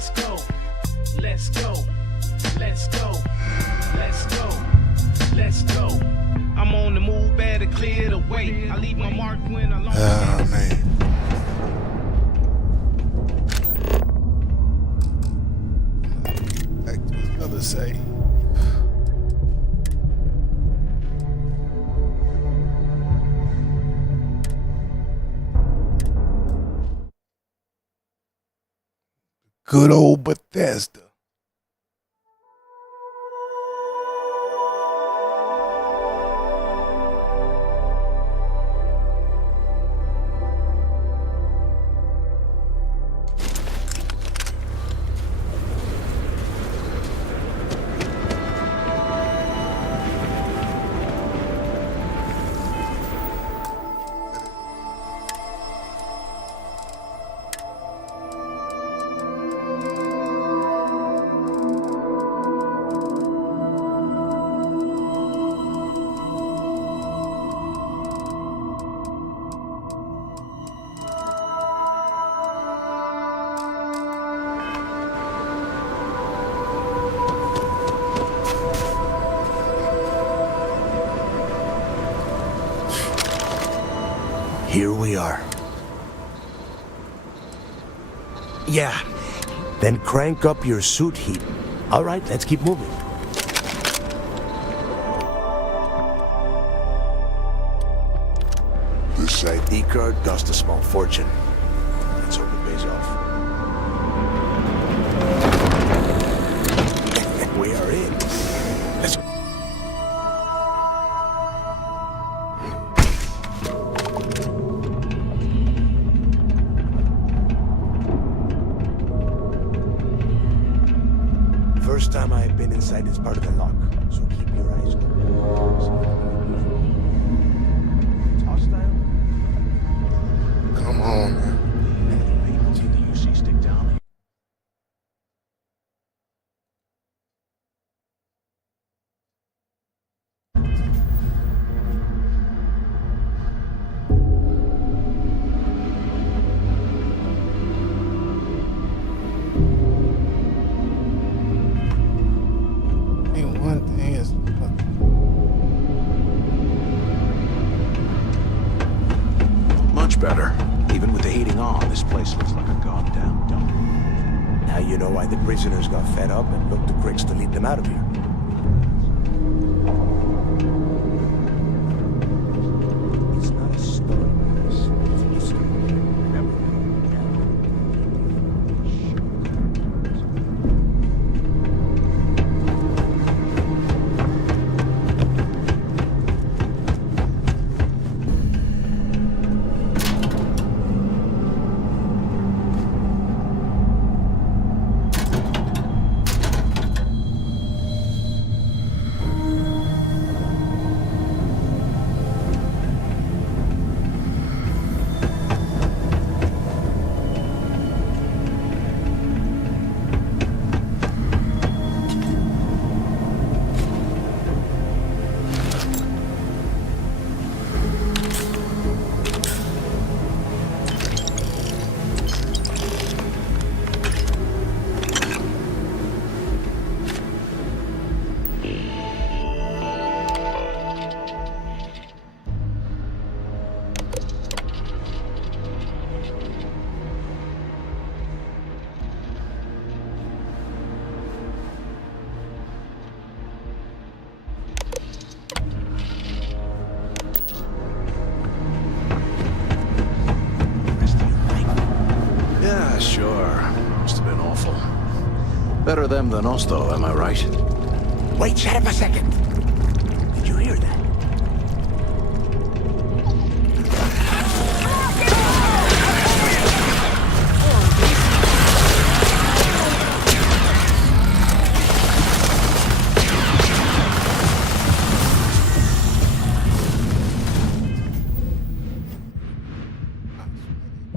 let's go, let's go, let's go, let's go, let's go. I'm on the move, better clear the way. I leave my mark when I long. Oh man. Back to his brother say. Good old Bethesda. Here we are. Yeah. Then crank up your suit heat. All right, let's keep moving. This ID card cost a small fortune. Let's hope it pays off. We are in. Let's go. First time I've been inside this part of the lock, so keep your eyes open. Hostile? Come on. See the UC stick down. One thing is, Much better. Even with the heating on, this place looks like a goddamn dump. Now you know why the prisoners got fed up and looked to Cricks to lead them out of here. It's not a story, it's history. Remember that. Yeah, sure. Must have been awful. Better them than us, though, am I right? Wait, shut up a second. Did you hear that?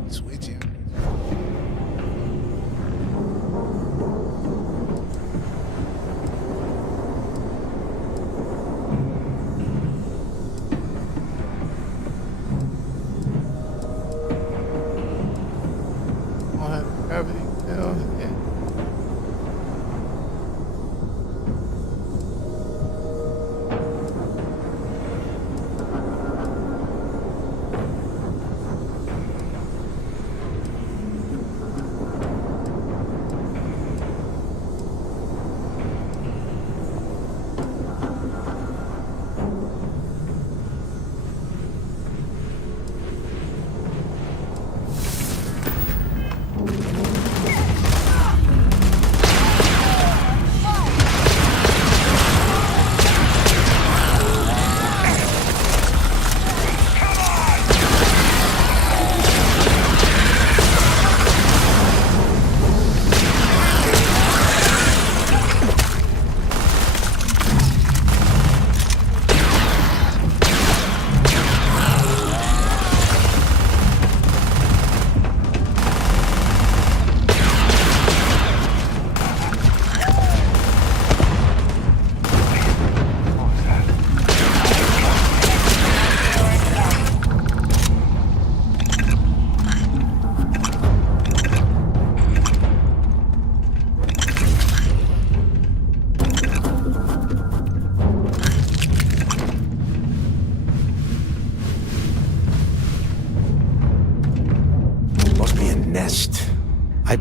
switching.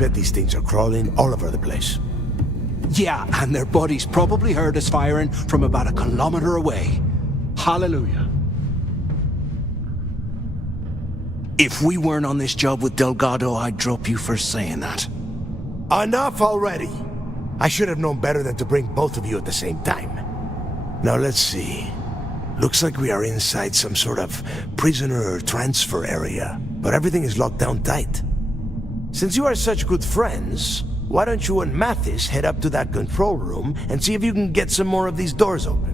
bet these things are crawling all over the place. Yeah, and their buddies probably heard us firing from about a kilometer away. Hallelujah. If we weren't on this job with Delgado, I'd drop you for saying that. Enough already! I should have known better than to bring both of you at the same time. Now let's see. Looks like we are inside some sort of prisoner transfer area, but everything is locked down tight. Since you are such good friends, why don't you and Mathis head up to that control room and see if you can get some more of these doors open?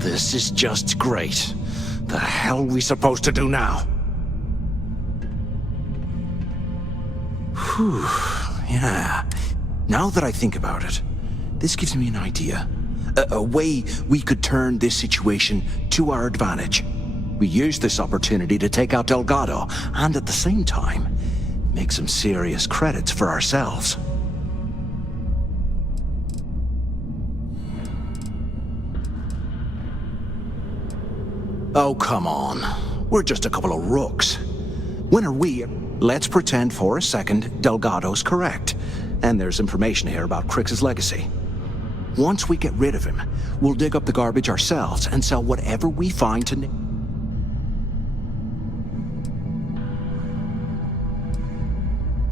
This is just great. The hell are we supposed to do now? Whew, yeah. Now that I think about it, this gives me an idea. A way we could turn this situation to our advantage. We use this opportunity to take out Delgado, and at the same time, make some serious credits for ourselves. Oh, come on. We're just a couple of rooks. When are we? Let's pretend for a second Delgado's correct. And there's information here about Crix's legacy. Once we get rid of him, we'll dig up the garbage ourselves and sell whatever we find to...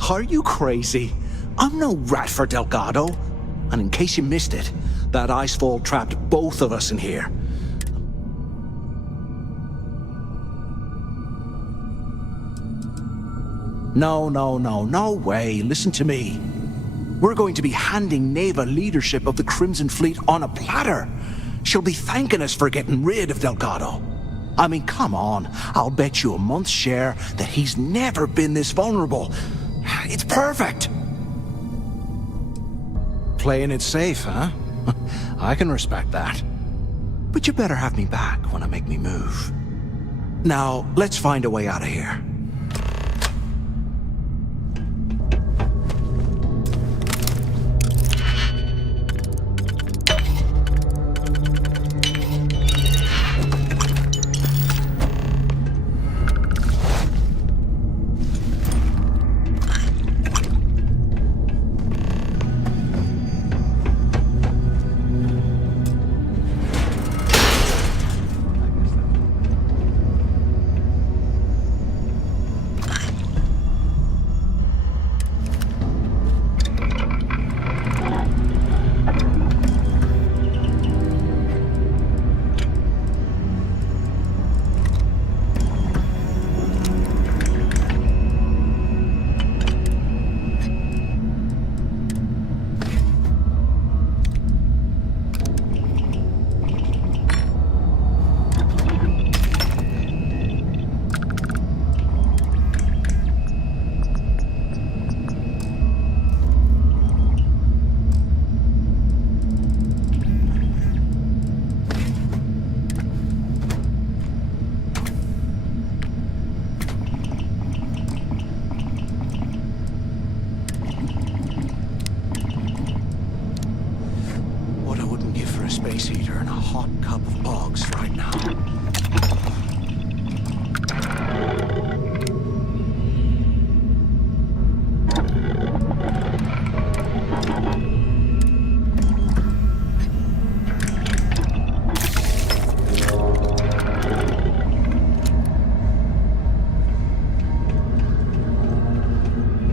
Are you crazy? I'm no rat for Delgado. And in case you missed it, that icefall trapped both of us in here. No way. Listen to me. We're going to be handing Neva leadership of the Crimson Fleet on a platter. She'll be thanking us for getting rid of Delgado. I mean, come on. I'll bet you a month's share that he's never been this vulnerable. It's perfect. Playing it safe, huh? I can respect that. But you better have me back when I make me move. Now, let's find a way out of here. Space heater and a hot cup of bogs right now.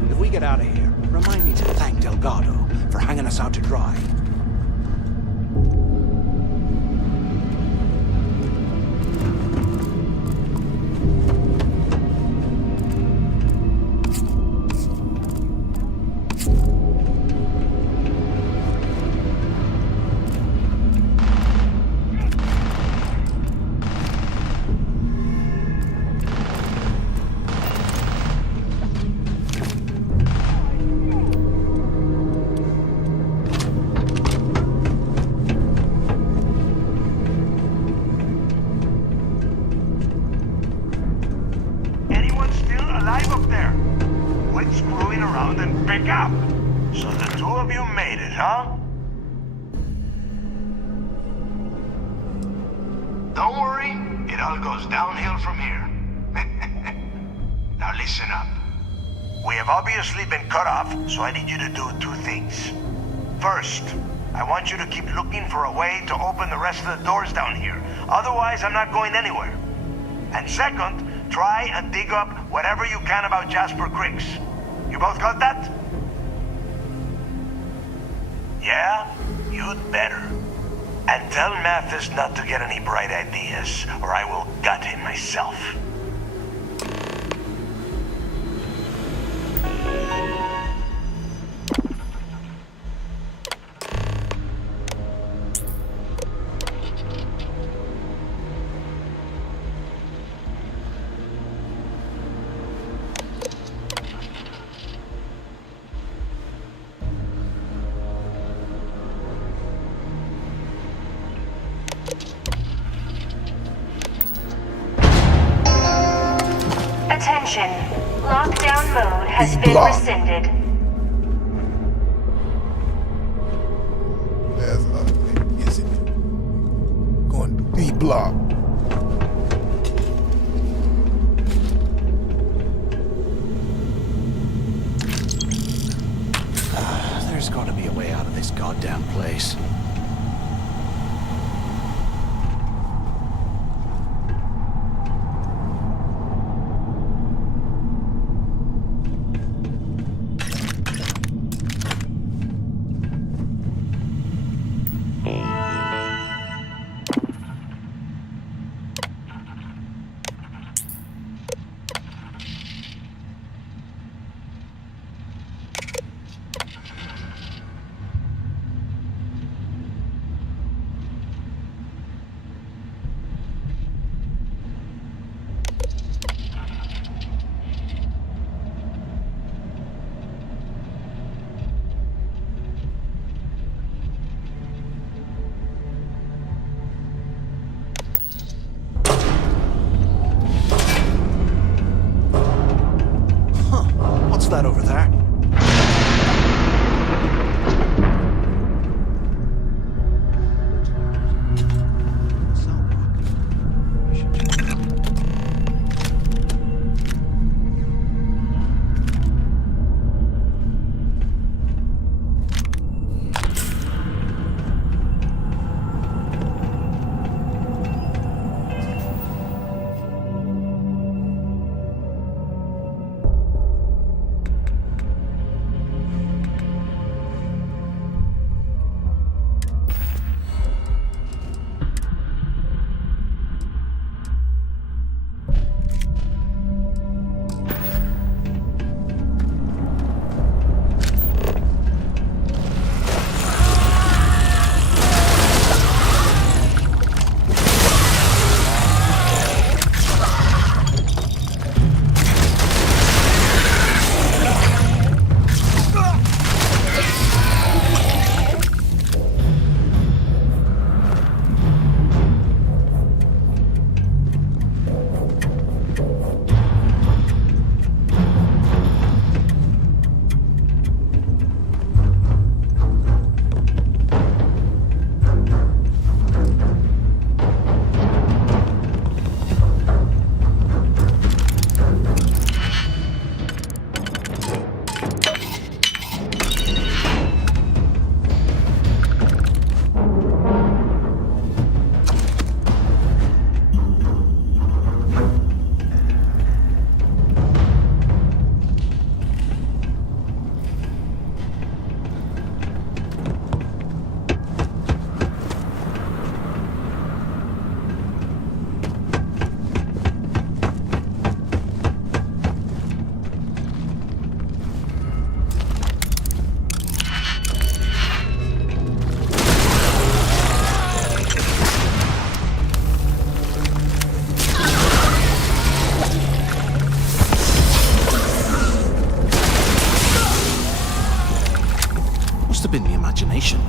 If we get out of here, remind me to thank Delgado for hanging us out to dry. screwing around and pick up. So the two of you made it, huh? Don't worry, it all goes downhill from here. Now listen up. We have obviously been cut off, so I need you to do two things. First, I want you to keep looking for a way to open the rest of the doors down here. Otherwise, I'm not going anywhere. And second, try and dig up whatever you can about Jasper Cricks. You both got that? Yeah? You'd better. And tell Mathis not to get any bright ideas, or I will gut him myself. Attention. Lockdown mode has been blocked. rescinded. Is it going to be blocked? There's gotta be a way out of this goddamn place. What's that over there? Must have been the imagination.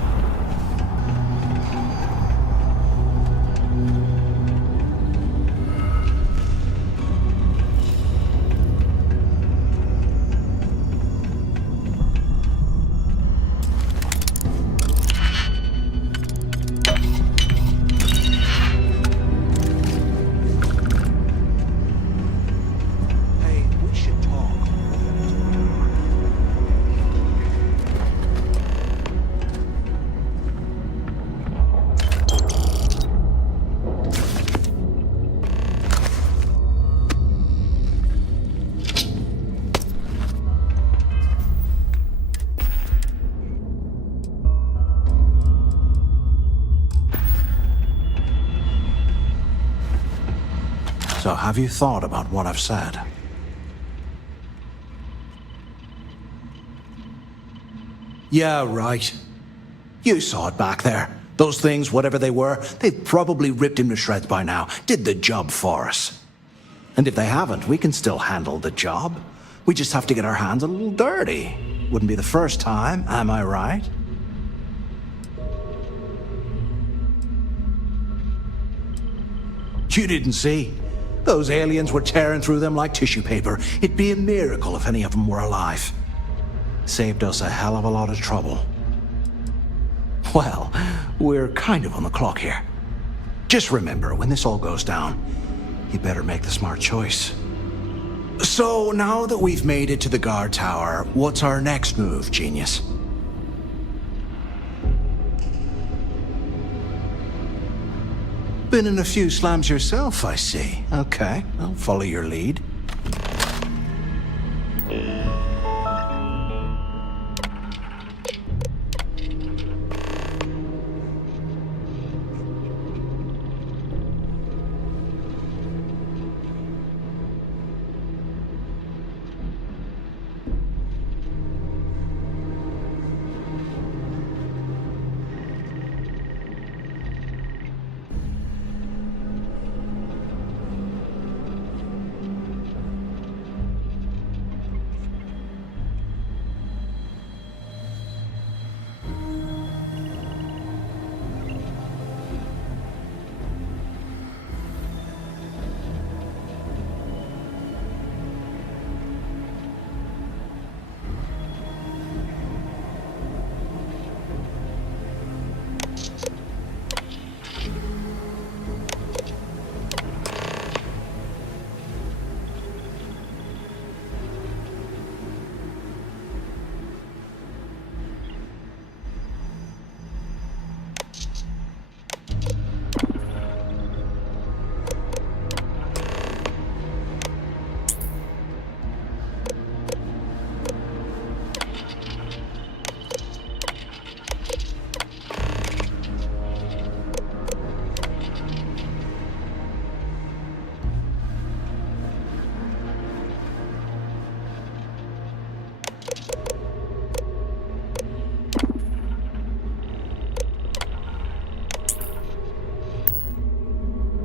have you thought about what I've said? Yeah, right. You saw it back there. Those things, whatever they were, they've probably ripped him to shreds by now. Did the job for us. And if they haven't, we can still handle the job. We just have to get our hands a little dirty. Wouldn't be the first time, am I right? You didn't see? Those aliens were tearing through them like tissue paper. It'd be a miracle if any of them were alive. Saved us a hell of a lot of trouble. Well, we're kind of on the clock here. Just remember, when this all goes down, you better make the smart choice. So, now that we've made it to the guard tower, what's our next move, genius? Been in a few slams yourself, I see. Okay, I'll follow your lead.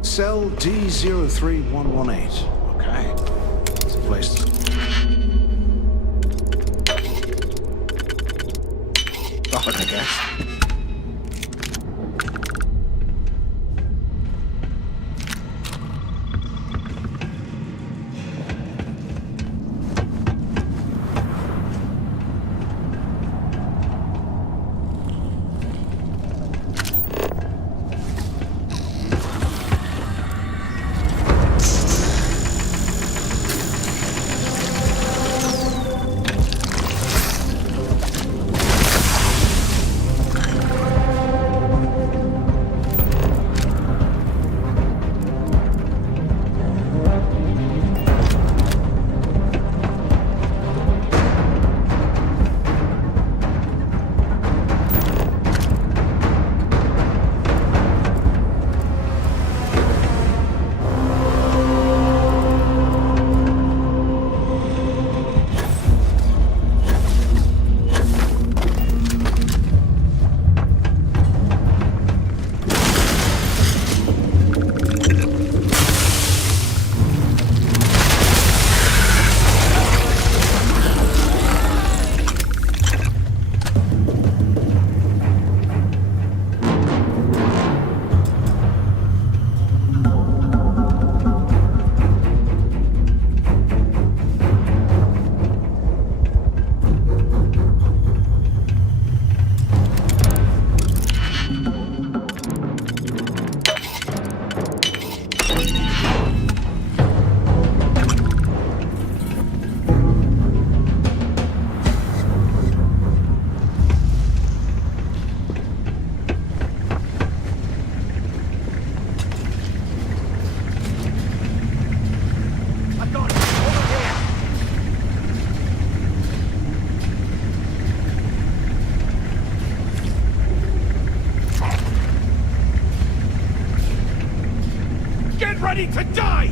Cell D03118. Okay. It's a place. Thought, I guess. Get ready to die!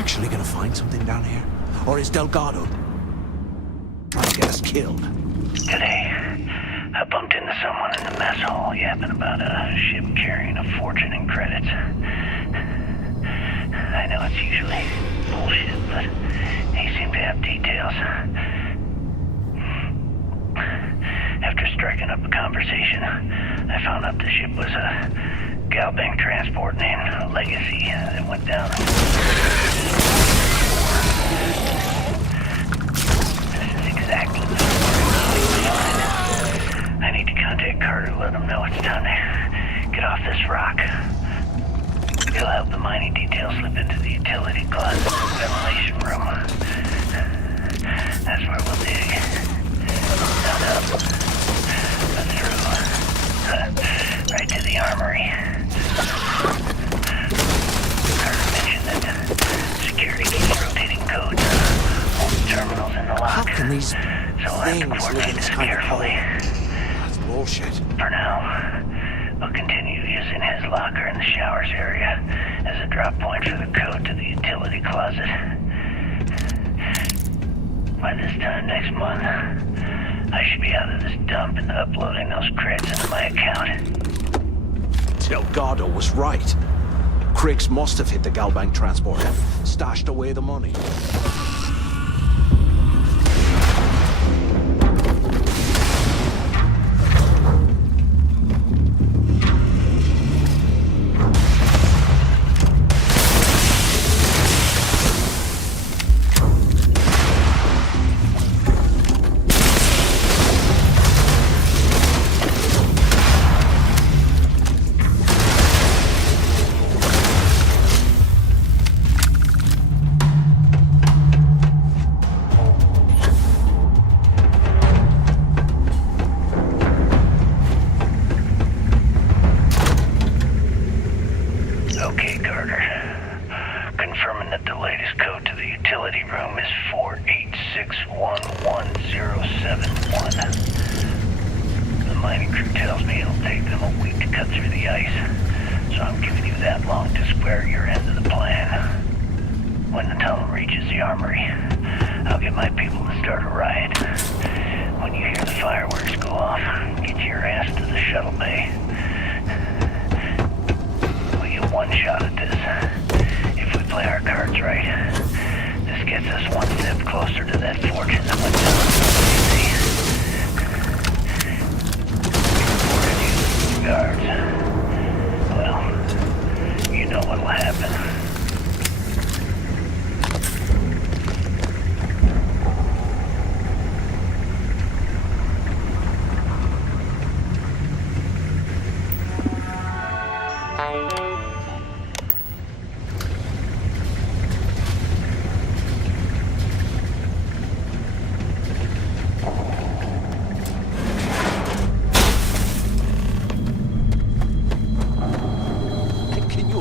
actually gonna find something down here? Or is Delgado, I guess, killed? Today, I bumped into someone in the mess hall yapping about a ship carrying a fortune in credits. I know it's usually bullshit, but he seemed to have details. After striking up a conversation, I found out the ship was a Galbank transport named Legacy that went down. This is exactly the story. I need to contact Carter, let him know it's time to get off this rock. He'll help the mining details slip into the utility closet ventilation room. That's where we'll dig. Not up, but through. Right to the armory. Carter mentioned that security keeps rotating codes on all the terminals in the lock. How can these So we'll have to things live coordinate in this this kind of hole? carefully. That's bullshit. For now, we'll continue using his locker in the showers area as a drop point for the code to the utility closet. By this time next month, I should be out of this dump and uploading those creds into my account. Delgado was right. Cricks must have hit the Galbank transport and stashed away the money. Okay, Carter. Confirming that the latest code to the utility room is 486111071. The mining crew tells me it'll take them a week to cut through the ice, so I'm giving you that long to square your end of the plan. When the tunnel reaches the armory, I'll get my people to start a riot. When you hear the fireworks go off, get your ass to the shuttle bay. One shot at this. If we play our cards right, this gets us one step closer to that fortune that went down. We reported you to the guards. Well, you know what'll happen.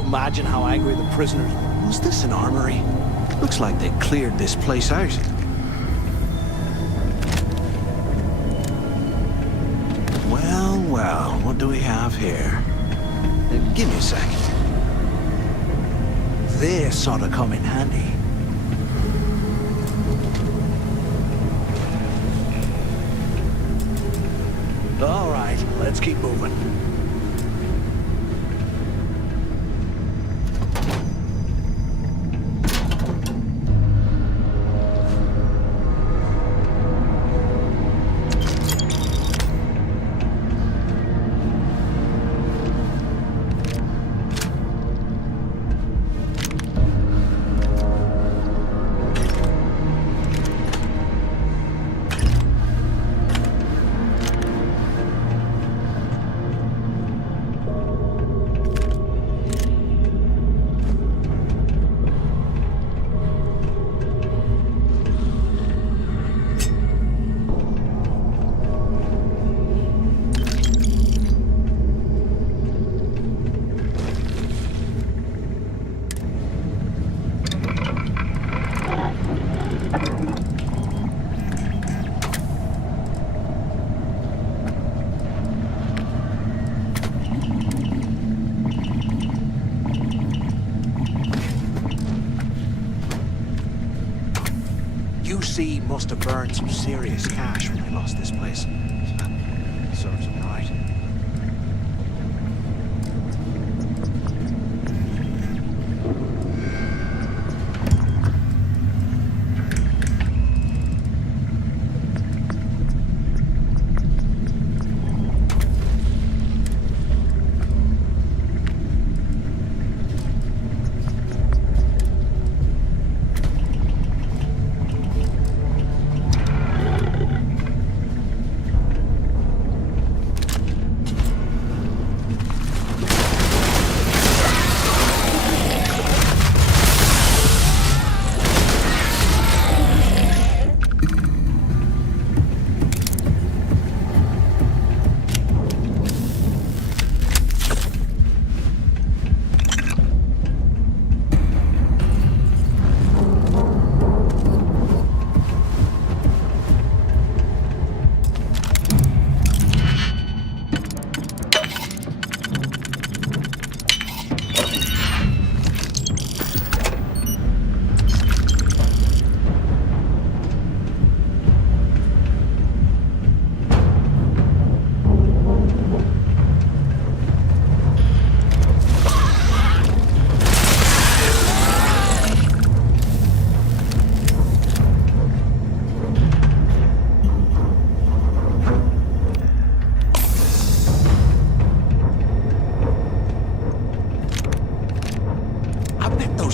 Imagine how angry the prisoners. Was this an armory? Looks like they cleared this place out. Well, well, what do we have here? Give me a second. This ought to come in handy. All right, let's keep moving. sea must have burned some serious cash when they lost this place. Serves them right.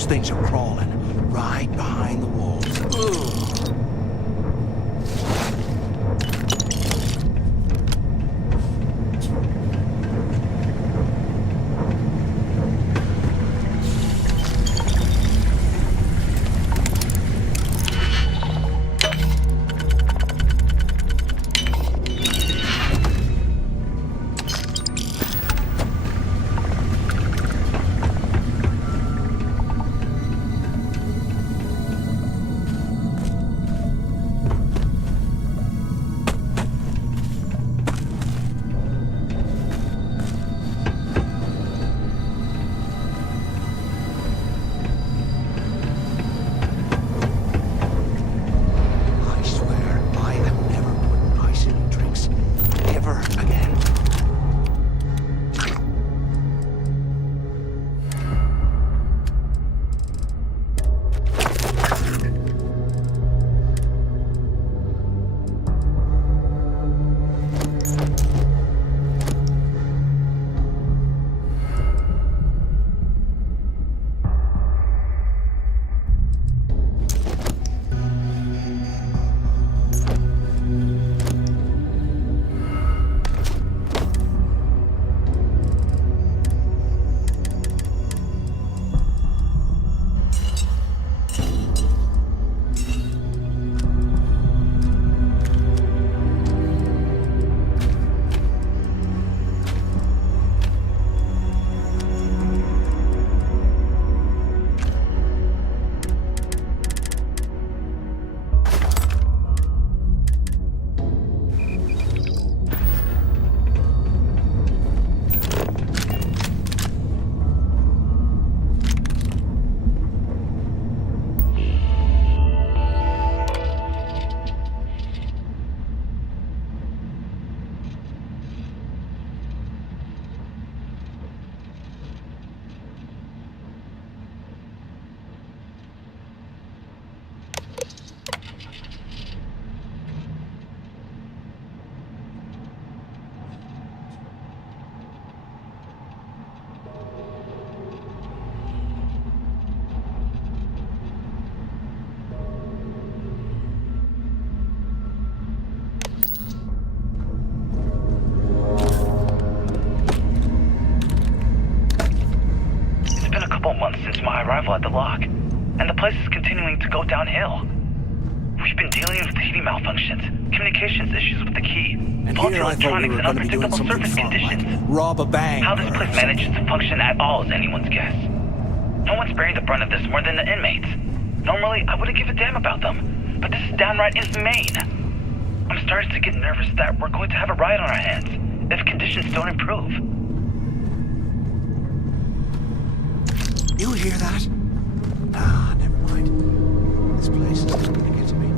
Things are crawling right behind the walls. Ugh. arrival at the lock, and the place is continuing to go downhill. We've been dealing with heating malfunctions, communications issues with the key, And faulty here I thought we electronics, were and going to be doing unpredictable something surface fun, like conditions. rob a bank. How this or place something. manages to function at all is anyone's guess. No one's bearing the brunt of this more than the inmates. Normally, I wouldn't give a damn about them, but this is downright inhumane. I'm starting to get nervous that we're going to have a riot on our hands if conditions don't improve. You hear that? Ah, never mind. This place is going to get to me.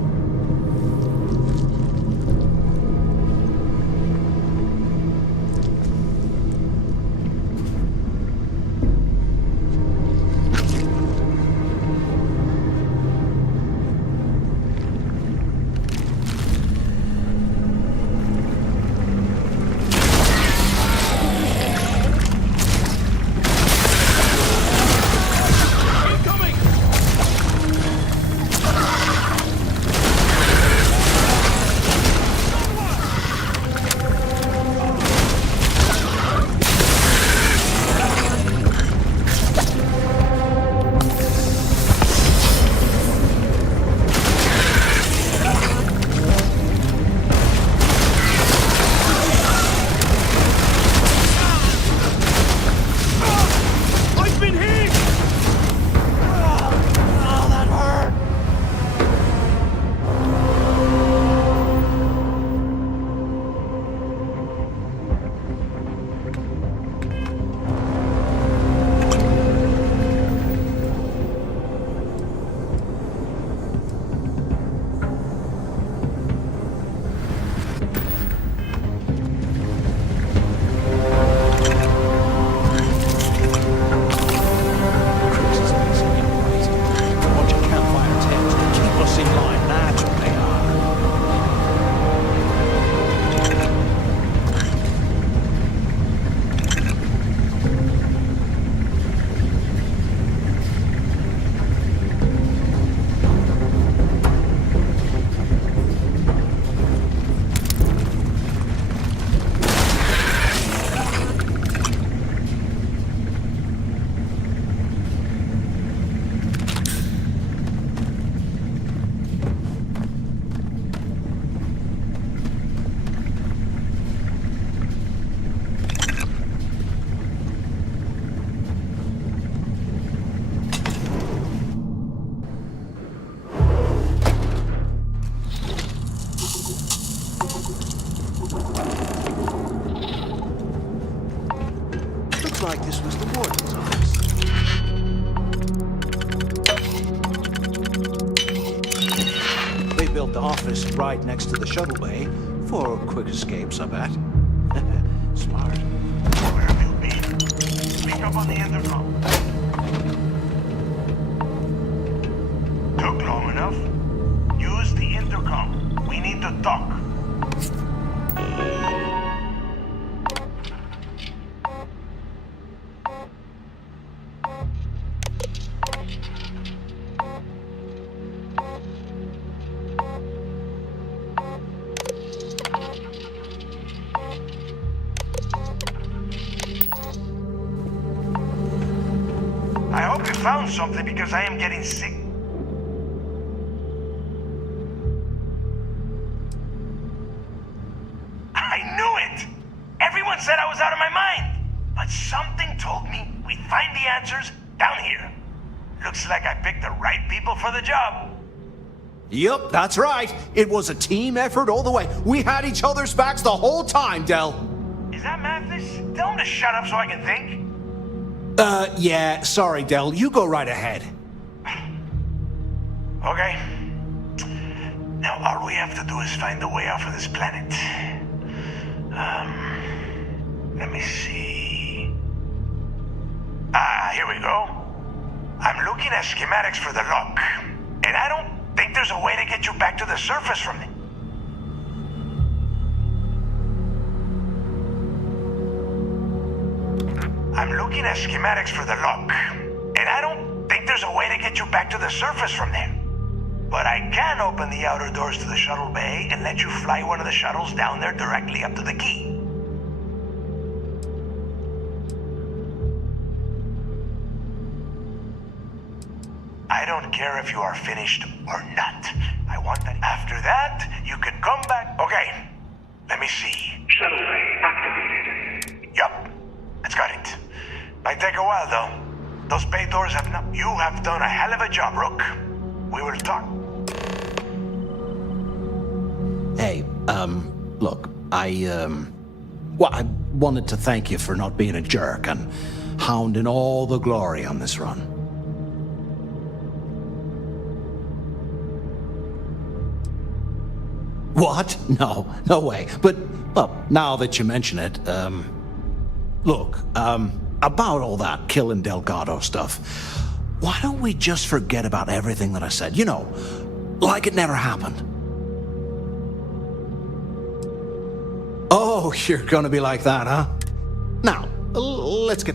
Looks like this was the warden's office. They built the office right next to the shuttle bay for quick escapes, I bet. Smart. Where will be? Speak up on the intercom. Took long enough? Use the intercom. We need to talk. I hope you found something because I am getting sick. I knew it! Everyone said I was out of my mind. But something told me we'd find the answers down here. Looks like I picked the right people for the job. Yup, that's right. It was a team effort all the way. We had each other's backs the whole time, Dell. Is that Mathis? Tell him to shut up so I can think. Yeah, sorry, Dell. You go right ahead. Okay. Now all we have to do is find a way off of this planet. Let me see. Here we go. I'm looking at schematics for the lock, and I don't think there's a way to get you back to the surface from it. I'm looking at schematics for the lock, and I don't think there's a way to get you back to the surface from there. But I can open the outer doors to the shuttle bay and let you fly one of the shuttles down there directly up to the key. I don't care if you are finished or not. I want that. After that, you can come back. Okay, let me see. Shuttle bay activated. Yup, it's got it. Might take a while, though. Those bay doors have not... You have done a hell of a job, Rook. We will talk. Hey, look, I wanted to thank you for not being a jerk and hounding all the glory on this run. What? No way. But, well, now that you mention it, look, about all that killing Delgado stuff, why don't we just forget about everything that I said? You know, like it never happened. Oh, you're gonna be like that, huh? Now, let's get...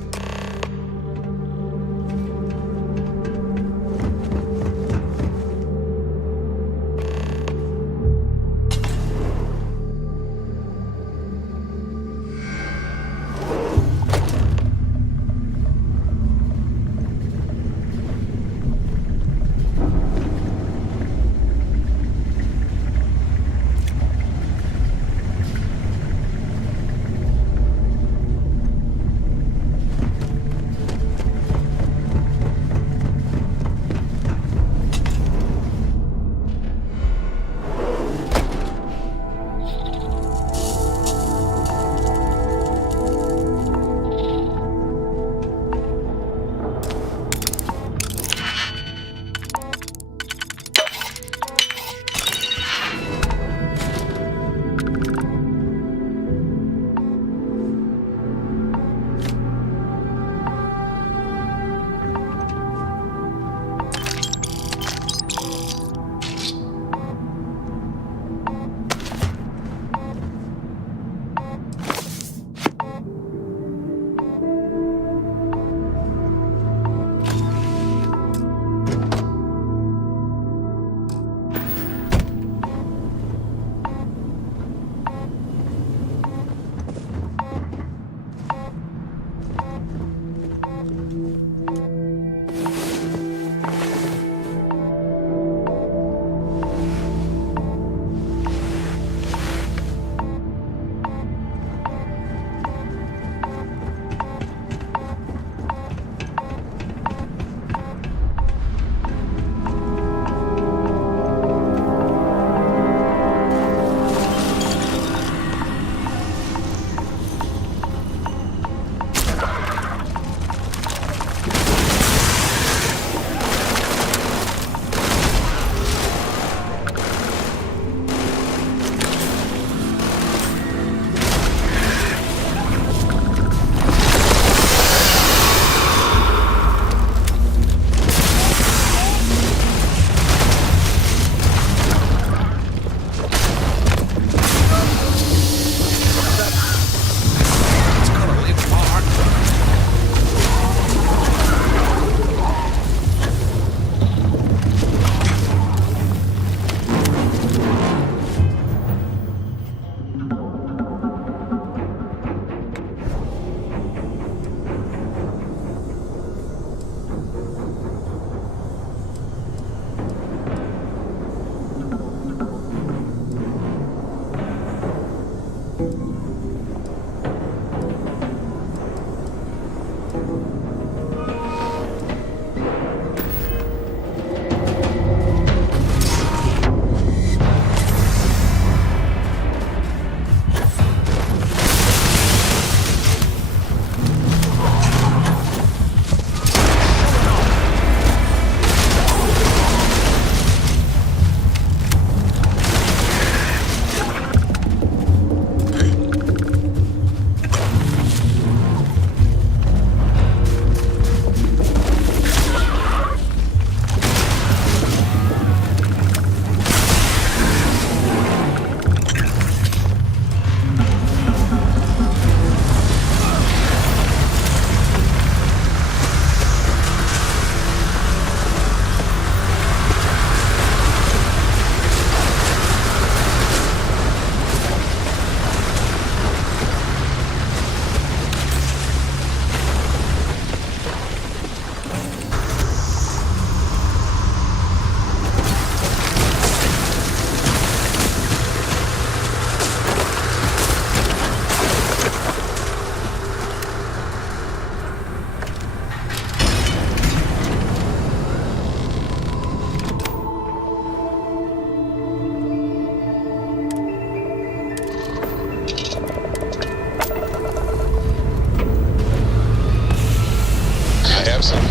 have some.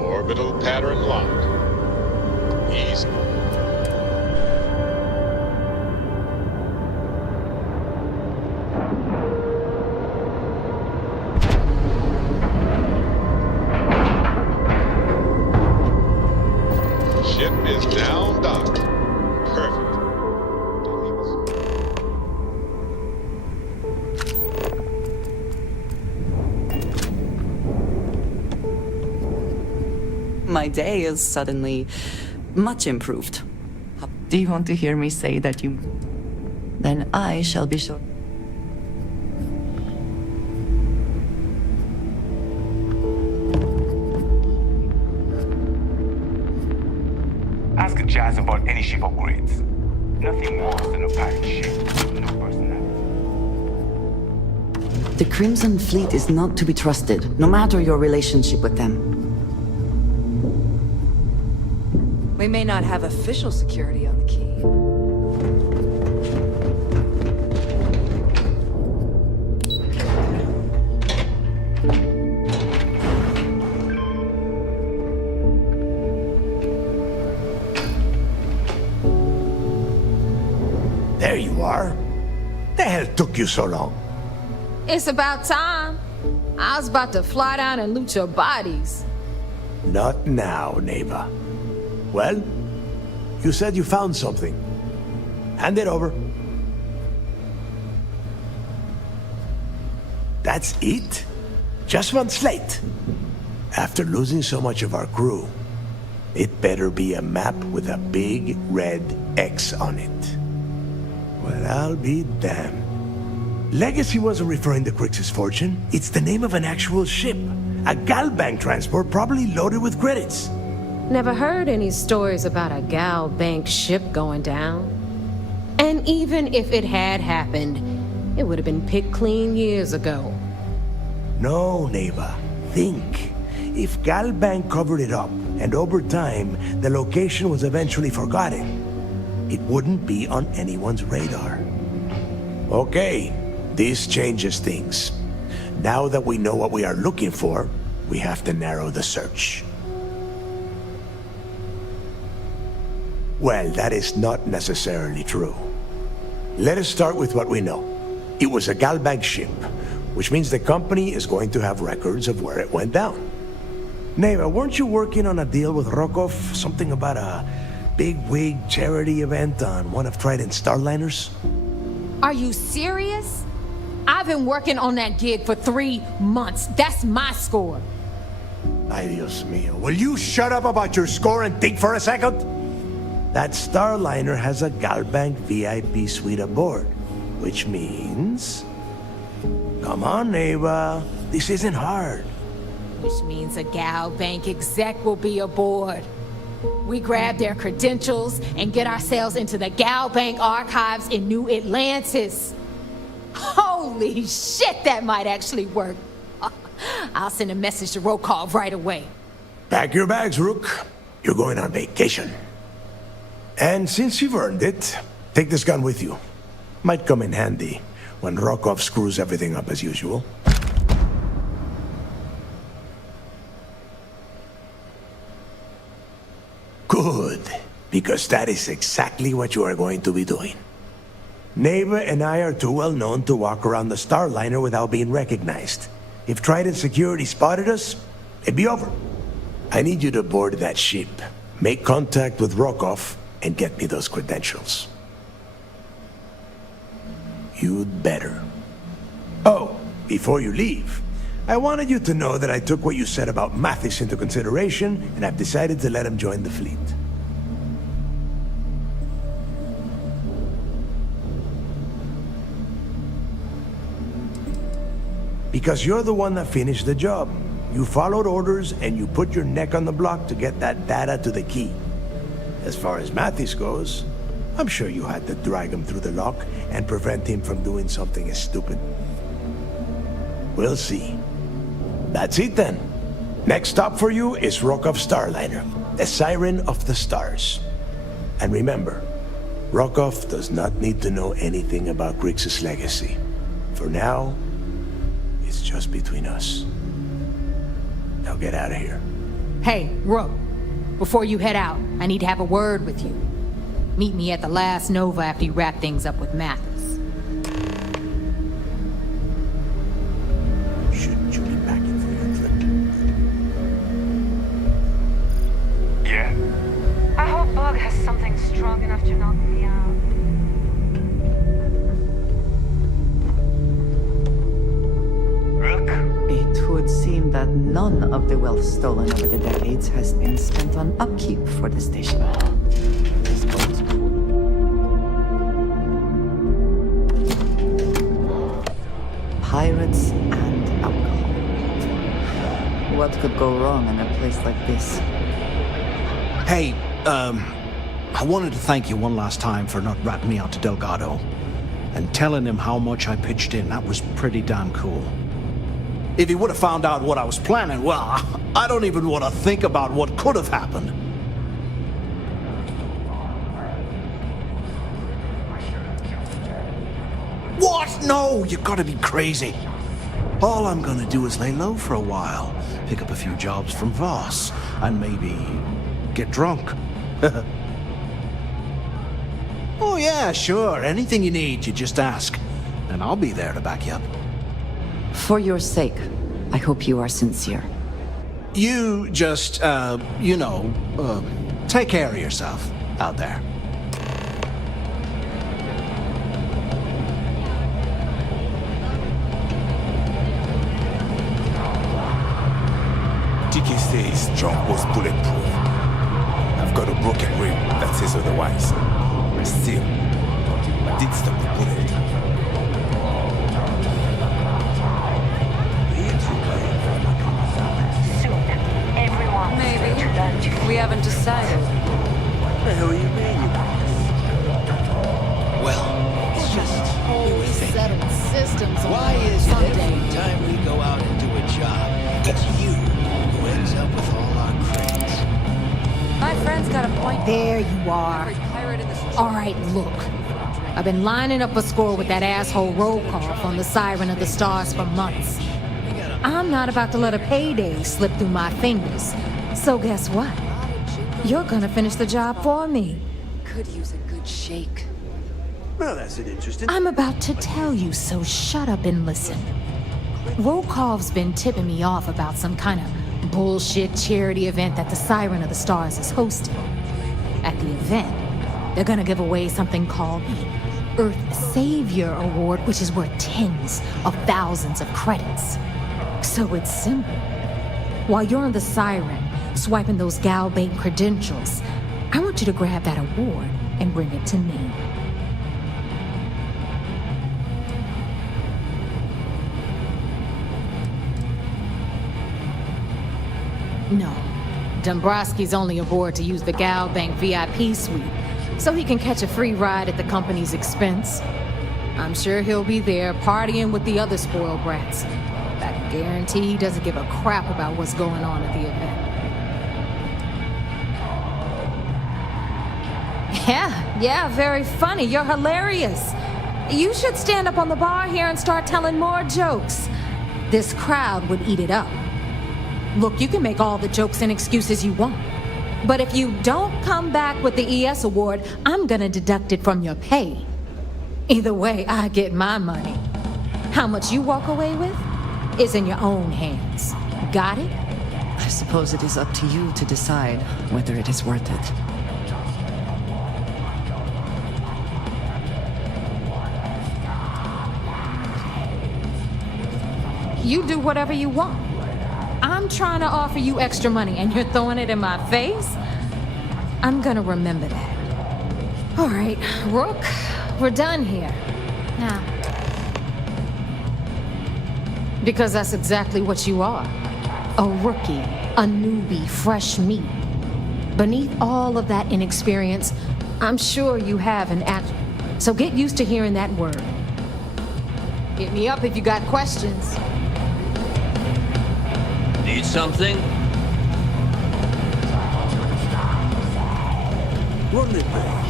Orbital pattern locked. Easy. Ship is now docked. Perfect. My day is suddenly much improved. Do you want to hear me say that you... Then I shall be sure. Ask Jazz about any ship upgrades. Nothing worse than a pirate ship with no personality. The Crimson Fleet is not to be trusted, no matter your relationship with them. We may not have official security on the key. There you are. The hell took you so long? It's about time. I was about to fly down and loot your bodies. Not now, neighbor. Well, you said you found something. Hand it over. That's it? Just one slate? After losing so much of our crew, it better be a map with a big red X on it. Well, I'll be damned. Legacy wasn't referring to Crix's fortune. It's the name of an actual ship. A Galbank transport probably loaded with credits. Never heard any stories about a Gal Bank ship going down. And even if it had happened, it would have been picked clean years ago. No, neighbor. Think. If Galbank covered it up, and over time, the location was eventually forgotten, it wouldn't be on anyone's radar. Okay, this changes things. Now that we know what we are looking for, we have to narrow the search. Well, that is not necessarily true. Let us start with what we know. It was a Galbank ship, which means the company is going to have records of where it went down. Neighbor, weren't you working on a deal with Rokov? Something about a big-wig charity event on one of Trident's starliners? Are you serious? I've been working on that gig for 3 months. That's my score. Ay, Dios mío. Will you shut up about your score and think for a second? That starliner has a Galbank VIP suite aboard, which means... Come on, neighbor. This isn't hard. Which means a Gal Bank exec will be aboard. We grab their credentials and get ourselves into the Gal Bank archives in New Atlantis. Holy shit, that might actually work. I'll send a message to Rokov right away. Pack your bags, Rook. You're going on vacation. And since you've earned it, take this gun with you. Might come in handy when Rokov screws everything up as usual. Good, because that is exactly what you are going to be doing. Neva and I are too well known to walk around the starliner without being recognized. If Trident security spotted us, it'd be over. I need you to board that ship, make contact with Rokov, and get me those credentials. You'd better. Oh, before you leave, I wanted you to know that I took what you said about Mathis into consideration, and I've decided to let him join the fleet. Because you're the one that finished the job. You followed orders, and you put your neck on the block to get that data to the key. As far as Mathis goes, I'm sure you had to drag him through the lock and prevent him from doing something as stupid. We'll see. That's it then. Next stop for you is Rokov Starliner, the Siren of the Stars. And remember, Rokov does not need to know anything about Grixis' legacy. For now, it's just between us. Now get out of here. Hey, Rook, before you head out, I need to have a word with you. Meet me at the last Nova after you wrap things up with Mathis. Shouldn't you be back in for your trip? Yeah? I hope Bug has something strong enough to knock me out. Rook? It would seem that none of the wealth stolen over the decades has been spent on upkeep for the station. This bodes good. Pirates and alcohol. What could go wrong in a place like this? Hey, I wanted to thank you one last time for not ratting me out to Delgado and telling him how much I pitched in. That was pretty damn cool. If he would have found out what I was planning, well, I don't even want to think about what could have happened. What? No, you gotta be crazy. All I'm gonna do is lay low for a while, pick up a few jobs from Voss, and maybe get drunk. Oh yeah, sure. Anything you need, you just ask. And I'll be there to back you up. For your sake, I hope you are sincere. You just, take care of yourself out there. TK says John was bulletproof. I've got a broken rim that says otherwise. Still, I did stop the bullet. Soon, everyone Maybe. to lunch. We haven't decided. What the hell are you meaning? Well, it's just we were thinking. Settled systems. Why is it every time we go out and do a job, it's you who ends up with all our credits? My friend's got a point. There you are. All right, look. I've been lining up a score with that asshole Rokov on the Siren of the Stars for months. I'm not about to let a payday slip through my fingers. So guess what? You're gonna finish the job for me. Could use a good shake. Well, that's an interesting... I'm about to tell you, so shut up and listen. Rokov's been tipping me off about some kind of bullshit charity event that the Siren of the Stars is hosting. At the event, they're gonna give away something called the Earth Savior Award, which is worth tens of thousands of credits. So it's simple. While you're on the Siren, swiping those gal bait credentials, I want you to grab that award and bring it to me. No. Dombrowski's only aboard to use the Gal Bank VIP suite, so he can catch a free ride at the company's expense. I'm sure he'll be there partying with the other spoiled brats. I guarantee he doesn't give a crap about what's going on at the event. Yeah, very funny. You're hilarious. You should stand up on the bar here and start telling more jokes. This crowd would eat it up. Look, you can make all the jokes and excuses you want. But if you don't come back with the ES award, I'm gonna deduct it from your pay. Either way, I get my money. How much you walk away with is in your own hands. Got it? I suppose it is up to you to decide whether it is worth it. You do whatever you want. I'm trying to offer you extra money and you're throwing it in my face? I'm gonna remember that. All right, Rook, we're done here. Now. Because that's exactly what you are. A rookie, a newbie, fresh meat. Beneath all of that inexperience, I'm sure you have an act. So get used to hearing that word. Hit me up if you got questions. Need something? Run it back.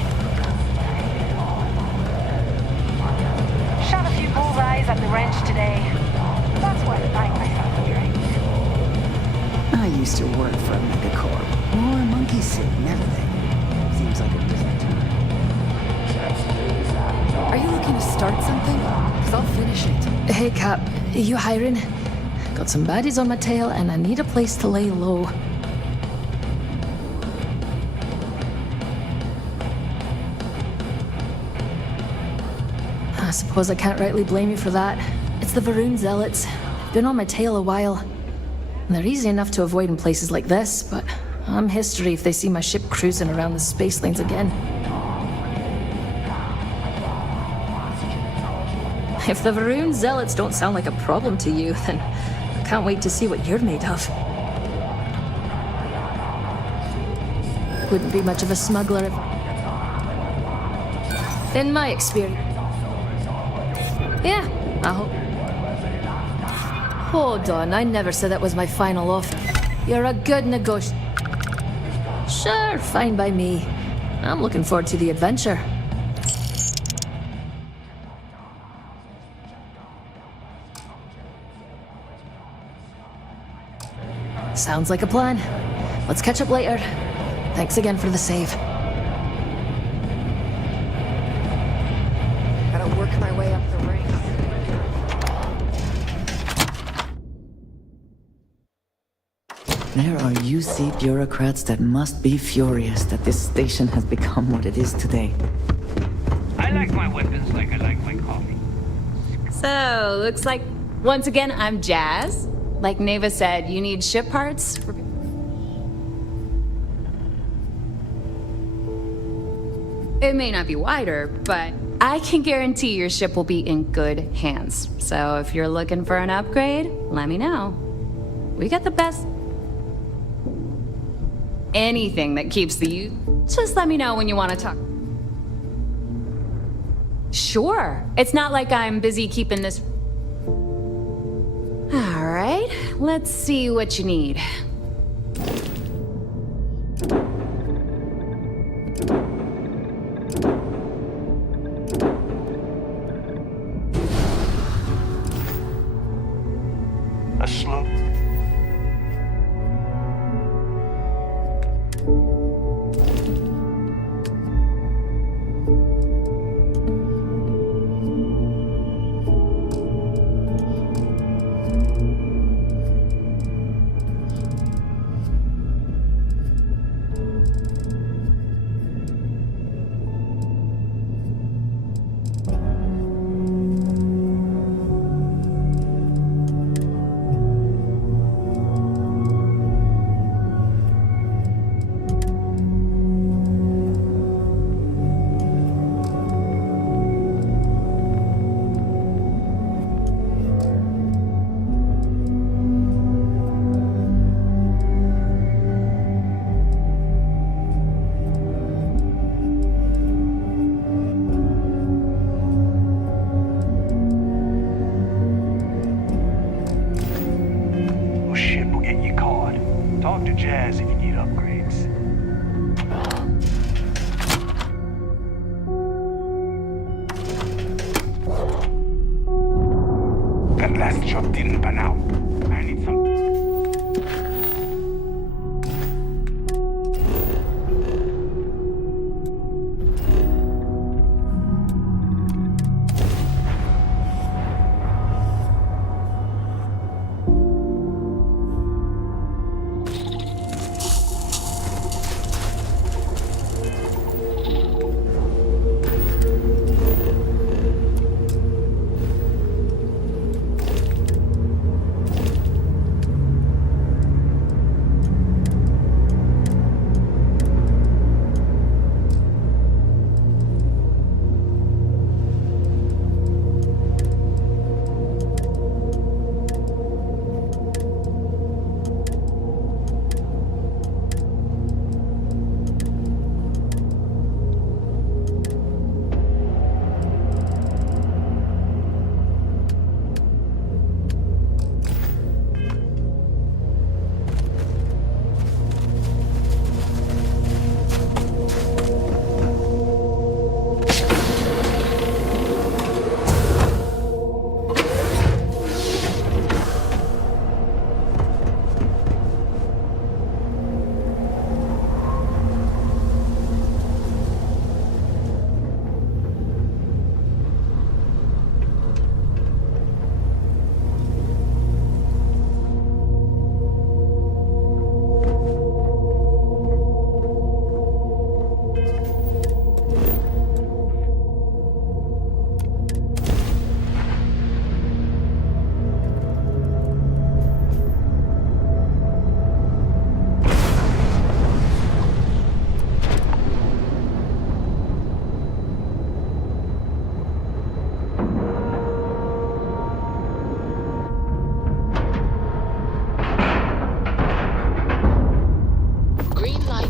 Shot a few bullseyes at the ranch today. That's why I like myself a drink. I used to work for a megacorp. More monkey suit and everything. Seems like a different time. Are you looking to start something? Because I'll finish it. Hey, Cap. You hiring? Got some baddies on my tail, and I need a place to lay low. I suppose I can't rightly blame you for that. It's the Varun Zealots. They've been on my tail a while. And they're easy enough to avoid in places like this, but I'm history if they see my ship cruising around the space lanes again. If the Varun Zealots don't sound like a problem to you, then I can't wait to see what you're made of. Wouldn't be much of a smuggler if... In my experience. Yeah, I hope. Hold on, I never said that was my final offer. You're a good negotiator. Sure, fine by me. I'm looking forward to the adventure. Sounds like a plan. Let's catch up later. Thanks again for the save. Gotta work my way up the ranks. There are UC bureaucrats that must be furious that this station has become what it is today. I like my weapons like I like my coffee. So, looks like once again I'm Jazz. Like Neva said, you need ship parts? It may not be wider, but I can guarantee your ship will be in good hands. So if you're looking for an upgrade, let me know. We got the best. Anything that keeps the youth, just let me know when you want to talk. Sure. It's not like I'm busy keeping this. All right, let's see what you need. A sloop. Talk to Jazz if you need upgrades. That last shot didn't pan out. I need some.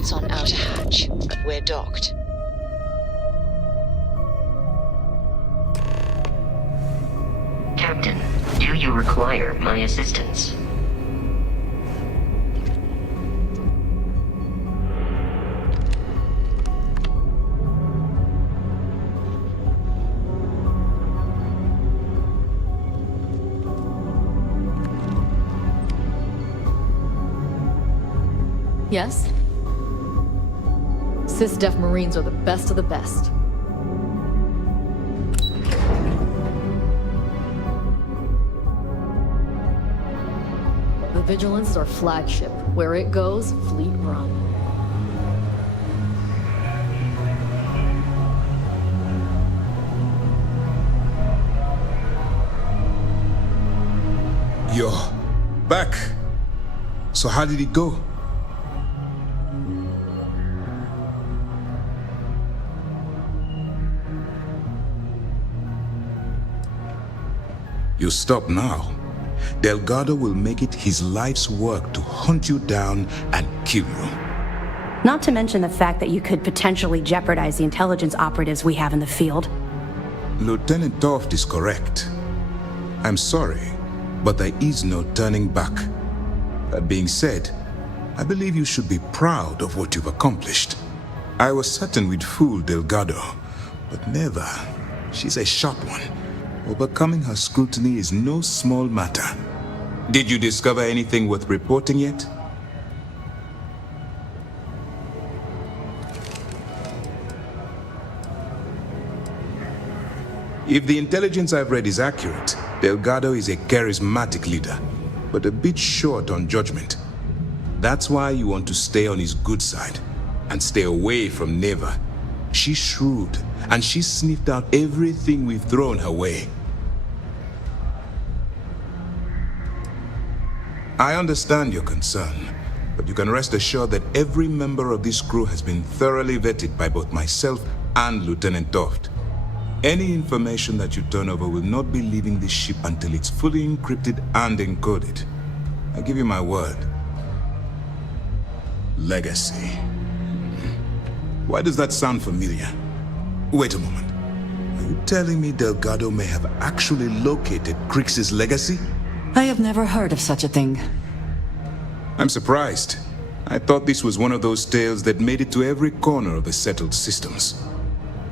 coordinates on outer hatch. We're docked. Captain, do you require my assistance? Yes? Sys-Def Marines are the best of the best. The Vigilance is our flagship. Where it goes, fleet run. You're back. So how did it go? You stop now. Delgado will make it his life's work to hunt you down and kill you. Not to mention the fact that you could potentially jeopardize the intelligence operatives we have in the field. Lieutenant Toft is correct. I'm sorry, but there is no turning back. That being said, I believe you should be proud of what you've accomplished. I was certain we'd fool Delgado, but never. She's a sharp one. Overcoming her scrutiny is no small matter. Did you discover anything worth reporting yet? If the intelligence I've read is accurate, Delgado is a charismatic leader, but a bit short on judgment. That's why you want to stay on his good side and stay away from Neva. She's shrewd, and she's sniffed out everything we've thrown her way. I understand your concern, but you can rest assured that every member of this crew has been thoroughly vetted by both myself and Lieutenant Toft. Any information that you turn over will not be leaving this ship until it's fully encrypted and encoded. I give you my word. Legacy. Why does that sound familiar? Wait a moment. Are you telling me Delgado may have actually located Crix's legacy? I have never heard of such a thing. I'm surprised. I thought this was one of those tales that made it to every corner of the settled systems.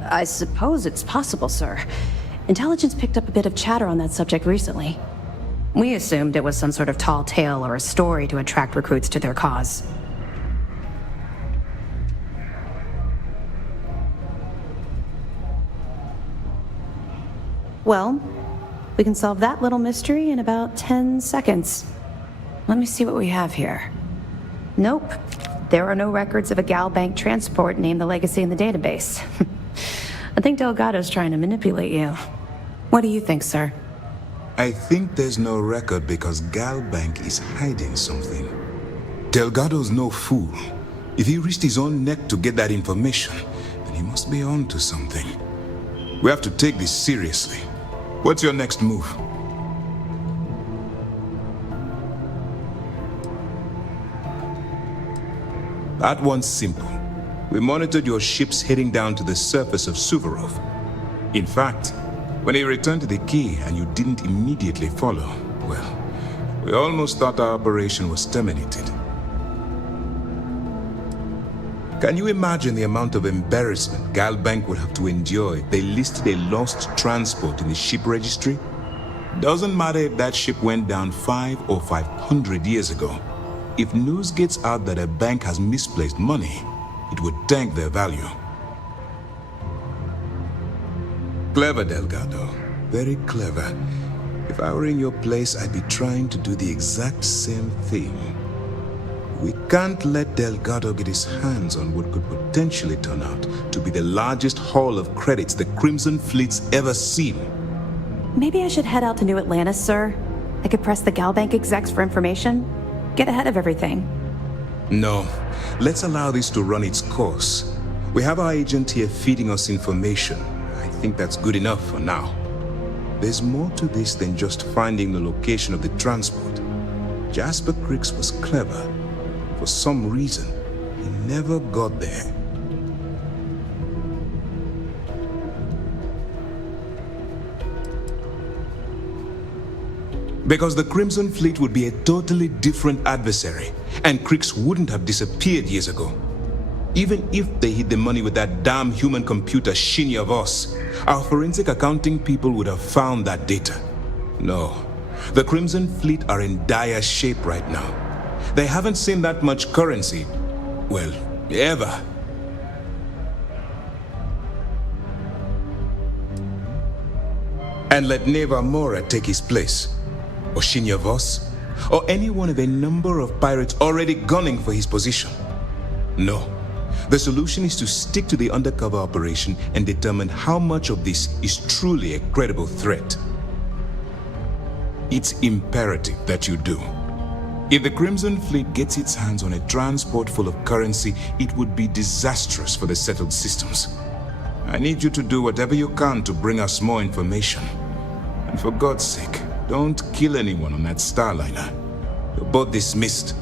I suppose it's possible, sir. Intelligence picked up a bit of chatter on that subject recently. We assumed it was some sort of tall tale or a story to attract recruits to their cause. Well, we can solve that little mystery in about 10 seconds. Let me see what we have here. Nope. There are no records of a Gal Bank transport named the Legacy in the database. I think Delgado's trying to manipulate you. What do you think, sir? I think there's no record because Gal Bank is hiding something. Delgado's no fool. If he risked his own neck to get that information, then he must be on to something. We have to take this seriously. What's your next move? That one's simple. We monitored your ships heading down to the surface of Suvorov. In fact, when he returned to the key and you didn't immediately follow, well, we almost thought our operation was terminated. Can you imagine the amount of embarrassment Gal Bank would have to endure if they listed a lost transport in the ship registry? Doesn't matter if that ship went down 5 or 500 years ago. If news gets out that a bank has misplaced money, it would tank their value. Clever, Delgado. Very clever. If I were in your place, I'd be trying to do the exact same thing. We can't let Delgado get his hands on what could potentially turn out to be the largest haul of credits the Crimson Fleet's ever seen. Maybe I should head out to New Atlantis, sir. I could press the Gal Bank execs for information. Get ahead of everything. No. Let's allow this to run its course. We have our agent here feeding us information. I think that's good enough for now. There's more to this than just finding the location of the transport. Jasper Crix was clever. For some reason, he never got there. Because the Crimson Fleet would be a totally different adversary, and Kriegs wouldn't have disappeared years ago. Even if they hid the money with that damn human computer Shinny of us, our forensic accounting people would have found that data. No, the Crimson Fleet are in dire shape right now. They haven't seen that much currency, well, ever. And let Neva Mora take his place, or Shinya Voss, or any one of a number of pirates already gunning for his position. No. The solution is to stick to the undercover operation and determine how much of this is truly a credible threat. It's imperative that you do. If the Crimson Fleet gets its hands on a transport full of currency, it would be disastrous for the settled systems. I need you to do whatever you can to bring us more information. And for God's sake, don't kill anyone on that Starliner. You're both dismissed.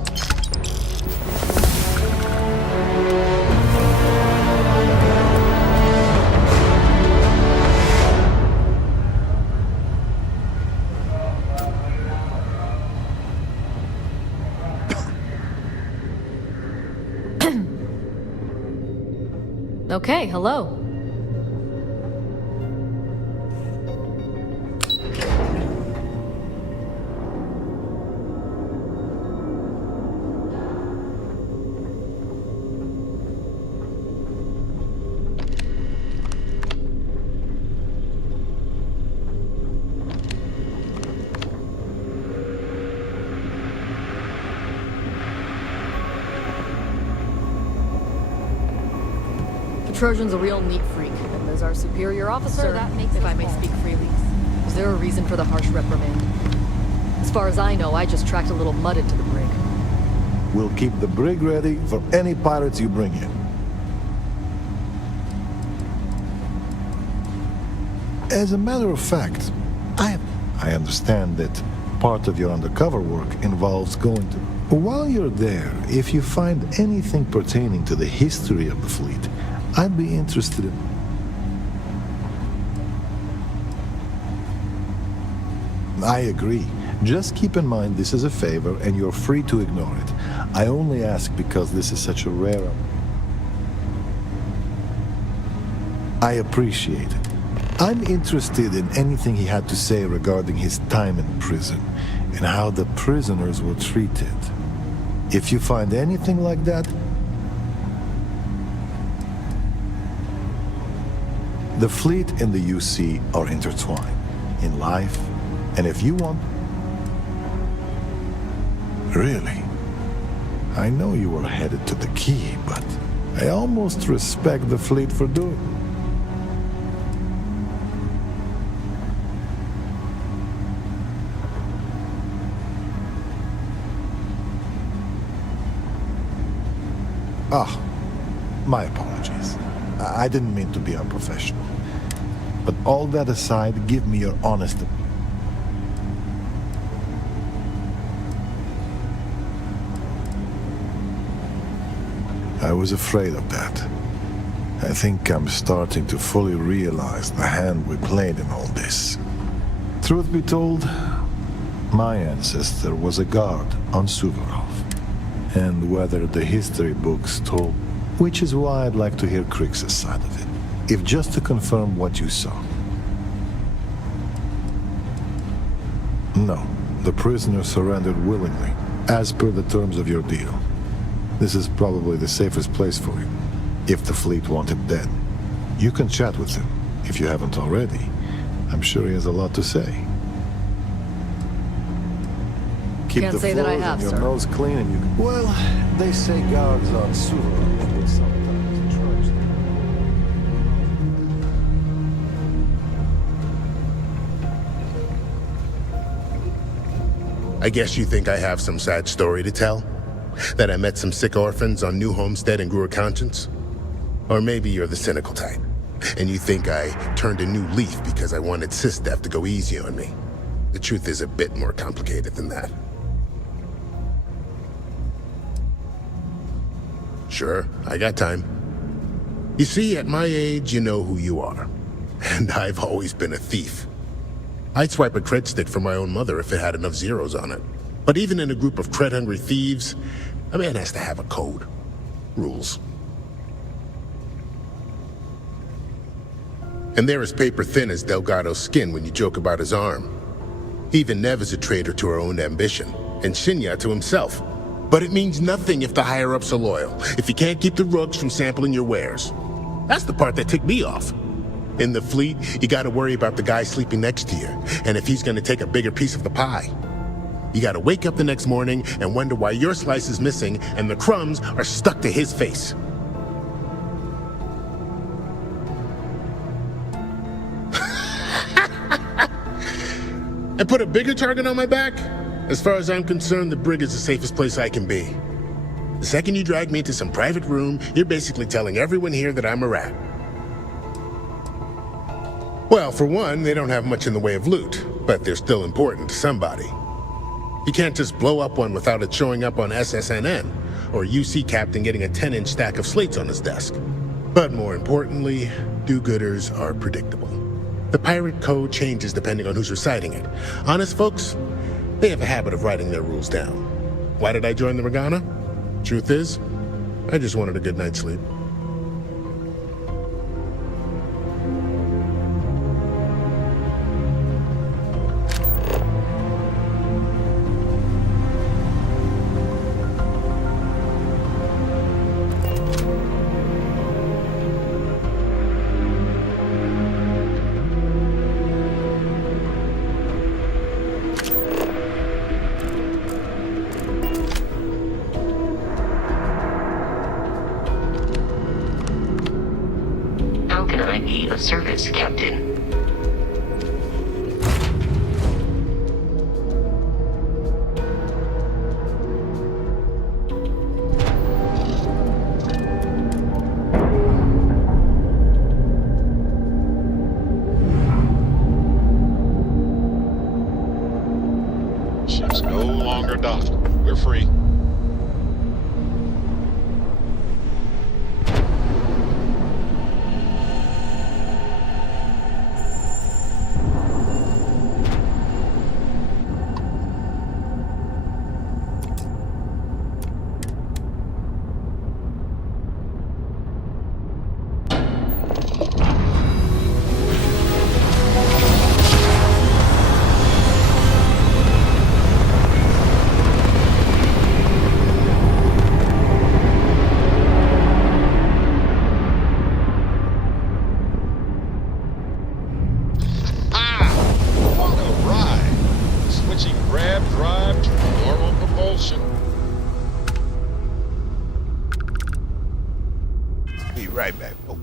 Okay, hello. Trojan's a real neat freak, and as our superior officer, Sir, that makes if I us may bold. speak freely, is there a reason for the harsh reprimand? As far as I know, I just tracked a little mud into the brig. We'll keep the brig ready for any pirates you bring in. As a matter of fact, I understand that part of your undercover work involves going to... While you're there, if you find anything pertaining to the history of the fleet, I'd be interested in... I agree. Just keep in mind this is a favor and you're free to ignore it. I only ask because this is such a rare... I appreciate it. I'm interested in anything he had to say regarding his time in prison and how the prisoners were treated. If you find anything like that, the fleet and the UC are intertwined in life, and if you want... Really? I know you were headed to the key, but I almost respect the fleet for doing it. Ah, my apologies. I didn't mean to be unprofessional. But all that aside, give me your honest opinion. I was afraid of that. I think I'm starting to fully realize the hand we played in all this. Truth be told, my ancestor was a guard on Suvorov. And whether the history books told, which is why I'd like to hear Kriegs' side of it, if just to confirm what you saw. No, the prisoner surrendered willingly, as per the terms of your deal. This is probably the safest place for him, if the fleet want him dead. You can chat with him, if you haven't already. I'm sure he has a lot to say. Keep Can't the say that I floors have, and your sir. nose clean and you can... Well, they say guards on Suvorov will sometimes trudge I guess you think I have some sad story to tell? That I met some sick orphans on New Homestead and grew a conscience? Or maybe you're the cynical type, and you think I turned a new leaf because I wanted SysDef to go easy on me. The truth is a bit more complicated than that. Sure, I got time. You see, at my age, you know who you are. And I've always been a thief. I'd swipe a cred stick for my own mother if it had enough zeros on it. But even in a group of cred-hungry thieves, a man has to have a code. Rules. And they're as paper-thin as Delgado's skin when you joke about his arm. Even Nev is a traitor to her own ambition, and Shinya to himself. But it means nothing if the higher-ups are loyal, if you can't keep the rooks from sampling your wares. That's the part that ticked me off. In the fleet, you gotta worry about the guy sleeping next to you, and if he's gonna take a bigger piece of the pie. You gotta wake up the next morning and wonder why your slice is missing and the crumbs are stuck to his face. And put a bigger target on my back? As far as I'm concerned, the brig is the safest place I can be. The second you drag me into some private room, you're basically telling everyone here that I'm a rat. Well, for one, they don't have much in the way of loot, but they're still important to somebody. You can't just blow up one without it showing up on SSNN, or UC Captain getting a 10-inch stack of slates on his desk. But more importantly, do-gooders are predictable. The pirate code changes depending on who's reciting it. Honest folks, they have a habit of writing their rules down. Why did I join the Regana? Truth is, I just wanted a good night's sleep. Service, Captain. Ship's no longer docked. We're free. Right back. Oh.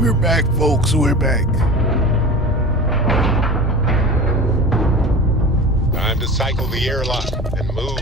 We're back, folks, we're back. Time to cycle the airlock and move.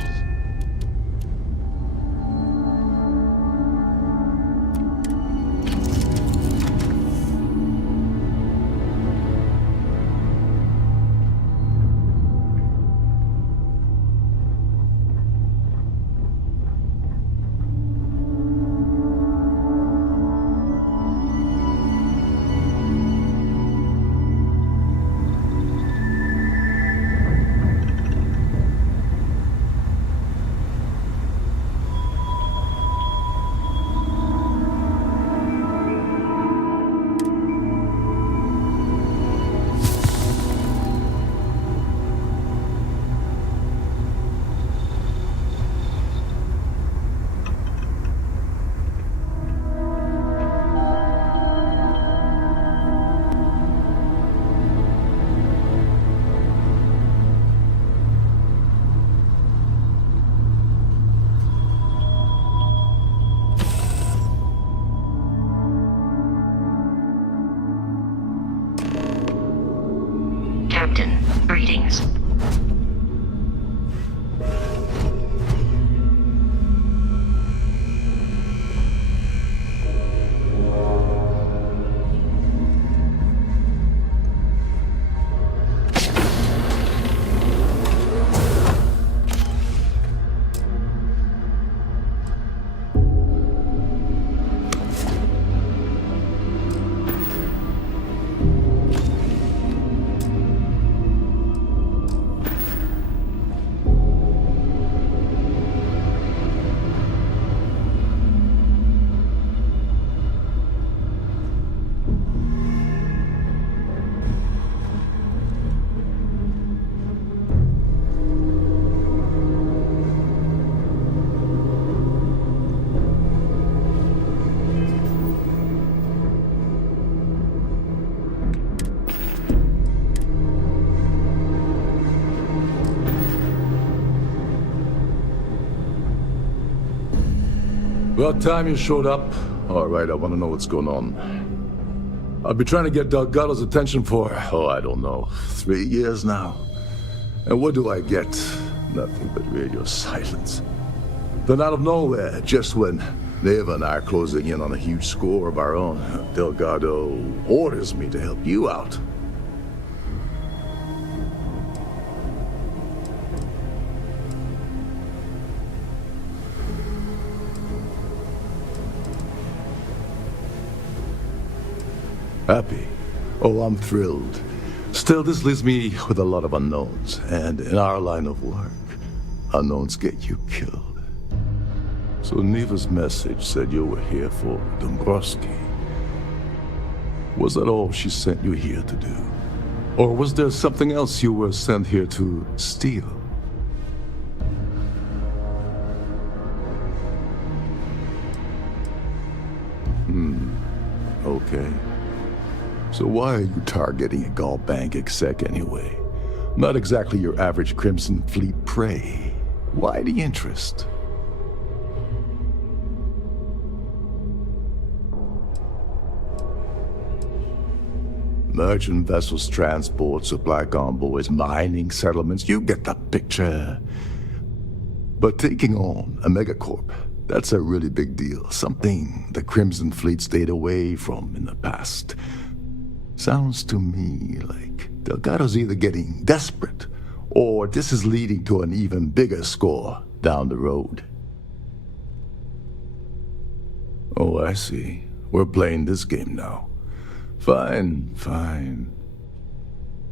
Captain, greetings. About time you showed up. All right, I want to know what's going on. I've been trying to get Delgado's attention for, I don't know, 3 years now. And what do I get? Nothing but radio silence. Then out of nowhere, just when Neva and I are closing in on a huge score of our own, Delgado orders me to help you out. Happy? Oh, I'm thrilled. Still, this leaves me with a lot of unknowns, and in our line of work, unknowns get you killed. So Neva's message said you were here for Dombrowski. Was that all she sent you here to do? Or was there something else you were sent here to steal? Okay. So why are you targeting a Gall Bank exec anyway? Not exactly your average Crimson Fleet prey. Why the interest? Merchant vessels, transport, supply convoys, mining settlements, you get the picture. But taking on a megacorp, that's a really big deal. Something the Crimson Fleet stayed away from in the past. Sounds to me like Delgado's either getting desperate, or this is leading to an even bigger score down the road. Oh, I see. We're playing this game now. Fine, fine.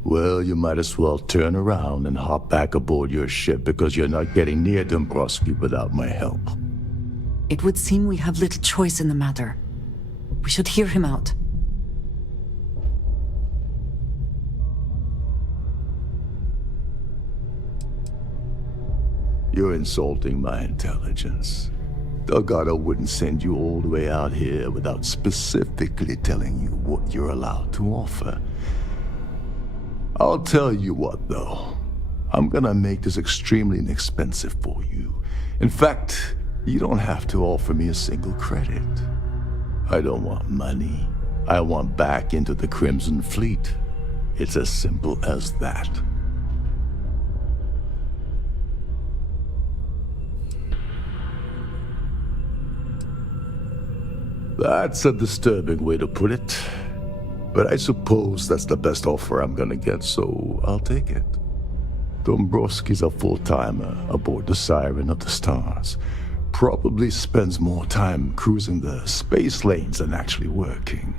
Well, you might as well turn around and hop back aboard your ship because you're not getting near Dombrowski without my help. It would seem we have little choice in the matter. We should hear him out. You're insulting my intelligence. Delgado wouldn't send you all the way out here without specifically telling you what you're allowed to offer. I'll tell you what, though. I'm gonna make this extremely inexpensive for you. In fact, you don't have to offer me a single credit. I don't want money. I want back into the Crimson Fleet. It's as simple as that. That's a disturbing way to put it. But I suppose that's the best offer I'm gonna get, so I'll take it. Dombrowski's a full-timer aboard the Siren of the Stars. Probably spends more time cruising the space lanes than actually working.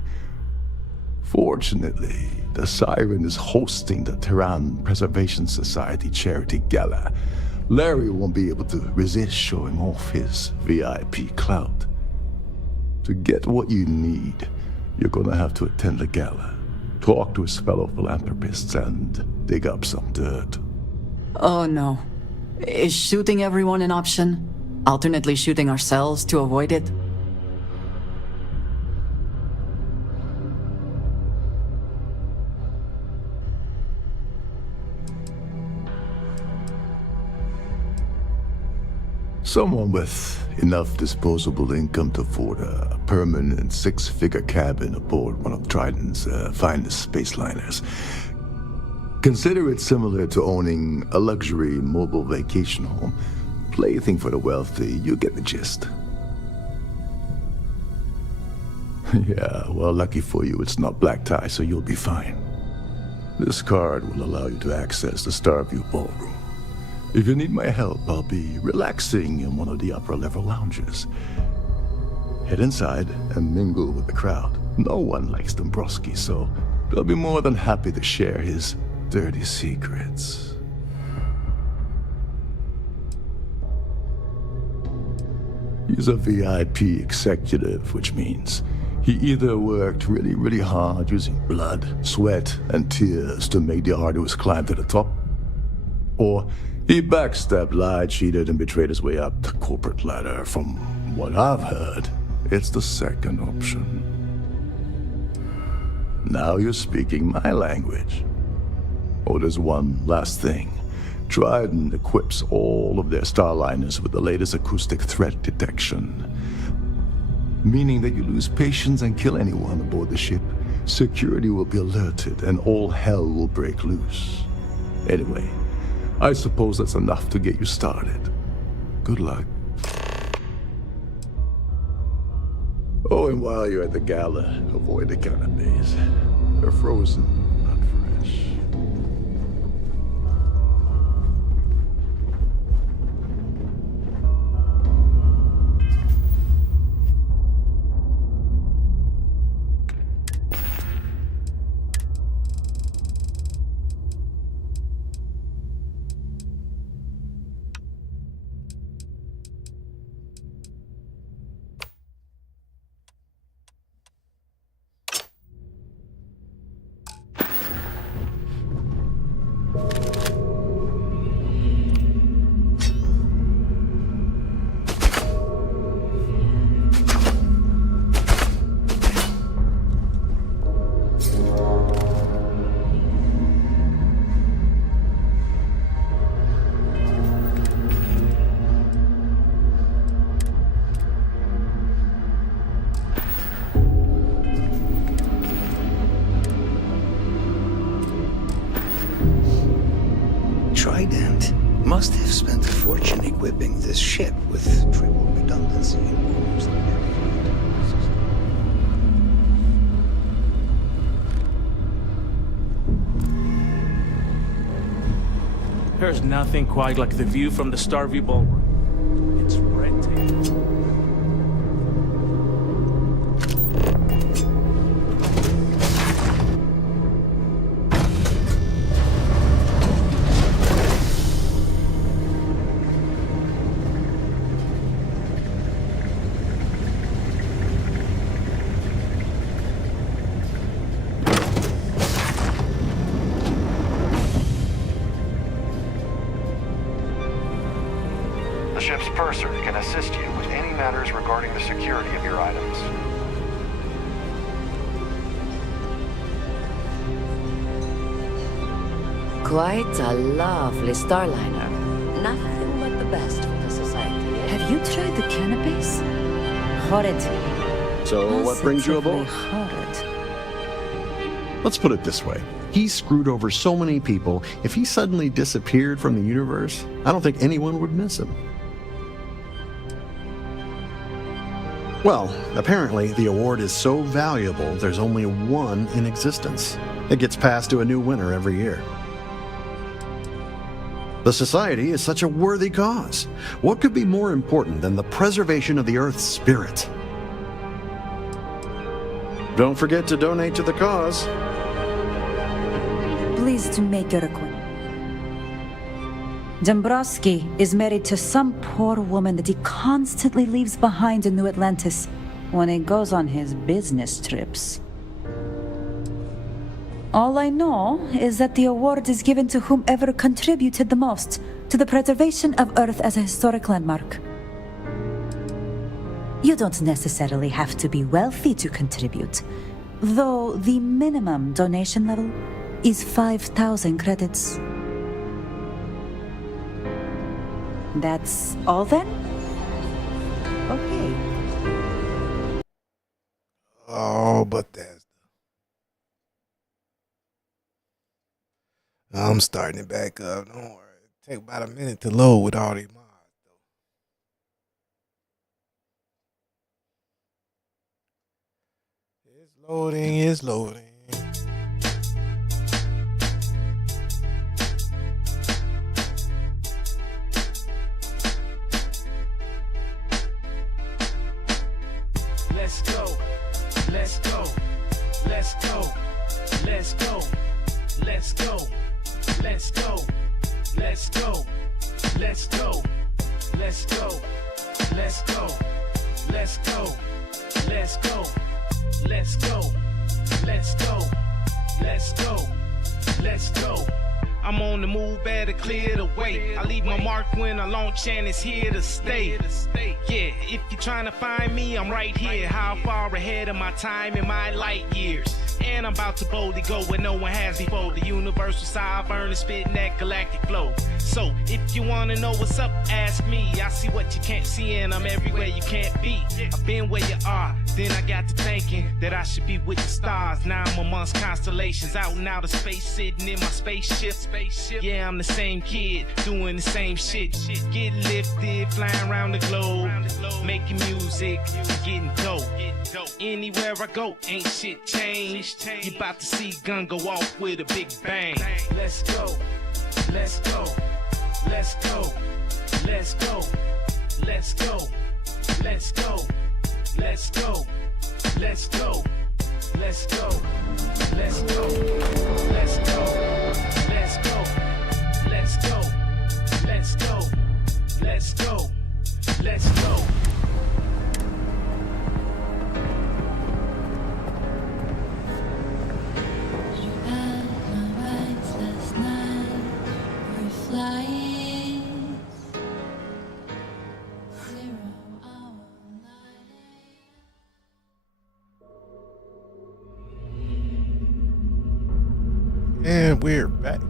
Fortunately, the Siren is hosting the Tehran Preservation Society charity gala. Larry won't be able to resist showing off his VIP clout. To get what you need, you're gonna have to attend the gala, talk to his fellow philanthropists, and dig up some dirt. Oh no. Is shooting everyone an option? Alternately shooting ourselves to avoid it? Someone with enough disposable income to afford a permanent six-figure cabin aboard one of Trident's finest space liners. Consider it similar to owning a luxury mobile vacation home. Plaything for the wealthy, you get the gist. Yeah, well, lucky for you, it's not black tie, so you'll be fine. This card will allow you to access the Starfield ballroom. If you need my help, I'll be relaxing in one of the upper-level lounges. Head inside and mingle with the crowd. No one likes Dombrowski, so they'll be more than happy to share his dirty secrets. He's a VIP executive, which means he either worked really, really hard using blood, sweat, and tears to make the arduous climb to the top, or he backstabbed, lied, cheated, and betrayed his way up the corporate ladder. From what I've heard, it's the second option. Now you're speaking my language. Oh, there's one last thing. Trident equips all of their starliners with the latest acoustic threat detection. Meaning that you lose patience and kill anyone aboard the ship, security will be alerted and all hell will break loose. Anyway, I suppose that's enough to get you started. Good luck. Oh, and while you're at the gala, avoid the canapes. They're frozen, not fresh. Trident must have spent a fortune equipping this ship with triple redundancy in rooms like There's nothing quite like the view from the Starfield ballroom. It's breathtaking. The ship's purser can assist you with any matters regarding the security of your items. Quite a lovely starliner. Nothing but the best for the society. Have you tried the canapes? Horrid. So what brings you aboard? Horrid. Let's put it this way. He screwed over so many people, if he suddenly disappeared from the universe, I don't think anyone would miss him. Well, apparently the award is so valuable there's only one in existence. It gets passed to a new winner every year. The Society is such a worthy cause. What could be more important than the preservation of the Earth's spirit? Don't forget to donate to the cause. Pleased to make your acquaintance. Dombrowski is married to some poor woman that he constantly leaves behind in New Atlantis when he goes on his business trips. All I know is that the award is given to whomever contributed the most to the preservation of Earth as a historic landmark. You don't necessarily have to be wealthy to contribute, though the minimum donation level is 5,000 credits. That's all then? Okay. Oh, but that's... I'm starting it back up. Don't worry. Take about a minute to load with all these mods. It's loading. Let's go. Let's go. Let's go. Let's go. Let's go. Let's go. Let's go. Let's go. Let's go. Let's go. Let's go. Let's go. Let's go. Let's go. Let's go. Let's go. I'm on the move, better clear the way. I leave my mark when I launch and it's here to stay. Yeah, if you're trying to find me, I'm right here. How far ahead of my time in my light years. And I'm about to boldly go where no one has before. The universal side burning, spitting that galactic flow. So if you wanna know what's up, ask me. I see what you can't see and I'm everywhere you can't be. I've been where you are, then I got to thinking that I should be with the stars. Now I'm amongst constellations, out and out of space, sitting in my spaceship. Yeah, I'm the same kid, doing the same shit. Getting lifted, flying around the globe, making music, getting dope. Anywhere I go, ain't shit changed. You about to see gun go off with a big bang. Let's go. Let's go. Let's go. Let's go. Let's go. Let's go. Let's go. Let's go. Let's go. Let's go. Let's go. Let's go. Let's go. Let's go. Let's go. Let's go. And we're back.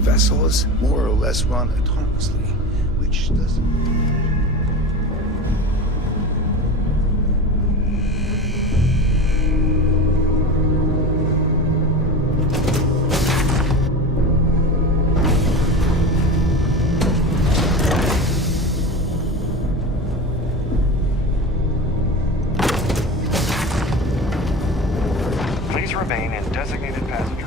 Vessels more or less run autonomously, which doesn't... Please remain in designated passenger.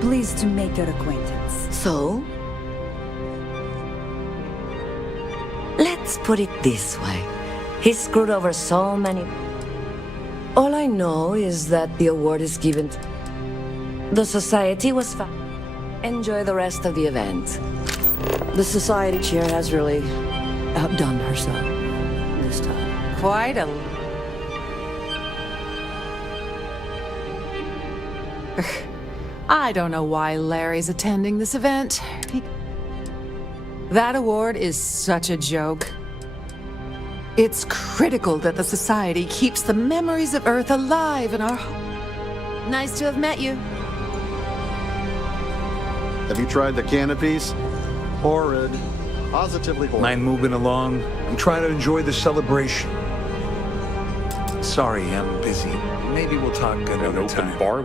Pleased to make your acquaintance. So? Let's put it this way. He screwed over so many... All I know is that the award is given to... The Society was Enjoy the rest of the event. The Society chair has really outdone herself. quite a... I don't know why Larry's attending this event. That award is such a joke. It's critical that the Society keeps the memories of Earth alive in our... Nice to have met you. Have you tried the canopies? Horrid. Positively horrid. Mind moving along? I'm trying to enjoy the celebration. Sorry, I'm busy. Maybe we'll talk another time. Bar.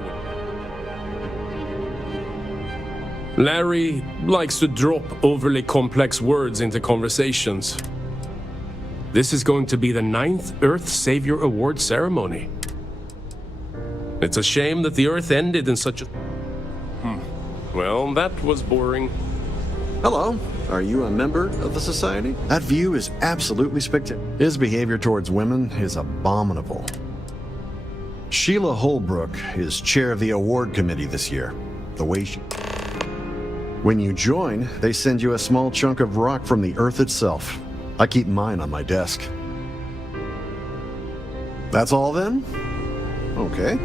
Larry likes to drop overly complex words into conversations. This is going to be the 9th Earth Savior Award ceremony. It's a shame that the Earth ended in such a... Well, that was boring. Hello. Are you a member of the Society? That view is absolutely spectacular. His behavior towards women is abominable. Sheila Holbrook is chair of the award committee this year. The way she... When you join, they send you a small chunk of rock from the Earth itself. I keep mine on my desk. That's all then? Okay.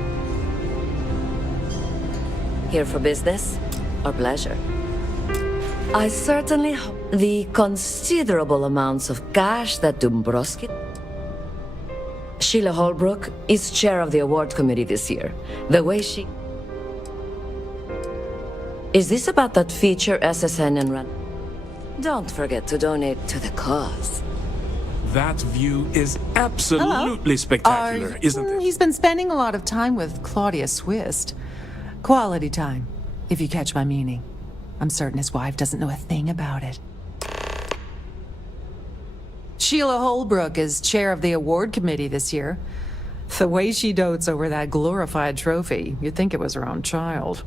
Here for business or pleasure? I certainly hope the considerable amounts of cash that Dombrowski... Sheila Holbrook is chair of the award committee this year. The way she... Is this about that feature SSN and run? Don't forget to donate to the cause. That view is absolutely spectacular, isn't it? He's been spending a lot of time with Claudia Swist. Quality time, if you catch my meaning. I'm certain his wife doesn't know a thing about it. Sheila Holbrook is chair of the award committee this year. The way she dotes over that glorified trophy, you'd think it was her own child.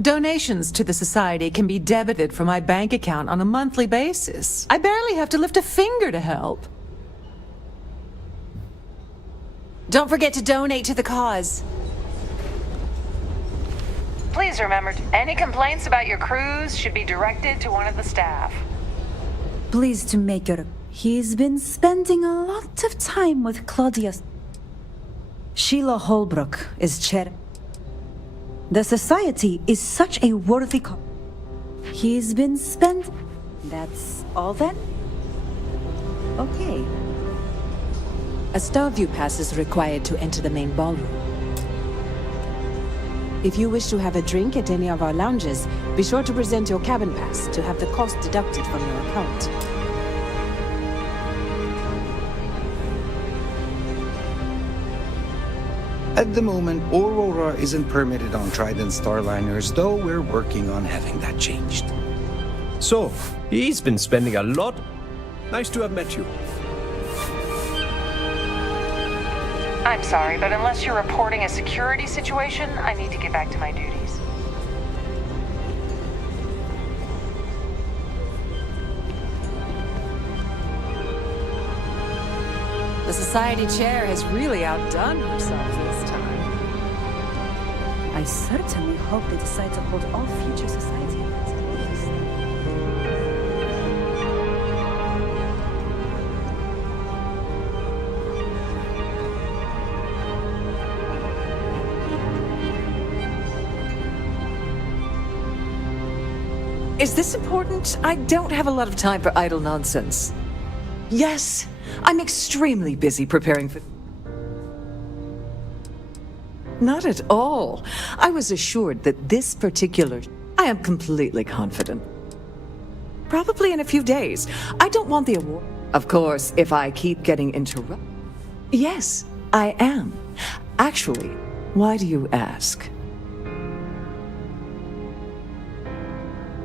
Donations to the Society can be debited from my bank account on a monthly basis. I barely have to lift a finger to help. Don't forget to donate to the cause. Please remember, any complaints about your cruise should be directed to one of the staff. Please to make your... He's been spending a lot of time with Claudia. Sheila Holbrook is chair. The Society is such a worthy He's been spent... That's all then? Okay. A Starview pass is required to enter the main ballroom. If you wish to have a drink at any of our lounges, be sure to present your cabin pass to have the cost deducted from your account. At the moment, Aurora isn't permitted on Trident Starliners, though we're working on having that changed. So, he's been spending a lot. Nice to have met you. I'm sorry, but unless you're reporting a security situation, I need to get back to my duties. The Society chair has really outdone herself this time. I certainly hope they decide to hold all future Society events. Is this important? I don't have a lot of time for idle nonsense. Yes, I'm extremely busy preparing for... Not at all. I was assured that this particular... I am completely confident. Probably in a few days. I don't want the award. Of course, if I keep getting interrupted... Yes, I am. Actually, why do you ask?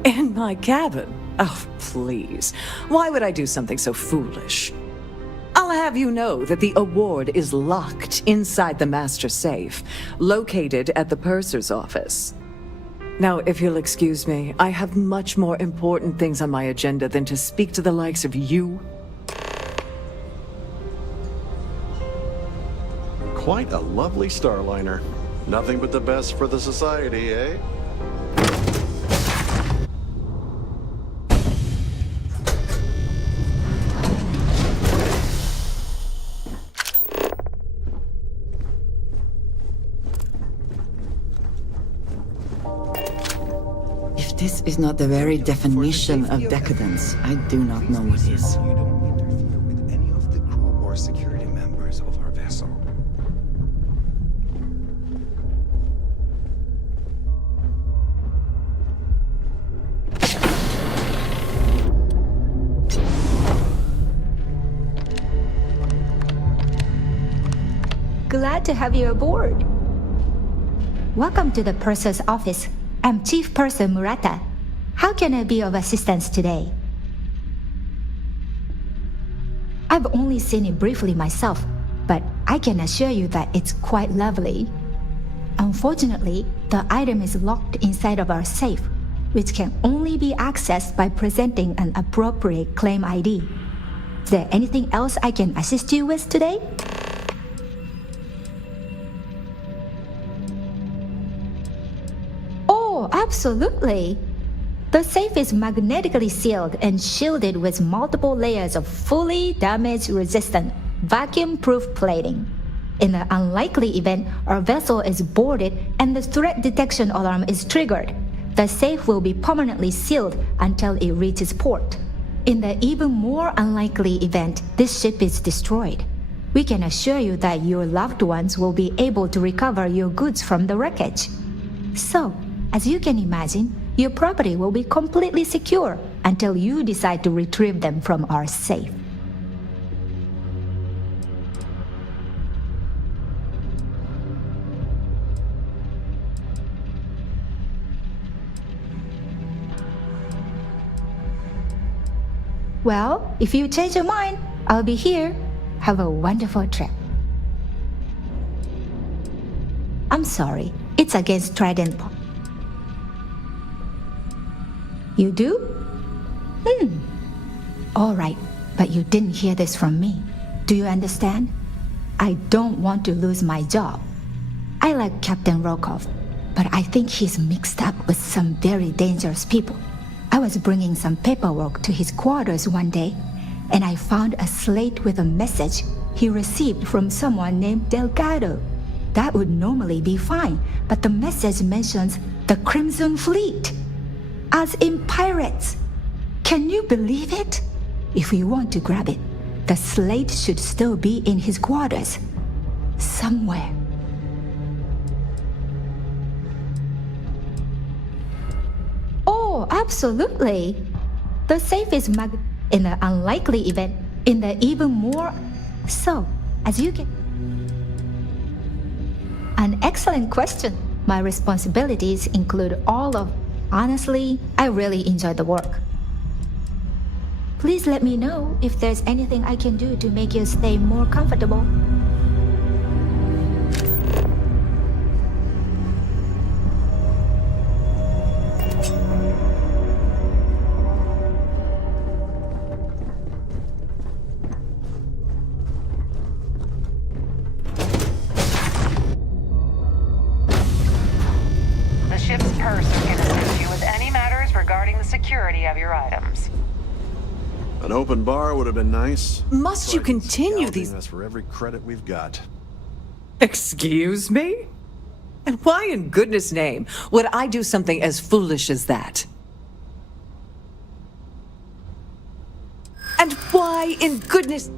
In my cabin? Oh, please. Why would I do something so foolish? I'll have you know that the award is locked inside the master safe, located at the purser's office. Now, if you'll excuse me, I have much more important things on my agenda than to speak to the likes of you. Quite a lovely Starliner. Nothing but the best for the Society, eh? This is not the very definition of decadence. I do not know what is. You don't interfere with any of the crew or security members of our vessel. Glad to have you aboard. Welcome to the Purser's office. I'm Chief Purser Murata. How can I be of assistance today? I've only seen it briefly myself, but I can assure you that it's quite lovely. Unfortunately, the item is locked inside of our safe, which can only be accessed by presenting an appropriate claim ID. Is there anything else I can assist you with today? Oh, absolutely. The safe is magnetically sealed and shielded with multiple layers of fully damage-resistant, vacuum-proof plating. In the unlikely event our vessel is boarded and the threat detection alarm is triggered, the safe will be permanently sealed until it reaches port. In the even more unlikely event this ship is destroyed, we can assure you that your loved ones will be able to recover your goods from the wreckage. So, as you can imagine, your property will be completely secure until you decide to retrieve them from our safe. Well, if you change your mind, I'll be here. Have a wonderful trip. I'm sorry, it's against Trident. You do? All right, but you didn't hear this from me. Do you understand? I don't want to lose my job. I like Captain Rokov, but I think he's mixed up with some very dangerous people. I was bringing some paperwork to his quarters one day, and I found a slate with a message he received from someone named Delgado. That would normally be fine, but the message mentions the Crimson Fleet, as in pirates. Can you believe it? If we want to grab it, the slate should still be in his quarters. Somewhere. Oh, absolutely. The safe is in the unlikely event, in the even more... So, as you can... An excellent question. My responsibilities include all of... Honestly, I really enjoy the work. Please let me know if there's anything I can do to make your stay more comfortable. The ship's purser can assist you with any matters regarding the security of your items. An open bar would have been nice. Must you continue these... us for every credit we've got. Excuse me? And why in goodness name would I do something as foolish as that? And why in goodness...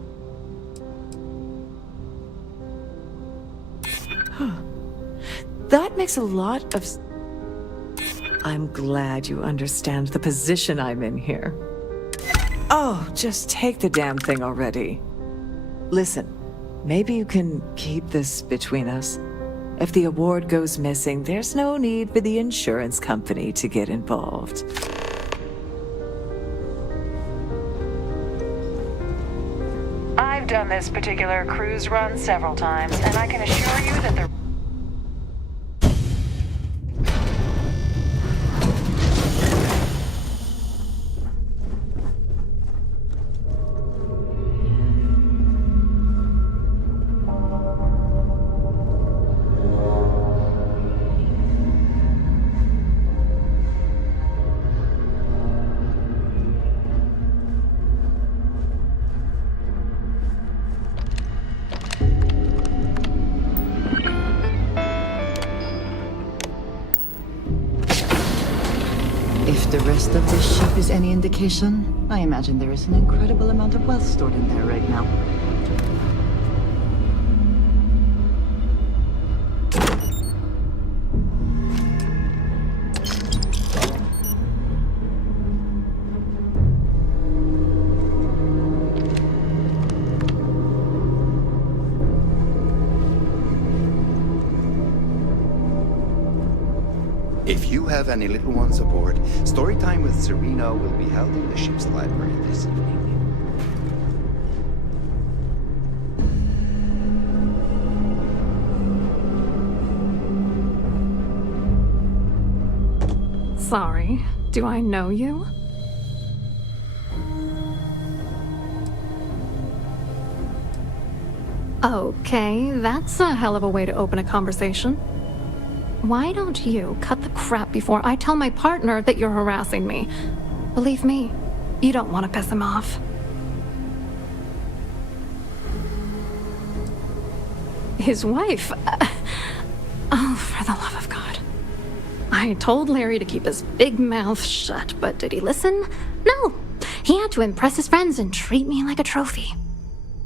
That makes a lot of... I'm glad you understand the position I'm in here. Oh, just take the damn thing already. Listen, maybe you can keep this between us. If the award goes missing, there's no need for the insurance company to get involved. I've done this particular cruise run several times, and I can assure you that the... cost of this ship is any indication, I imagine there is an incredible amount of wealth stored in there right now. If you have any little ones aboard, story time with Serena will be held in the ship's library this evening. Sorry, do I know you? Okay, that's a hell of a way to open a conversation. Why don't you cut the crap before I tell my partner that you're harassing me? Believe me, you don't want to piss him off. His wife? Oh, for the love of God. I told Larry to keep his big mouth shut, but did he listen? No. He had to impress his friends and treat me like a trophy.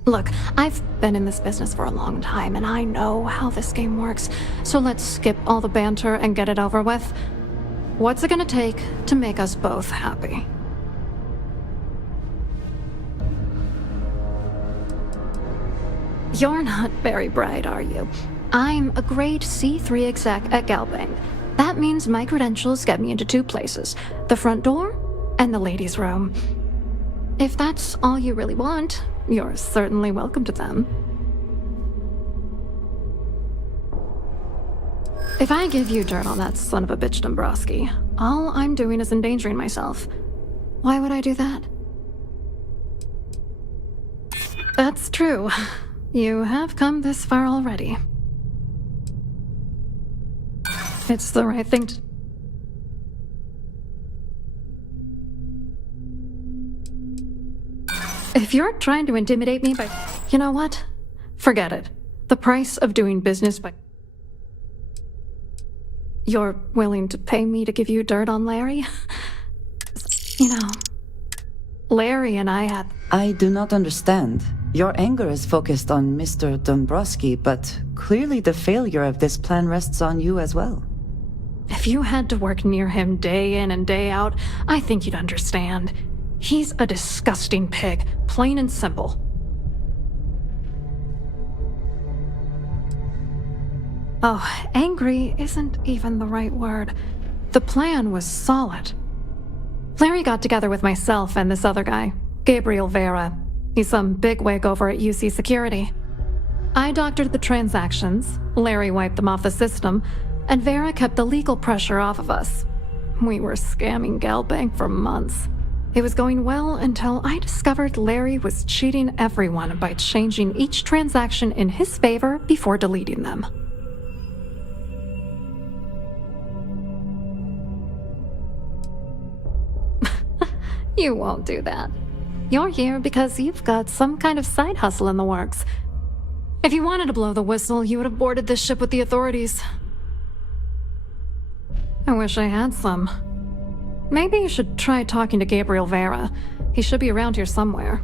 Look, I've been in this business for a long time, and I know how this game works, so let's skip all the banter and get it over with. What's it gonna take to make us both happy? You're not very bright, are you? I'm a grade C3 exec at Galbang. That means my credentials get me into two places, the front door and the ladies' room. If that's all you really want, you're certainly welcome to them. If I give you dirt on that son of a bitch Dombrowski, all I'm doing is endangering myself. Why would I do that? That's true. You have come this far already. It's the right thing to... If you're trying to intimidate me by... You know what? Forget it. The price of doing business by... You're willing to pay me to give you dirt on Larry? You know, Larry and I had... I do not understand. Your anger is focused on Mr. Dombrowski, but clearly the failure of this plan rests on you as well. If you had to work near him day in and day out, I think you'd understand. He's a disgusting pig, plain and simple. Oh, angry isn't even the right word. The plan was solid. Larry got together with myself and this other guy, Gabriel Vera. He's some bigwig over at UC Security. I doctored the transactions, Larry wiped them off the system, and Vera kept the legal pressure off of us. We were scamming Galbank for months. It was going well until I discovered Larry was cheating everyone by changing each transaction in his favor before deleting them. You won't do that. You're here because you've got some kind of side hustle in the works. If you wanted to blow the whistle, you would have boarded this ship with the authorities. I wish I had some. Maybe you should try talking to Gabriel Vera. He should be around here somewhere.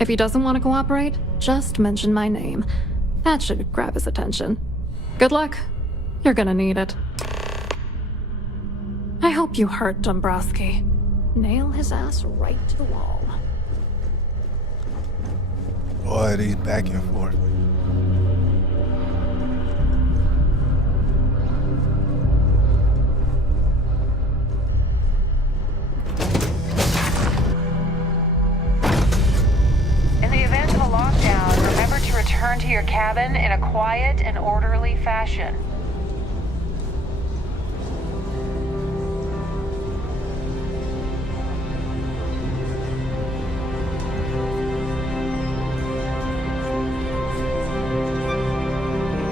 If he doesn't want to cooperate, just mention my name. That should grab his attention. Good luck. You're gonna need it. I hope you hurt Dombrowski. Nail his ass right to the wall. Boy, these back and forth. In the event of a lockdown, remember to return to your cabin in a quiet and orderly fashion.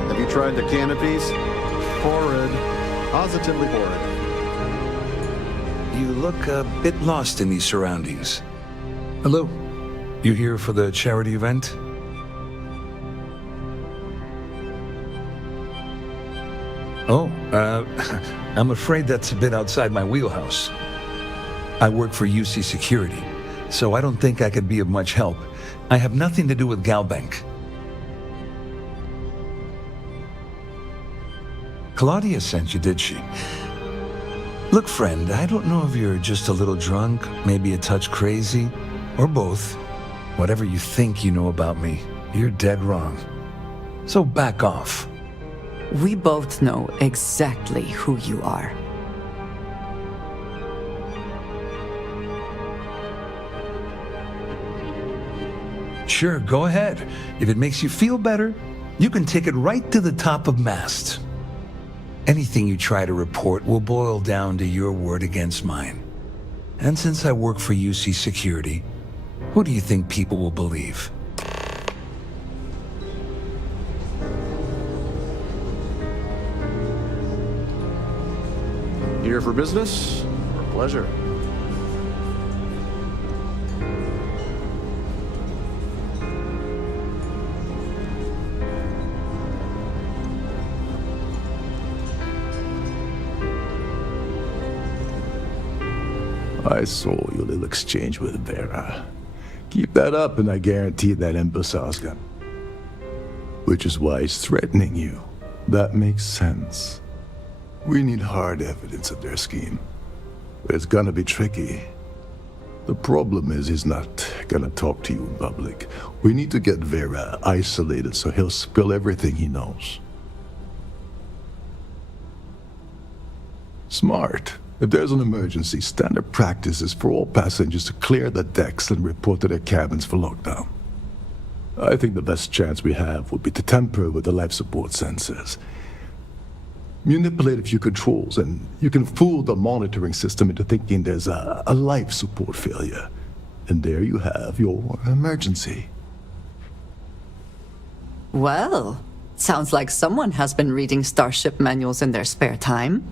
Have you tried the canopies? Horrid. Positively horrid. You look a bit lost in these surroundings. Hello. You here for the charity event? Oh, I'm afraid that's a bit outside my wheelhouse. I work for UC Security, so I don't think I could be of much help. I have nothing to do with Galbank. Claudia sent you, did she? Look, friend, I don't know if you're just a little drunk, maybe a touch crazy, or both. Whatever you think you know about me, you're dead wrong. So back off. We both know exactly who you are. Sure, go ahead. If it makes you feel better, you can take it right to the top of mast. Anything you try to report will boil down to your word against mine. And since I work for UC Security, who do you think people will believe? Here for business or pleasure? I saw your little exchange with Vera. Keep that up and I guarantee that imbecile's gonna... Which is why he's threatening you. That makes sense. We need hard evidence of their scheme. But it's gonna be tricky. The problem is he's not gonna talk to you in public. We need to get Vera isolated so he'll spill everything he knows. Smart. If there's an emergency, standard practice is for all passengers to clear the decks and report to their cabins for lockdown. I think the best chance we have would be to tamper with the life support sensors. Manipulate a few controls, and you can fool the monitoring system into thinking there's a life support failure. And there you have your emergency. Well, sounds like someone has been reading Starship manuals in their spare time.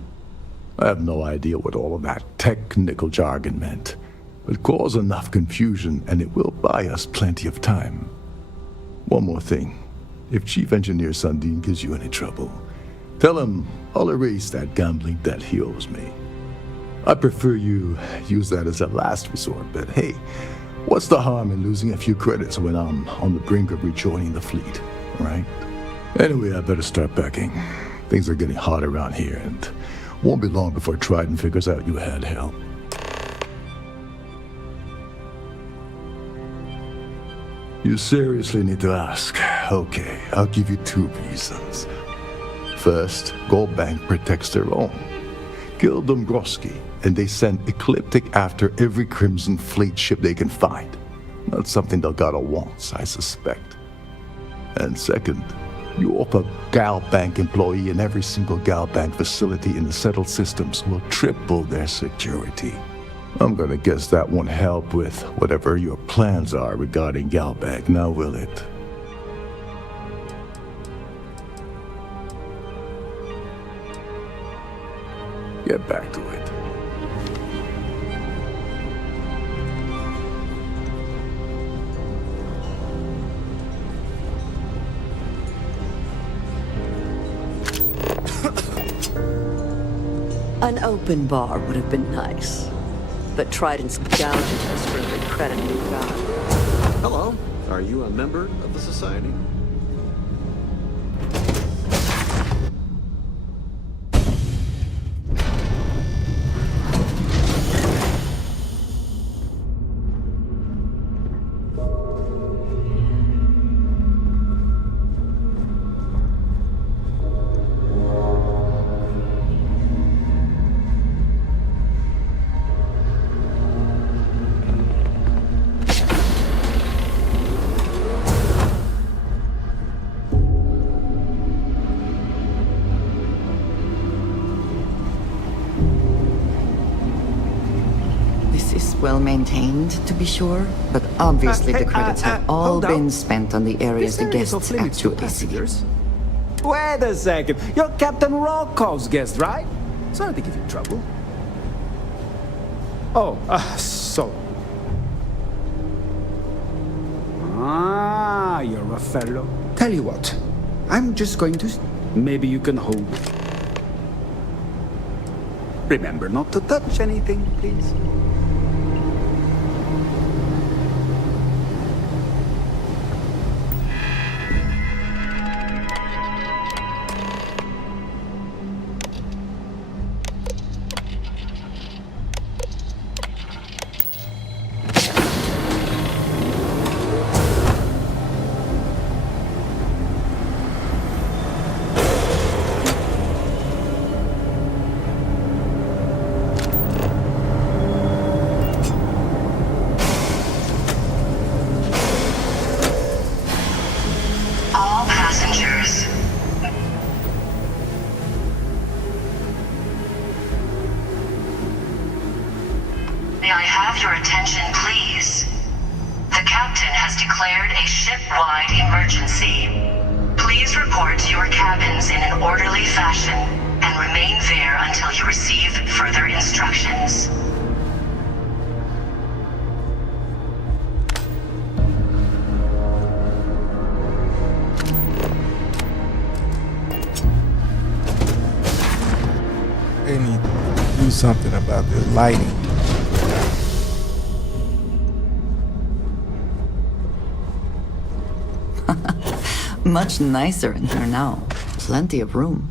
I have no idea what all of that technical jargon meant. But cause enough confusion and it will buy us plenty of time. One more thing. If Chief Engineer Sundin gives you any trouble, tell him I'll erase that gambling debt he owes me. I prefer you use that as a last resort, but hey, what's the harm in losing a few credits when I'm on the brink of rejoining the fleet, right? Anyway, I better start packing. Things are getting hot around here, and won't be long before Trident figures out you had help. You seriously need to ask. Okay, I'll give you 2 reasons. First, Galbank protects their own. Kill Dombrowski, and they send Ecliptic after every Crimson Fleet ship they can find. Not something Delgado wants, I suspect. And second, you offer Galbank employee in every single Galbank facility in the settled systems will triple their security. I'm gonna guess that won't help with whatever your plans are regarding Galbank, now will it? Get back to it. An open bar would have been nice, but Trident's gouging us for every credit we've got. Hello. Are you a member of the Society? Well maintained, to be sure, but obviously the credits have all been spent on the areas the guests actually see. Wait a second. You're Captain Rokov's guest, right? Sorry to give you trouble. Oh, so. Ah, you're a fellow. Tell you what, I'm just going to... Maybe you can hold... Remember not to touch anything, please. captain has declared a ship-wide emergency. Please report to your cabins in an orderly fashion and remain there until you receive further instructions. They need to do something about this lighting. Much nicer in here now. Plenty of room.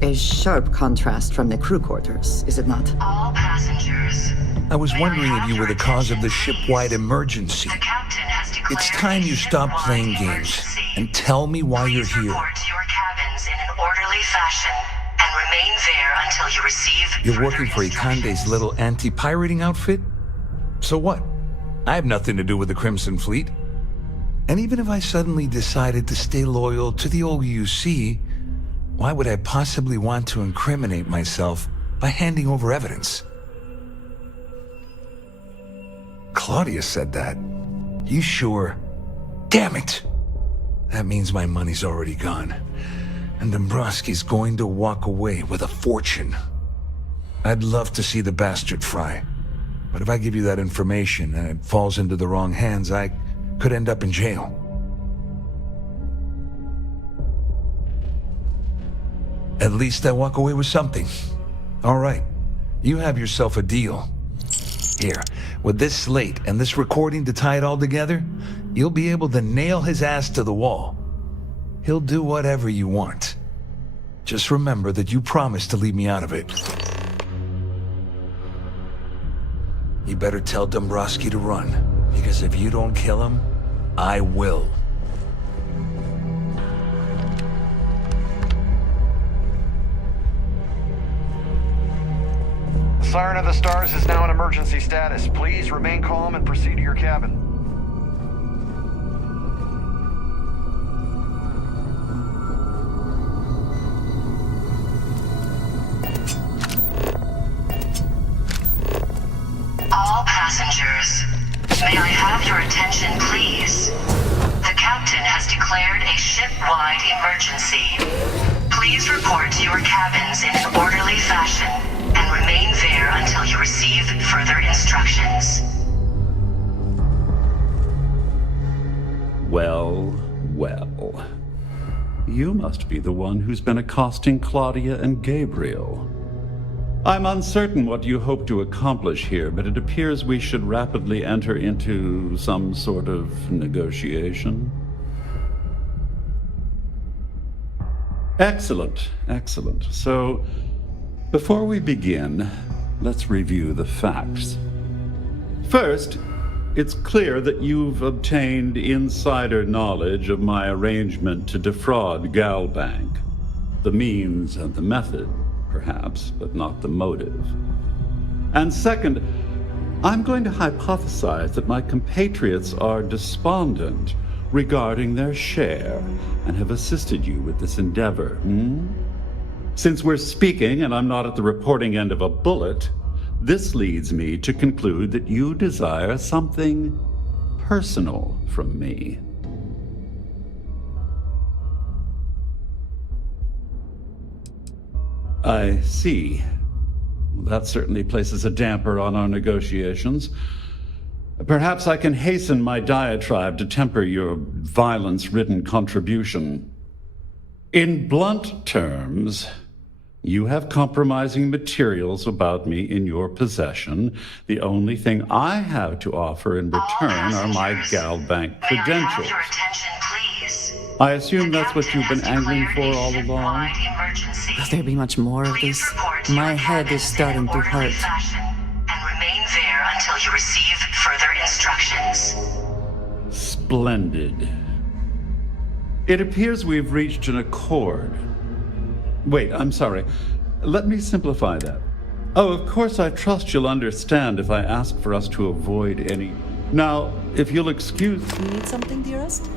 A sharp contrast from the crew quarters, is it not? All passengers. I was wondering if you were the cause of the ship-wide emergency. It's time you stop playing games and tell me why you're here. Report to your cabins in an orderly fashion and remain there until you receive You're working for Ikande's little anti-pirating outfit? So what? I have nothing to do with the Crimson Fleet. And even if I suddenly decided to stay loyal to the old UC, why would I possibly want to incriminate myself by handing over evidence? Claudia said that. You sure? Damn it! That means my money's already gone. And Dombrowski's going to walk away with a fortune. I'd love to see the bastard fry. But if I give you that information and it falls into the wrong hands, I could end up in jail. At least I walk away with something. All right, you have yourself a deal. Here, with this slate and this recording to tie it all together, you'll be able to nail his ass to the wall. He'll do whatever you want. Just remember that you promised to leave me out of it. You better tell Dombrowski to run, because if you don't kill him, I will. Siren of the Stars is now in emergency status. Please remain calm and proceed to your cabin. All passengers, may I have your attention, please? The captain has declared a ship-wide emergency. Please report to your cabins in an orderly fashion and remain there until you receive further instructions. Well, well. You must be the one who's been accosting Claudia and Gabriel. I'm uncertain what you hope to accomplish here, but it appears we should rapidly enter into some sort of negotiation. Excellent, excellent. So, before we begin, let's review the facts. First, it's clear that you've obtained insider knowledge of my arrangement to defraud Galbank. The means and the method, perhaps, but not the motive. And second, I'm going to hypothesize that my compatriots are despondent regarding their share and have assisted you with this endeavor. Since we're speaking and I'm not at the reporting end of a bullet, this leads me to conclude that you desire something personal from me. I see. That certainly places a damper on our negotiations. Perhaps I can hasten my diatribe to temper your violence-ridden contribution. In blunt terms, you have compromising materials about me in your possession. The only thing I have to offer in return are my GalBank credentials. Your attention, please. I assume that's what you've been angling for all along? Will there be much more of this? My head is starting to hurt. And remain there until you receive further instructions. Splendid. It appears we've reached an accord. Wait, I'm sorry. Let me simplify that. Oh, of course, I trust you'll understand if I ask for us to avoid any... Now, if you'll excuse... You need something, dearest?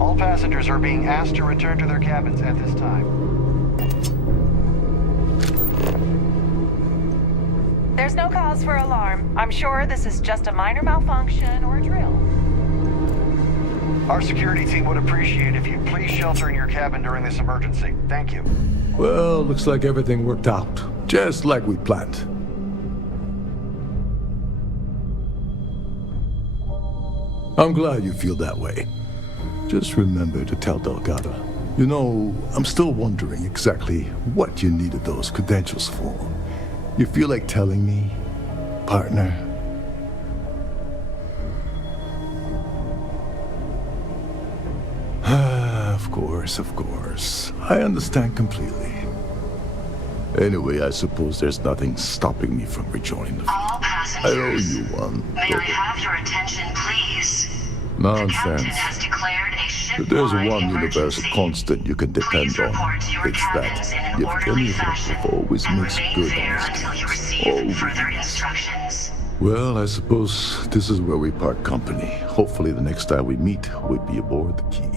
All passengers are being asked to return to their cabins at this time. There's no cause for alarm. I'm sure this is just a minor malfunction or a drill. Our security team would appreciate if you please shelter in your cabin during this emergency. Thank you. Well, looks like everything worked out, just like we planned. I'm glad you feel that way. Just remember to tell Delgado. You know, I'm still wondering exactly what you needed those credentials for. You feel like telling me, partner? Of course. I understand completely. Anyway, I suppose there's nothing stopping me from rejoining the... All passengers. I owe you one. May I have your attention, please? Nonsense. Has declared a ship But there's one universal constant you can depend on. It's that if anything always makes good on its always. Well, I suppose this is where we part company. Hopefully the next time we meet, we'll be aboard the Key.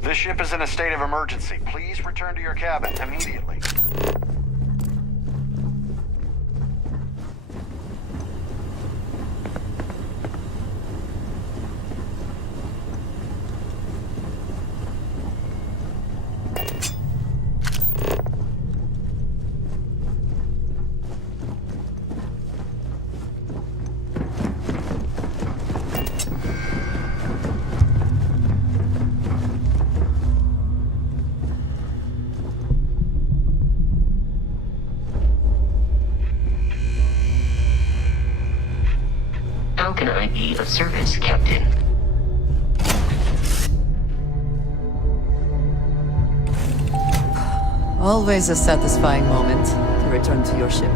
This ship is in a state of emergency. Please return to your cabin immediately. How can I be of service, Captain? Always a satisfying moment to return to your ship.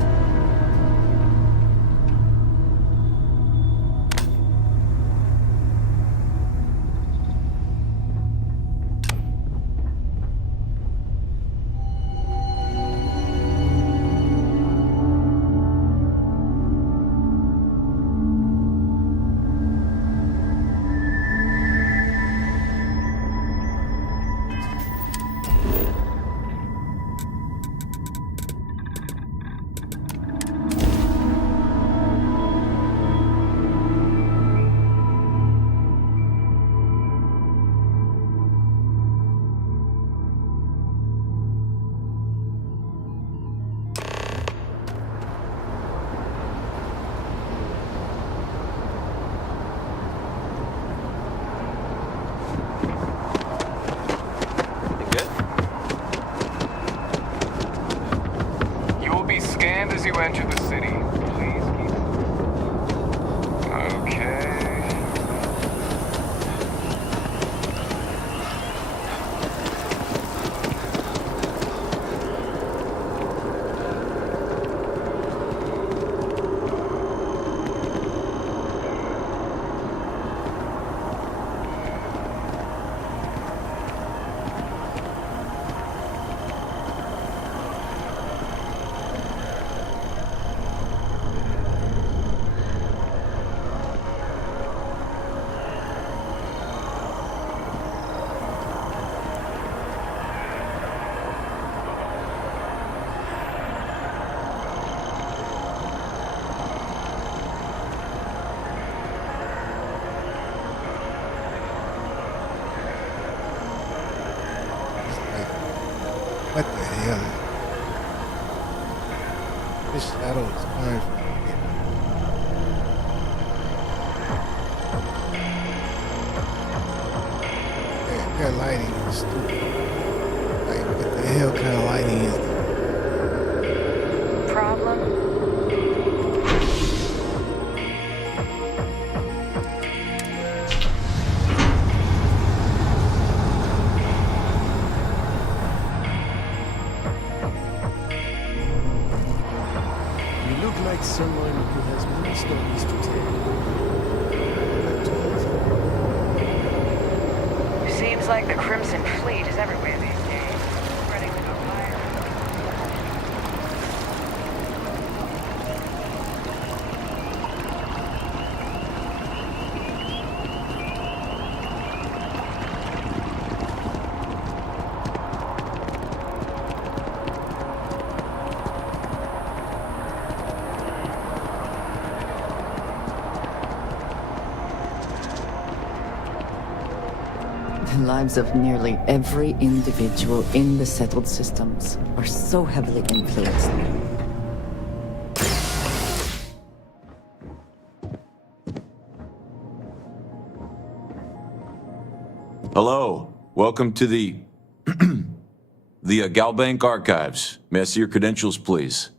battle is fine for me. That lighting is stupid. Like, what the hell kind of lighting is that? Problem? You look like someone who has many stories to tell. Seems like the Crimson Fleet is everywhere these days. Spreading like a fire. The lives of nearly every individual in the settled systems are so heavily influenced. Hello, welcome to the Galbank Archives. May I see your credentials, please?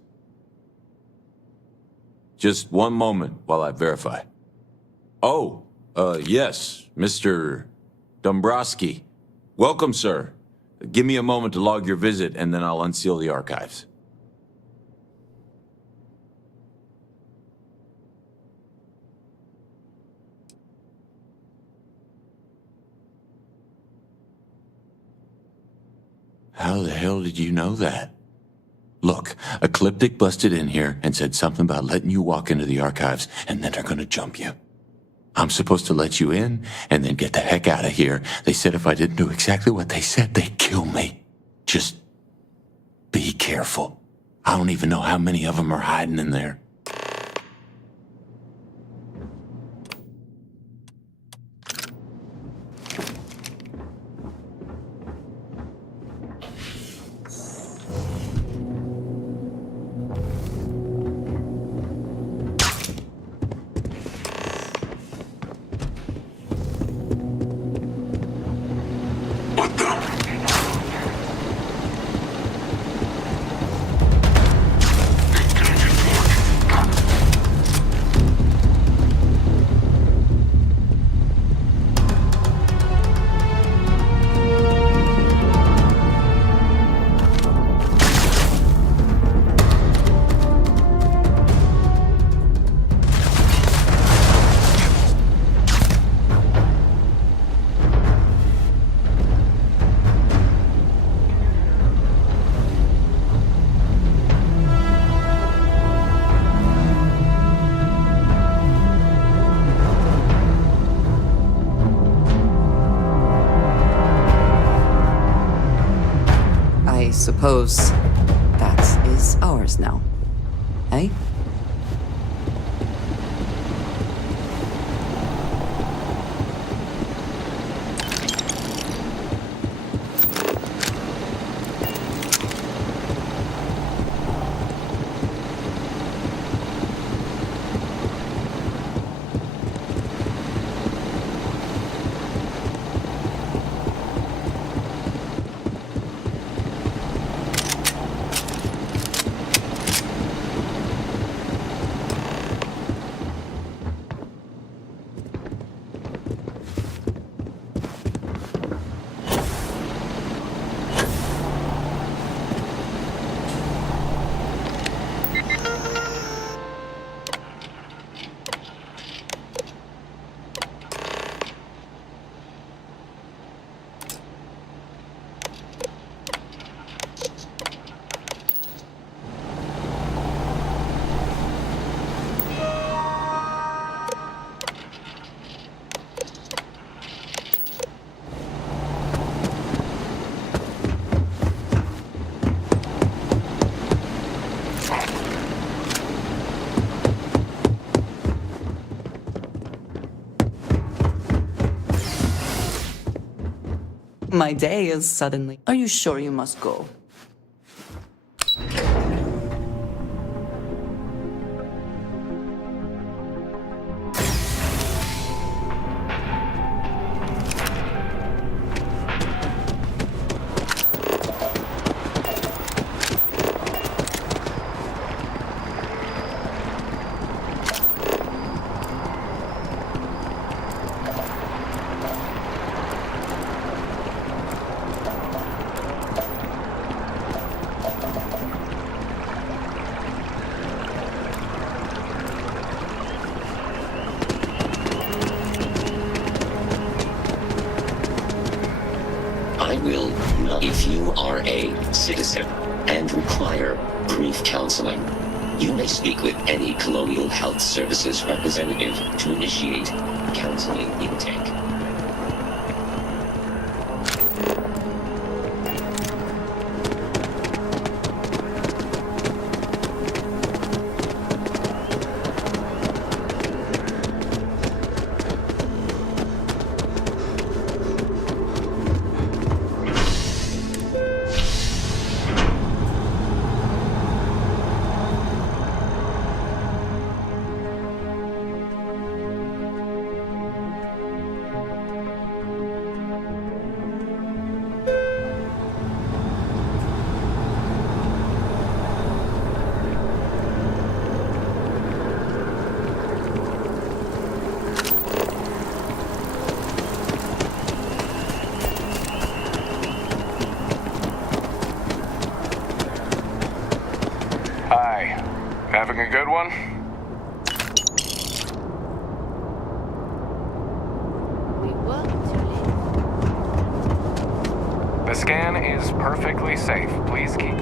Just one moment while I verify. Oh, yes, Mr. Dombrowski. Welcome, sir. Give me a moment to log your visit, and then I'll unseal the archives. How the hell did you know that? Look, Ecliptic busted in here and said something about letting you walk into the archives, and then they're gonna jump you. I'm supposed to let you in and then get the heck out of here. They said if I didn't do exactly what they said, they'd kill me. Just be careful. I don't even know how many of them are hiding in there. I suppose that is ours now. Eh? My day is suddenly. Are you sure you must go? will not. If you are a citizen and require grief counseling, you may speak with any Colonial Health Services representative to initiate counseling intake. Having a good one? The scan is perfectly safe. Please keep.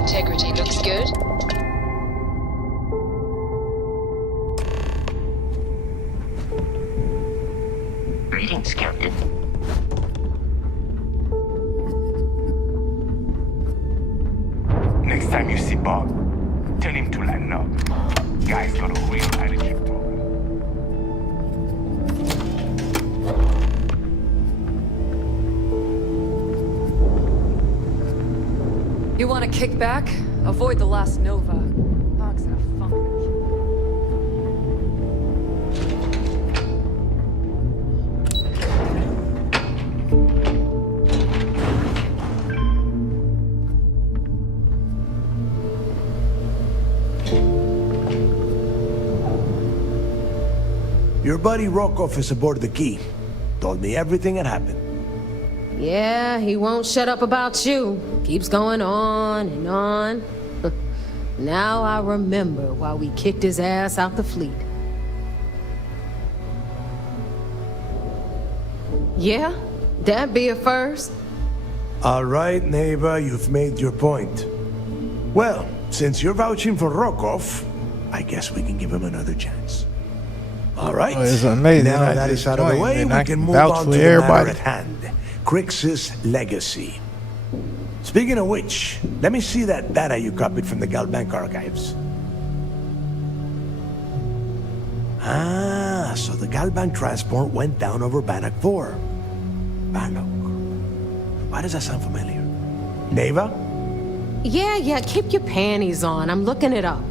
Integrity looks good. Greetings, Captain. Next time you see Bob, tell him to lighten up. Guy's got a real attitude problem. You want to kick back? Avoid the last Nova. Dog's in a funk. Your buddy Rokoff is aboard the Key. Told me everything that happened. Yeah, he won't shut up about you. Keeps going on and on. Now I remember why we kicked his ass out the fleet. Yeah, that'd be a first. All right, Neva, you've made your point. Well, since you're vouching for Rokoff, I guess we can give him another chance. All right. Oh, it's amazing. Now I that just is out of the joined, way, and we I can can move vouch on for to the matter everybody. at hand. Crix's legacy. Speaking of which, let me see that data you copied from the Galbank archives. Ah, so the Galbank transport went down over Bannock 4. Bannock. Why does that sound familiar? Neva? Yeah, keep your panties on. I'm looking it up.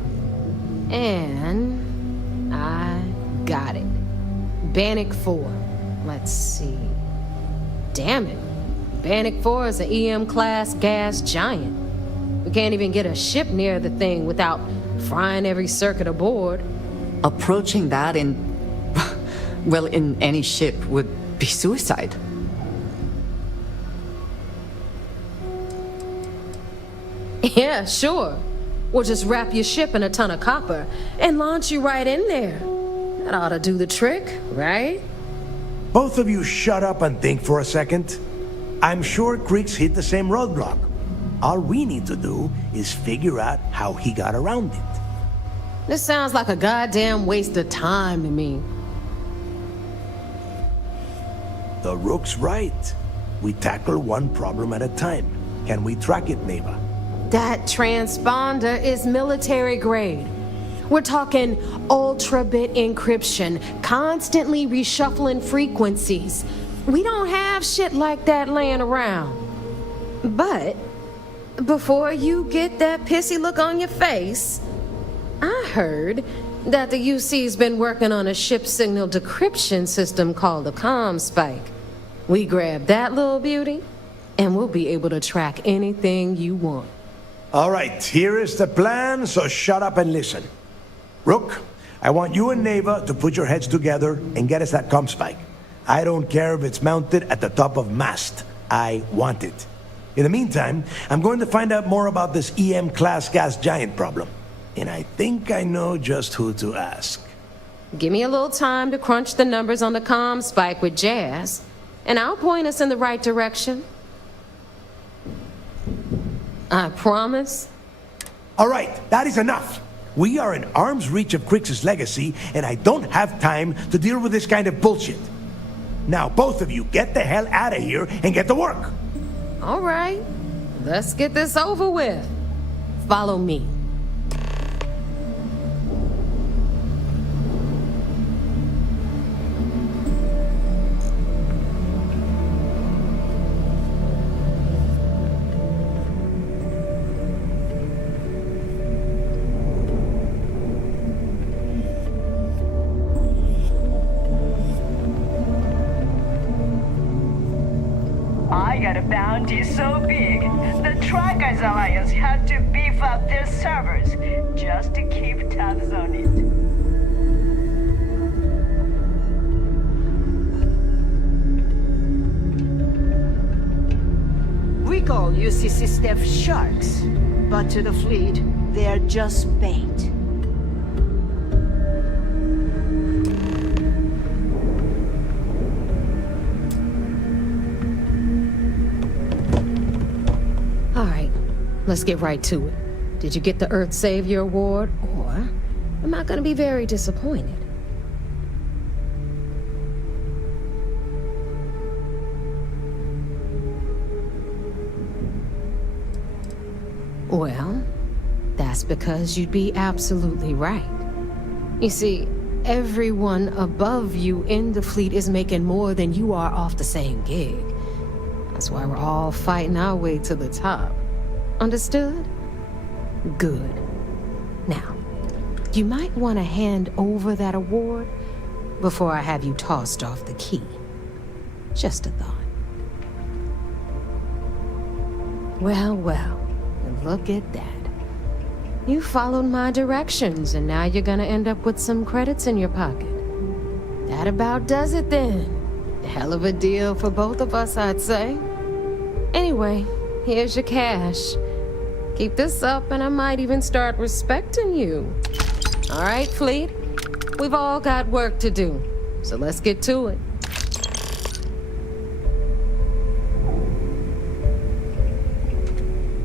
And I got it. Bannock 4. Let's see. Damn it. Bannock 4 is an EM-class gas giant. We can't even get a ship near the thing without frying every circuit aboard. Approaching that in any ship would be suicide. Yeah, sure. We'll just wrap your ship in a ton of copper and launch you right in there. That ought to do the trick, right? both of you shut up and think for a second. I'm sure Creeks hit the same roadblock. All we need to do is figure out how he got around it. This sounds like a goddamn waste of time to me. The Rook's right. We tackle one problem at a time. Can we track it, Neva? That transponder is military grade. We're talking ultra-bit encryption, constantly reshuffling frequencies. We don't have shit like that laying around. But before you get that pissy look on your face, I heard that the UC's been working on a ship signal decryption system called a ComSpike. We grab that little beauty, and we'll be able to track anything you want. All right, here is the plan, so shut up and listen. Rook, I want you and Neva to put your heads together and get us that ComSpike. I don't care if it's mounted at the top of mast. I want it. In the meantime, I'm going to find out more about this EM-class gas giant problem. And I think I know just who to ask. Give me a little time to crunch the numbers on the ComSpike with Jazz, and I'll point us in the right direction. I promise. All right, that is enough. We are in arm's reach of Creeks' legacy, and I don't have time to deal with this kind of bullshit. Now, both of you, get the hell out of here and get to work. All right, let's get this over with. Follow me. I got a bounty so big, the Trackers Alliance had to beef up their servers just to keep tabs on it. We call UCC staff sharks, but to the fleet, they're just bait. All right, let's get right to it. Did you get the Earth Savior Award, or am I gonna be very disappointed? Well, that's because you'd be absolutely right. You see, everyone above you in the fleet is making more than you are off the same gig. That's why we're all fighting our way to the top. Understood? Good. Now, you might want to hand over that award before I have you tossed off the key. Just a thought. Well, well, look at that. You followed my directions, and now you're gonna end up with some credits in your pocket. That about does it then. Hell of a deal for both of us, I'd say. Anyway, here's your cash. Keep this up, and I might even start respecting you. All right, Fleet? We've all got work to do, so let's get to it.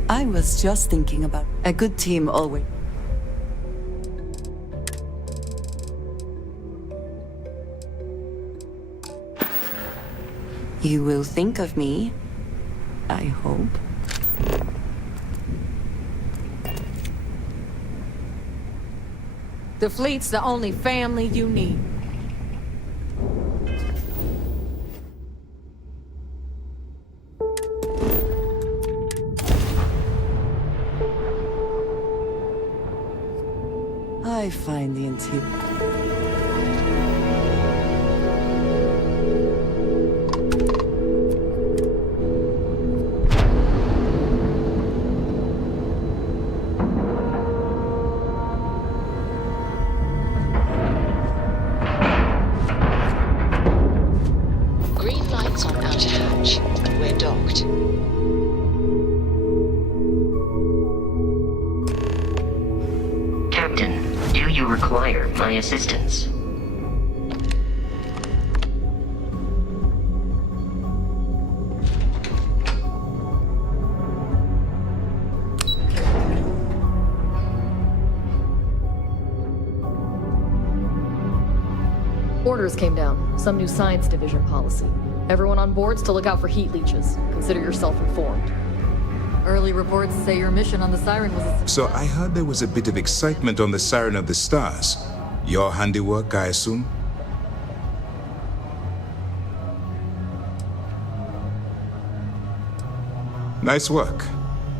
I was just thinking about a good team always. You will think of me, I hope. The fleet's the only family you need. I find the interior. Green lights on outer hatch. We're docked. Captain, do you require my assistance? Orders came down. Some new science division policy. Everyone on board's to look out for heat leeches. Consider yourself informed. Early reports say your mission on the Siren was a success. So I heard there was a bit of excitement on the Siren of the Stars. Your handiwork, I assume? Nice work.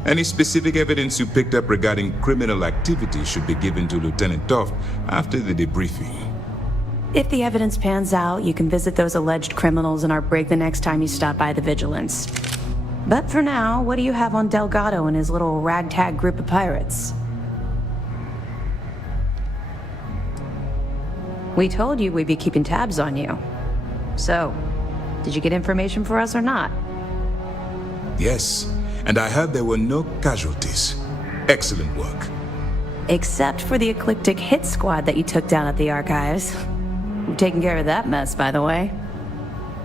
Any specific evidence you picked up regarding criminal activity should be given to Lieutenant Toft after the debriefing. If the evidence pans out, you can visit those alleged criminals in our brig the next time you stop by the Vigilance. But for now, what do you have on Delgado and his little ragtag group of pirates? We told you we'd be keeping tabs on you. So, did you get information for us or not? Yes, and I heard there were no casualties. Excellent work. Except for the eclectic hit squad that you took down at the archives. You've taken care of that mess, by the way.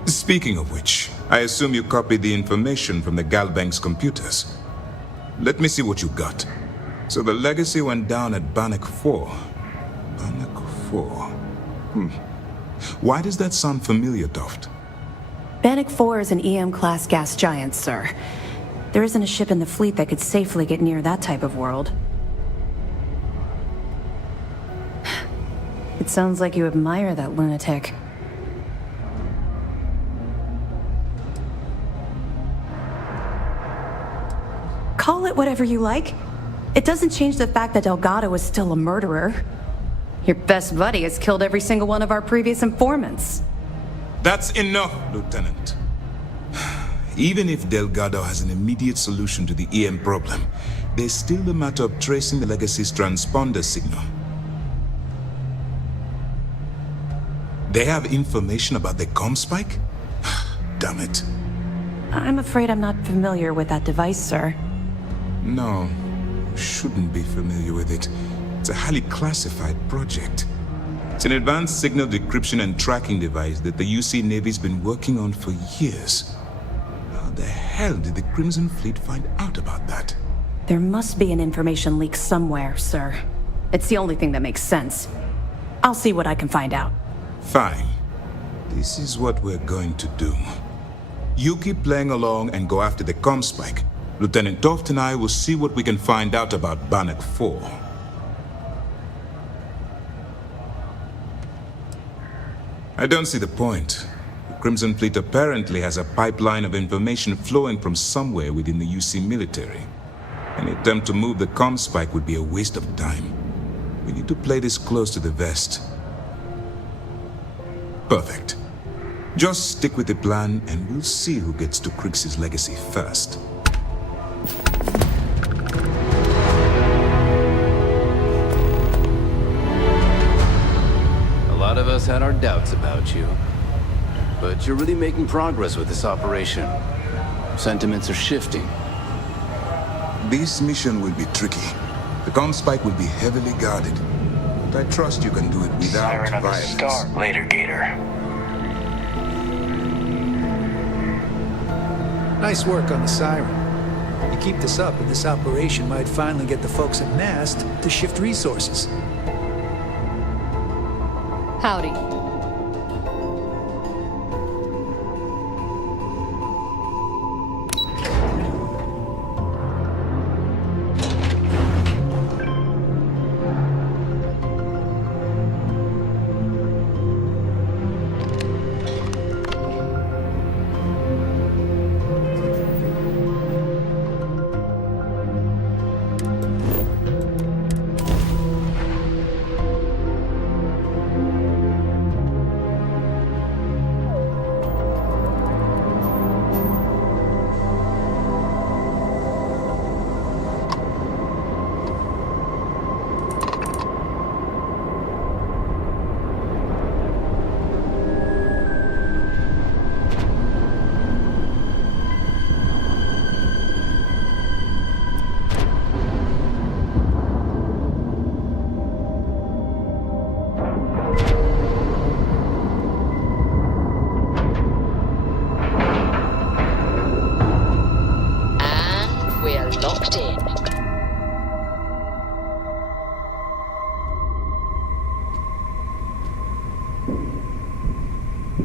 Speaking of which, I assume you copied the information from the Galbank's computers. Let me see what you got. So the legacy went down at Bannock 4. Bannock 4. Why does that sound familiar, Toft? Bannock 4 is an EM-class gas giant, sir. There isn't a ship in the fleet that could safely get near that type of world. It sounds like you admire that lunatic. Call it whatever you like. It doesn't change the fact that Delgado is still a murderer. Your best buddy has killed every single one of our previous informants. That's enough, Lieutenant. Even if Delgado has an immediate solution to the EM problem, there's still the matter of tracing the legacy's transponder signal. They have information about the comm spike? Damn it. I'm afraid I'm not familiar with that device, sir. No, you shouldn't be familiar with it. It's a highly classified project. It's an advanced signal decryption and tracking device that the UC Navy's been working on for years. How the hell did the Crimson Fleet find out about that? There must be an information leak somewhere, sir. It's the only thing that makes sense. I'll see what I can find out. Fine. This is what we're going to do. You keep playing along and go after the comm spike. Lieutenant Toft and I will see what we can find out about Bannock 4. I don't see the point. The Crimson Fleet apparently has a pipeline of information flowing from somewhere within the UC military. Any attempt to move the comm spike would be a waste of time. We need to play this close to the vest. Perfect. Just stick with the plan and we'll see who gets to Krix's legacy first. A lot of us had our doubts about you. But you're really making progress with this operation. Sentiments are shifting. This mission will be tricky. The comm spike will be heavily guarded. But I trust you can do it without Siren of the violence. Star. Later, Gator. Nice work on the Siren. You keep this up, and this operation might finally get the folks at NAST to shift resources. Howdy.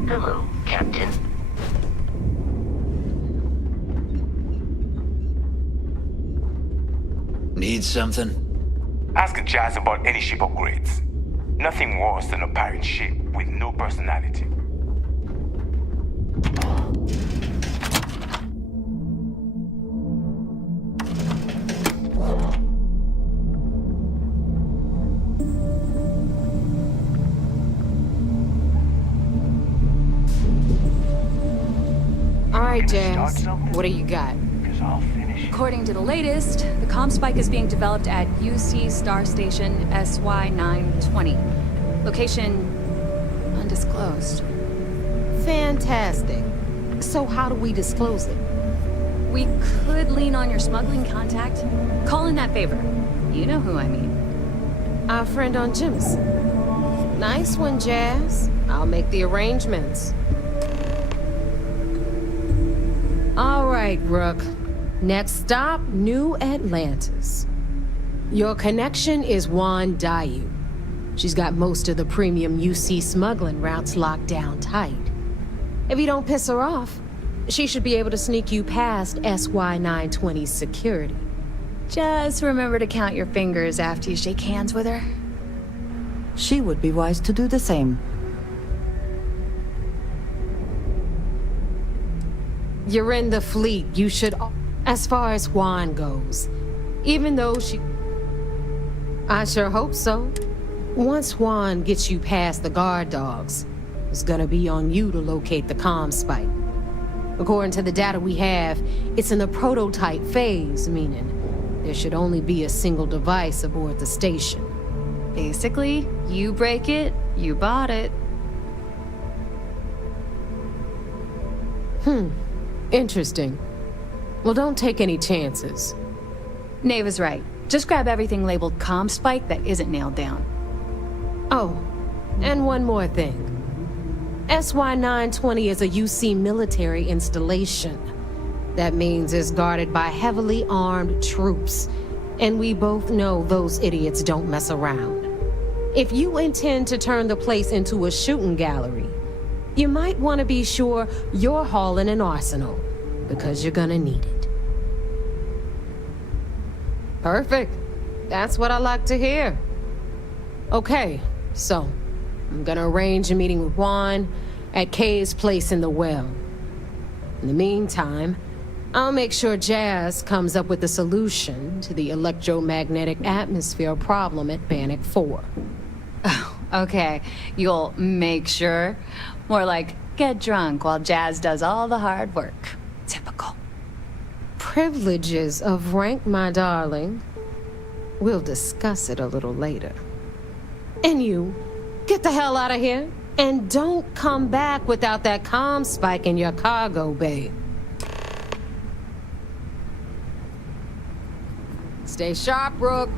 Hello, Captain. Need something? Ask Jazz about any ship upgrades. Nothing worse than a pirate ship with no personality. All right, Jazz. What do you got? According to the latest, the comm spike is being developed at UC Star Station SY-920. Location undisclosed. Fantastic. So how do we disclose it? We could lean on your smuggling contact. Call in that favor. You know who I mean. Our friend on Jimison. Nice one, Jazz. I'll make the arrangements. All right, Rook. Next stop, New Atlantis. Your connection is Juan Dayu. She's got most of the premium UC smuggling routes locked down tight. If you don't piss her off, she should be able to sneak you past SY-920's security. Just remember to count your fingers after you shake hands with her. She would be wise to do the same. You're in the fleet. You should... As far as Juan goes, even though she... I sure hope so. Once Juan gets you past the guard dogs, it's gonna be on you to locate the comm spike. According to the data we have, it's in the prototype phase, meaning there should only be a single device aboard the station. Basically, you break it, you bought it. Interesting. Well, don't take any chances. Nave is right. Just grab everything labeled comm spike that isn't nailed down. Oh, and one more thing. SY-920 is a UC military installation. That means it's guarded by heavily armed troops. And we both know those idiots don't mess around. If you intend to turn the place into a shooting gallery, you might want to be sure you're hauling an arsenal, because you're gonna need it. Perfect. That's what I like to hear. Okay, so I'm gonna arrange a meeting with Juan at Kay's place in the well. In the meantime, I'll make sure Jazz comes up with a solution to the electromagnetic atmosphere problem at Bannock 4. Oh, okay. You'll make sure? More like, get drunk while Jazz does all the hard work. Typical. Privileges of rank, my darling. We'll discuss it a little later. And you, get the hell out of here. And don't come back without that comm spike in your cargo bay. Stay sharp, Rook.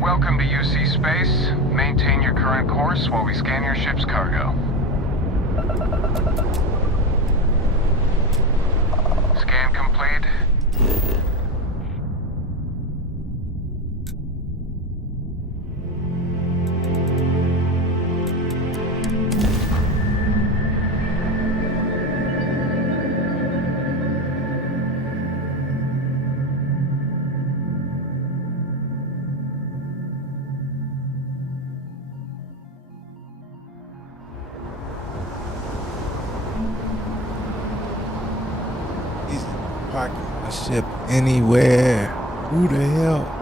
Welcome to UC Space. Maintain your current course while we scan your ship's cargo. Scan complete. Parking my ship anywhere. Who the hell?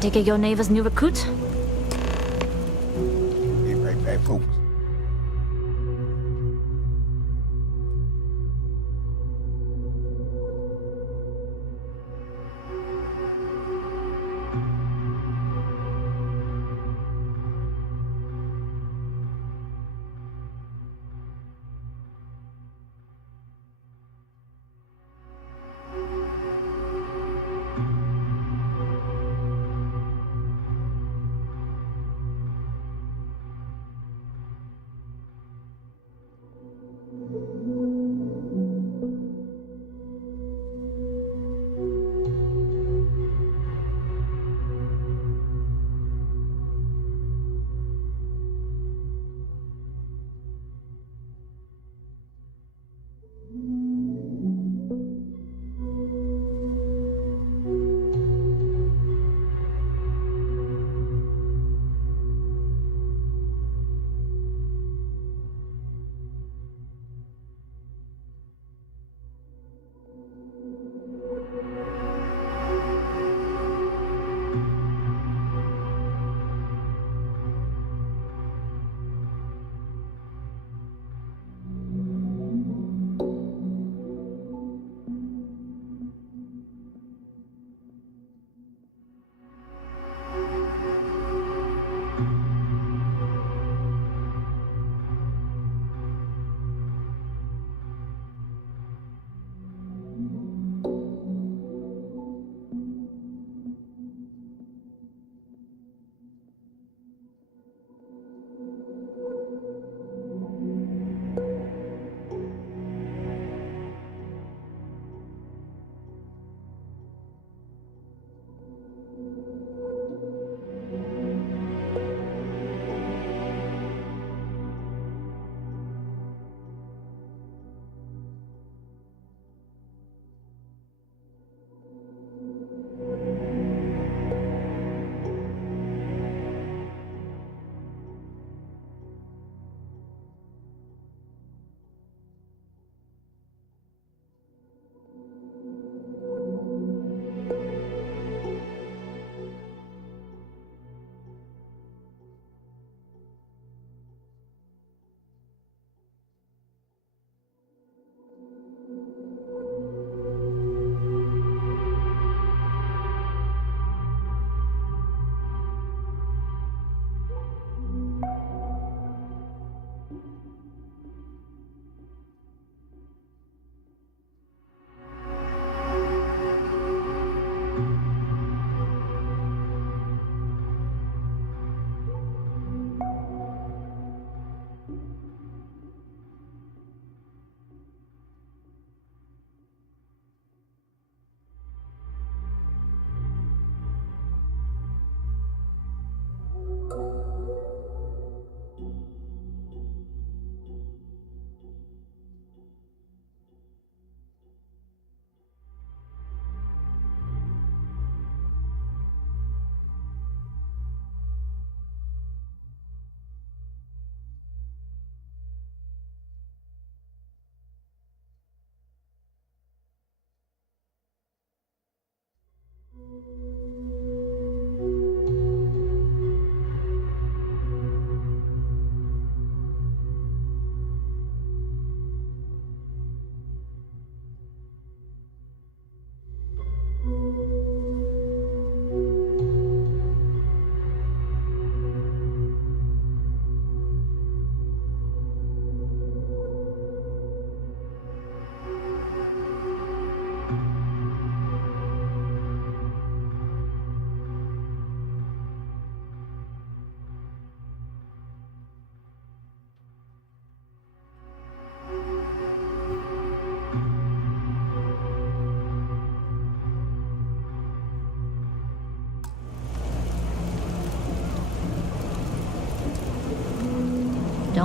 take it you're Neva's new recruit? Be right back, folks.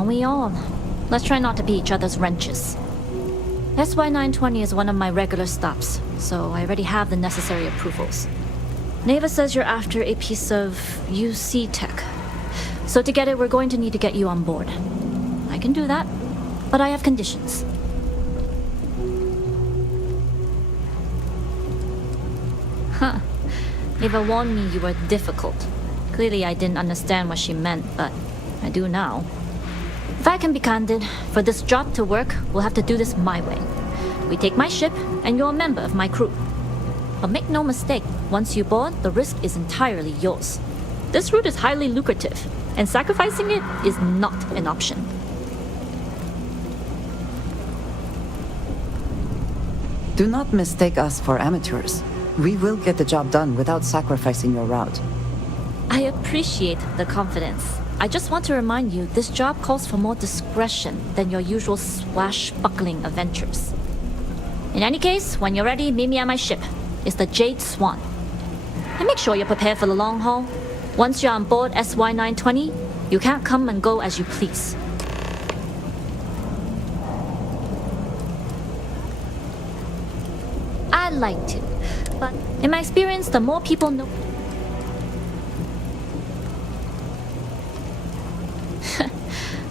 Don't we all? Let's try not to be each other's wrenches. SY-920 is one of my regular stops, so I already have the necessary approvals. Neva says you're after a piece of UC tech. So to get it, we're going to need to get you on board. I can do that, but I have conditions. Huh. Ava warned me you were difficult. Clearly I didn't understand what she meant, but I do now. If I can be candid, for this job to work, we'll have to do this my way. We take my ship, and you're a member of my crew. But make no mistake, once you board, the risk is entirely yours. This route is highly lucrative, and sacrificing it is not an option. Do not mistake us for amateurs. We will get the job done without sacrificing your route. I appreciate the confidence. I just want to remind you, this job calls for more discretion than your usual swashbuckling adventures. In any case, when you're ready, meet me at my ship. It's the Jade Swan. And make sure you're prepared for the long haul. Once you're on board SY-920, you can't come and go as you please. I'd like to, but in my experience, the more people know...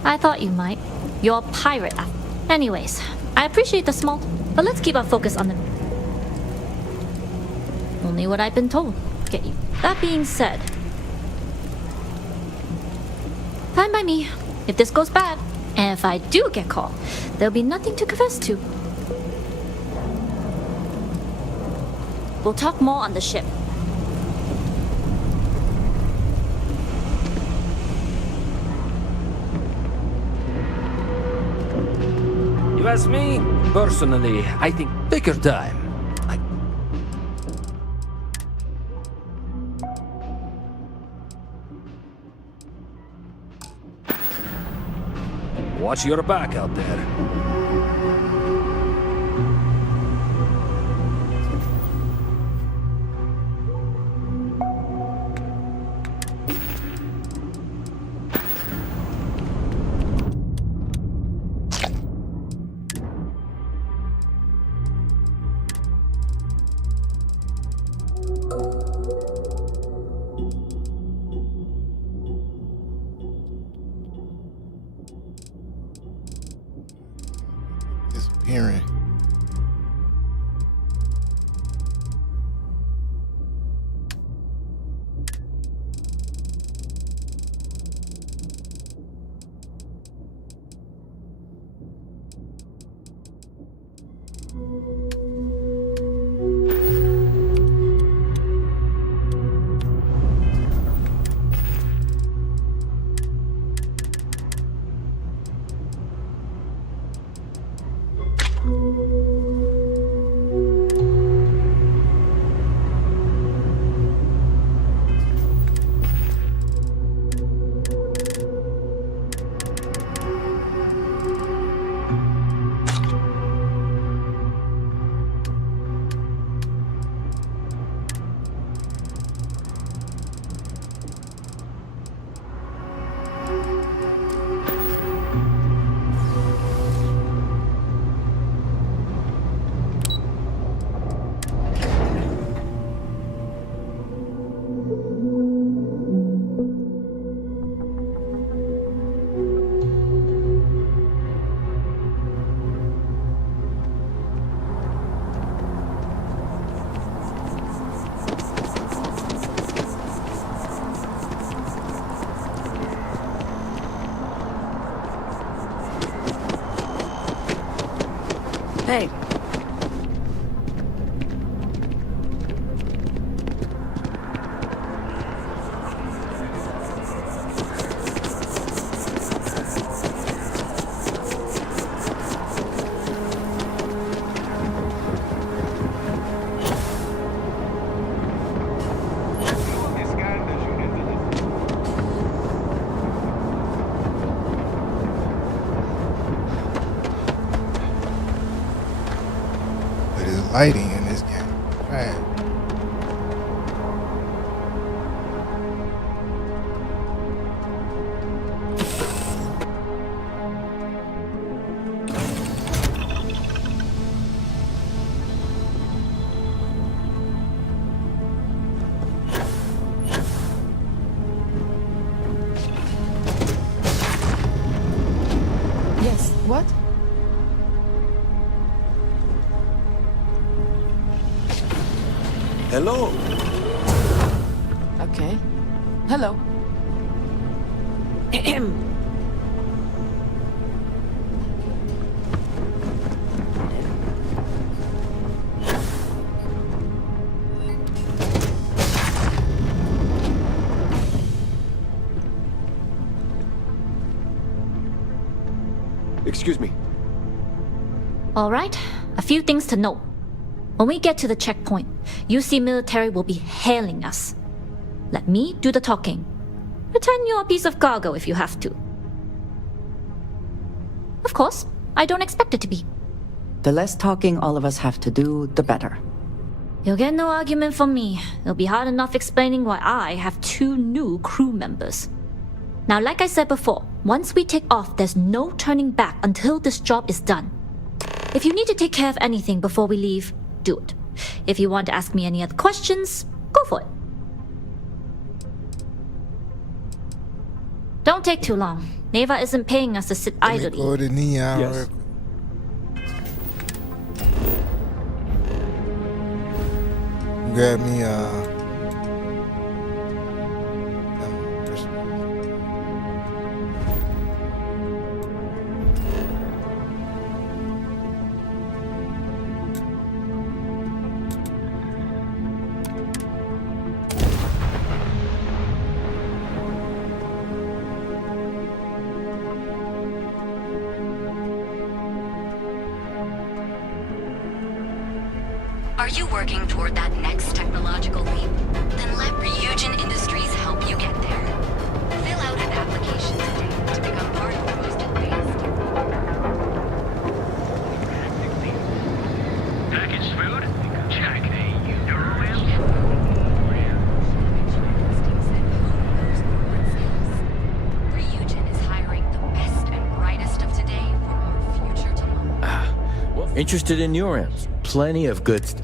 I thought you might. You're a pirate. Anyways, I appreciate the small, but let's keep our focus on the... Only what I've been told. Get you. That being said... Fine by me. If this goes bad, and if I do get caught, there'll be nothing to confess to. We'll talk more on the ship. You ask me? Personally, I think take your time. Watch your back out there. Disappearing. Hey. Lighting in this game. Right. Yes, what? Hello. Okay. Hello. Excuse me. All right, a few things to note. When we get to the checkpoint, UC military will be hailing us. Let me do the talking. Pretend you're a piece of cargo if you have to. Of course, I don't expect it to be. The less talking all of us have to do, the better. You'll get no argument from me. It'll be hard enough explaining why I have 2 new crew members. Now, like I said before, once we take off, there's no turning back until this job is done. If you need to take care of anything before we leave, do it. If you want to ask me any other questions, go for it. Don't take too long. Neva isn't paying us to sit idly. Go to Neon. Yes. Grab me Are you working toward that next technological leap? Then let Ryujin Industries help you get there. Fill out an application today to become part of the most advanced. Packaged food? Check. Ryujin is hiring the best and brightest of today for our future tomorrow. Interested in your amps? Plenty of good stuff.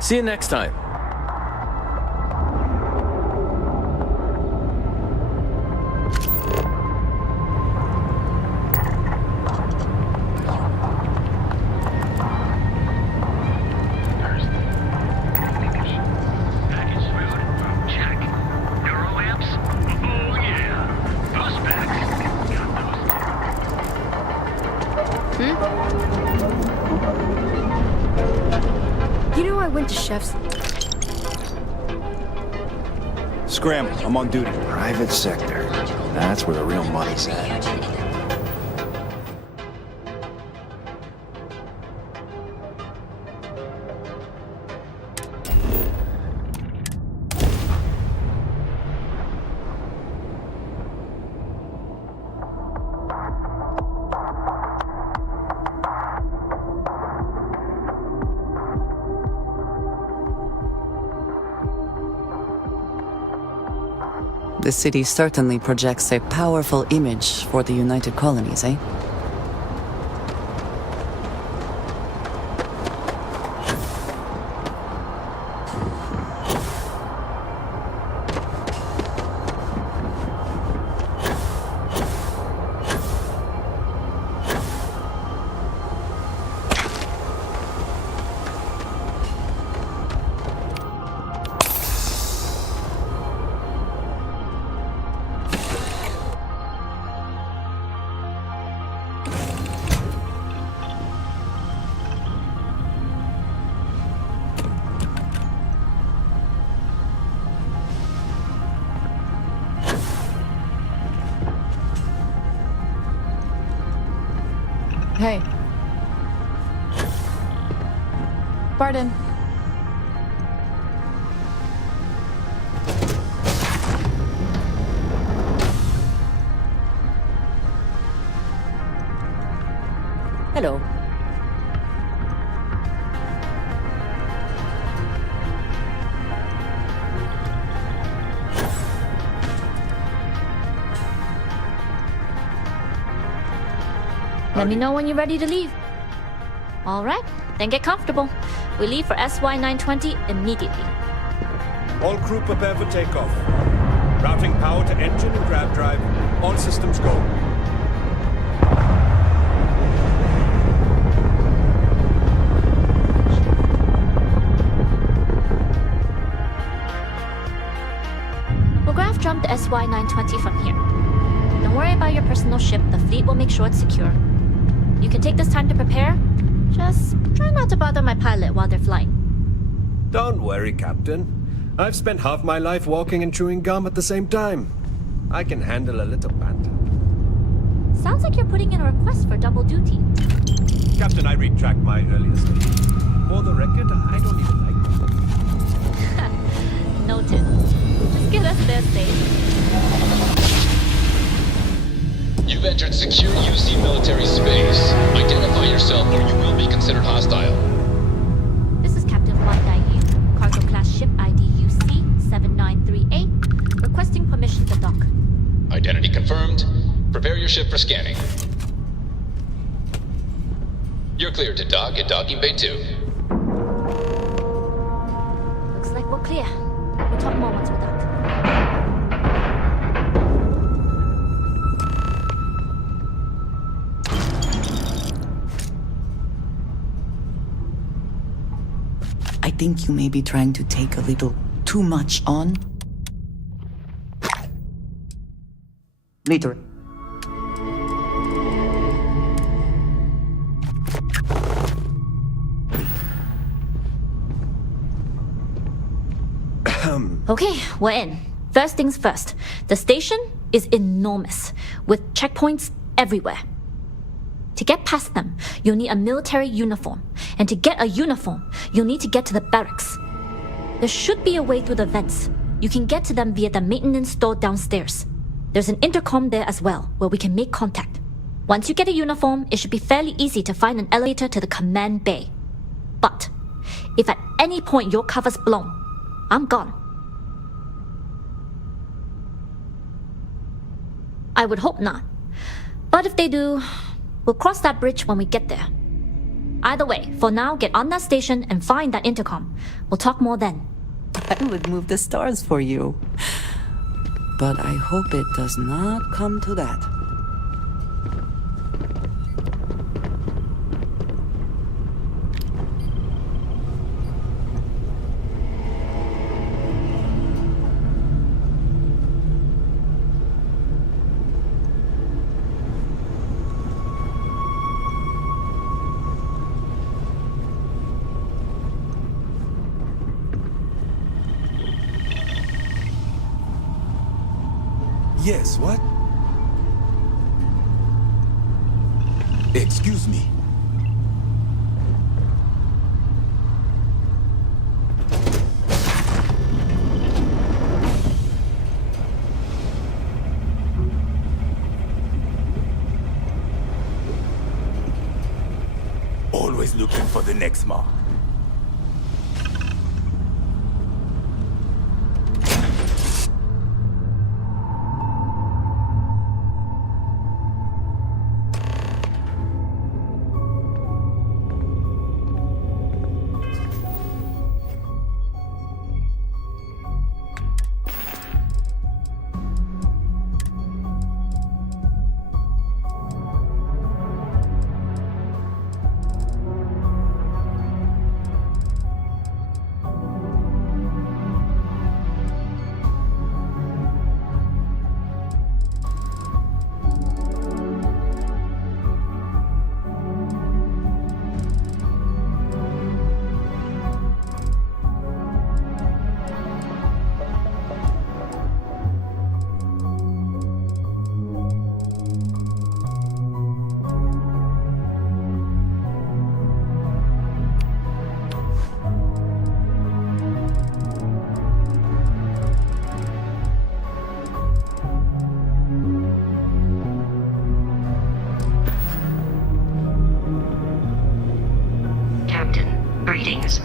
See you next time. Scram, I'm on duty. Private sector. That's where the real money's at. The city certainly projects a powerful image for the United Colonies, eh? Hey. Barton. Let me know when you're ready to leave. All right, then get comfortable. We leave for SY-920 immediately. All crew prepare for takeoff. Routing power to engine and grav drive. All systems go. We'll grav jump the SY-920 from here. Don't worry about your personal ship. The fleet will make sure it's secure. You can take this time to prepare. Just try not to bother my pilot while they're flying. Don't worry, Captain. I've spent half my life walking and chewing gum at the same time. I can handle a little banter. Sounds like you're putting in a request for double duty. Captain, I retract my earlier statement. For the record, I don't even like it. Noted. Just get us there safe. You've entered secure UC military space. Identify yourself or you will be considered hostile. This is Captain Juan Daiyu, cargo class ship ID UC-7938, requesting permission to dock. Identity confirmed. Prepare your ship for scanning. You're cleared to dock at docking bay 2. Looks like we're clear. We'll talk more once we're docked. I think you may be trying to take a little too much on. Later. Okay, we're in. First things first. The station is enormous, with checkpoints everywhere. To get past them, you'll need a military uniform. And to get a uniform, you'll need to get to the barracks. There should be a way through the vents. You can get to them via the maintenance store downstairs. There's an intercom there as well, where we can make contact. Once you get a uniform, it should be fairly easy to find an elevator to the command bay. But if at any point your cover's blown, I'm gone. I would hope not. But if they do, we'll cross that bridge when we get there. Either way, for now, get on that station and find that intercom. We'll talk more then. I would move the stars for you. But I hope it does not come to that. Yes, what? Excuse me. Always looking for the next mark. Greetings.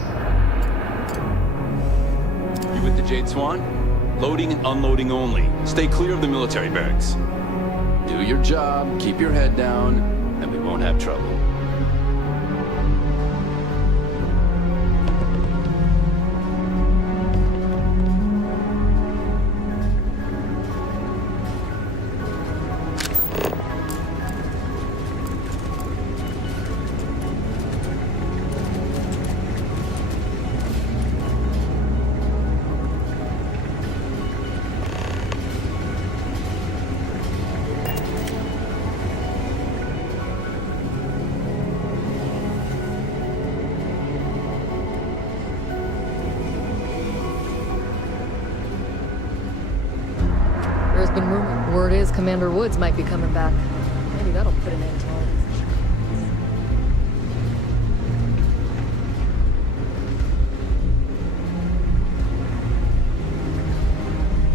You with the Jade Swan? Loading and unloading only. Stay clear of the military barracks. Do your job, keep your head down, and we won't won't have trouble. There's been word is Commander Woods might be coming back. Maybe that'll put an end to all this.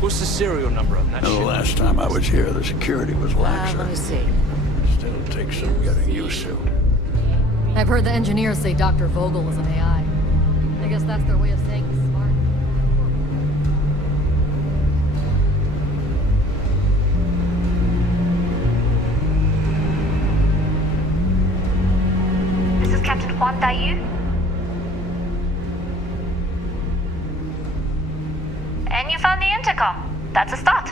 What's the serial number? I'm not The sure. last time I was here, the security was laxer. Let me see. Still takes some getting used to. I've heard the engineers say Dr. Vogel was an AI. I guess that's their way of saying he's smart. This is Captain Huan Daiyu. And you found the intercom. That's a start.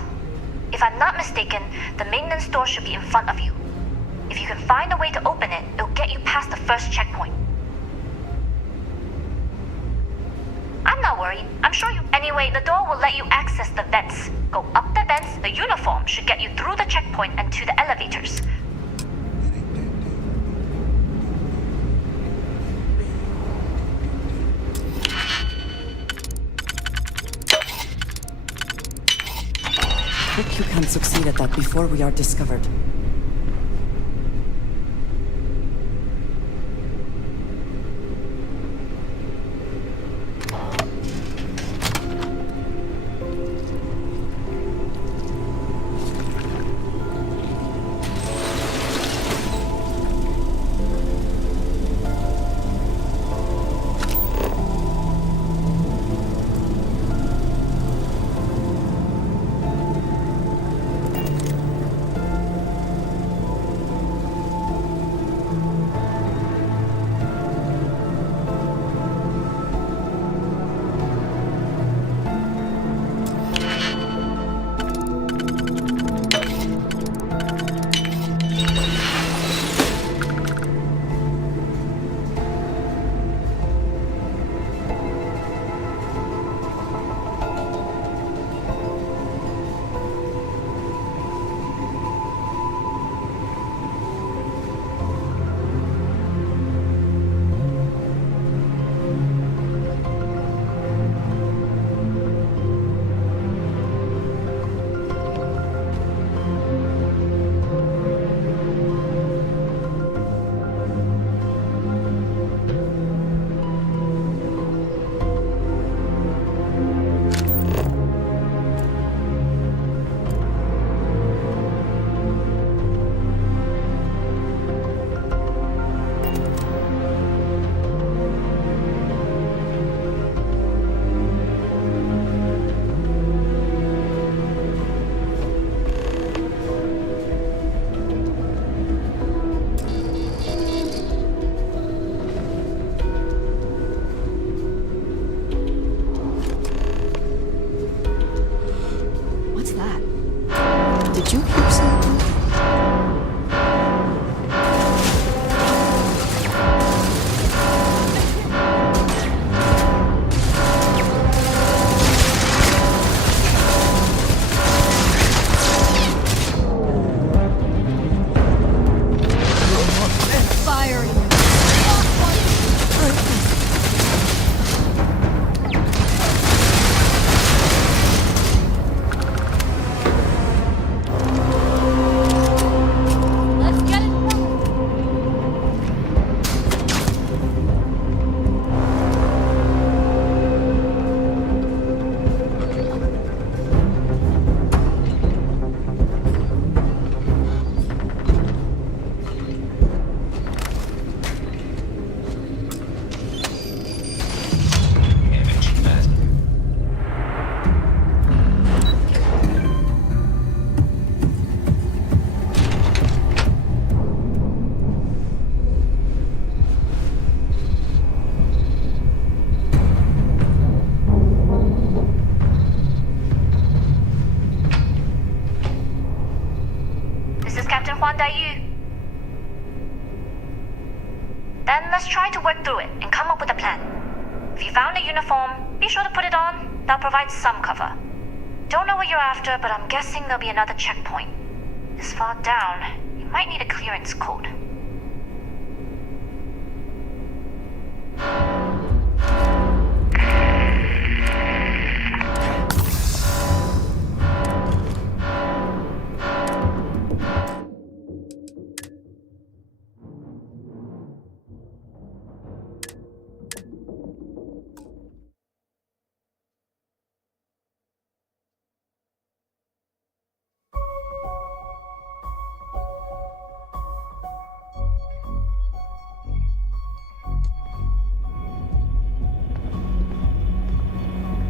If I'm not mistaken, the maintenance door should be in front of you. If you can find a way to open it, it'll get you past the first checkpoint. I'm not worried. I'm sure you... Anyway, the door will let you access the vents. Go up the vents, the uniform should get you through the checkpoint and to the elevators. Hope you can succeed at that before we are discovered. Huan Daiyu? Then let's try to work through it and come up with a plan. If you found a uniform, be sure to put it on. That'll provide some cover. Don't know what you're after, but I'm guessing there'll be another checkpoint. This far down, you might need a clearance code.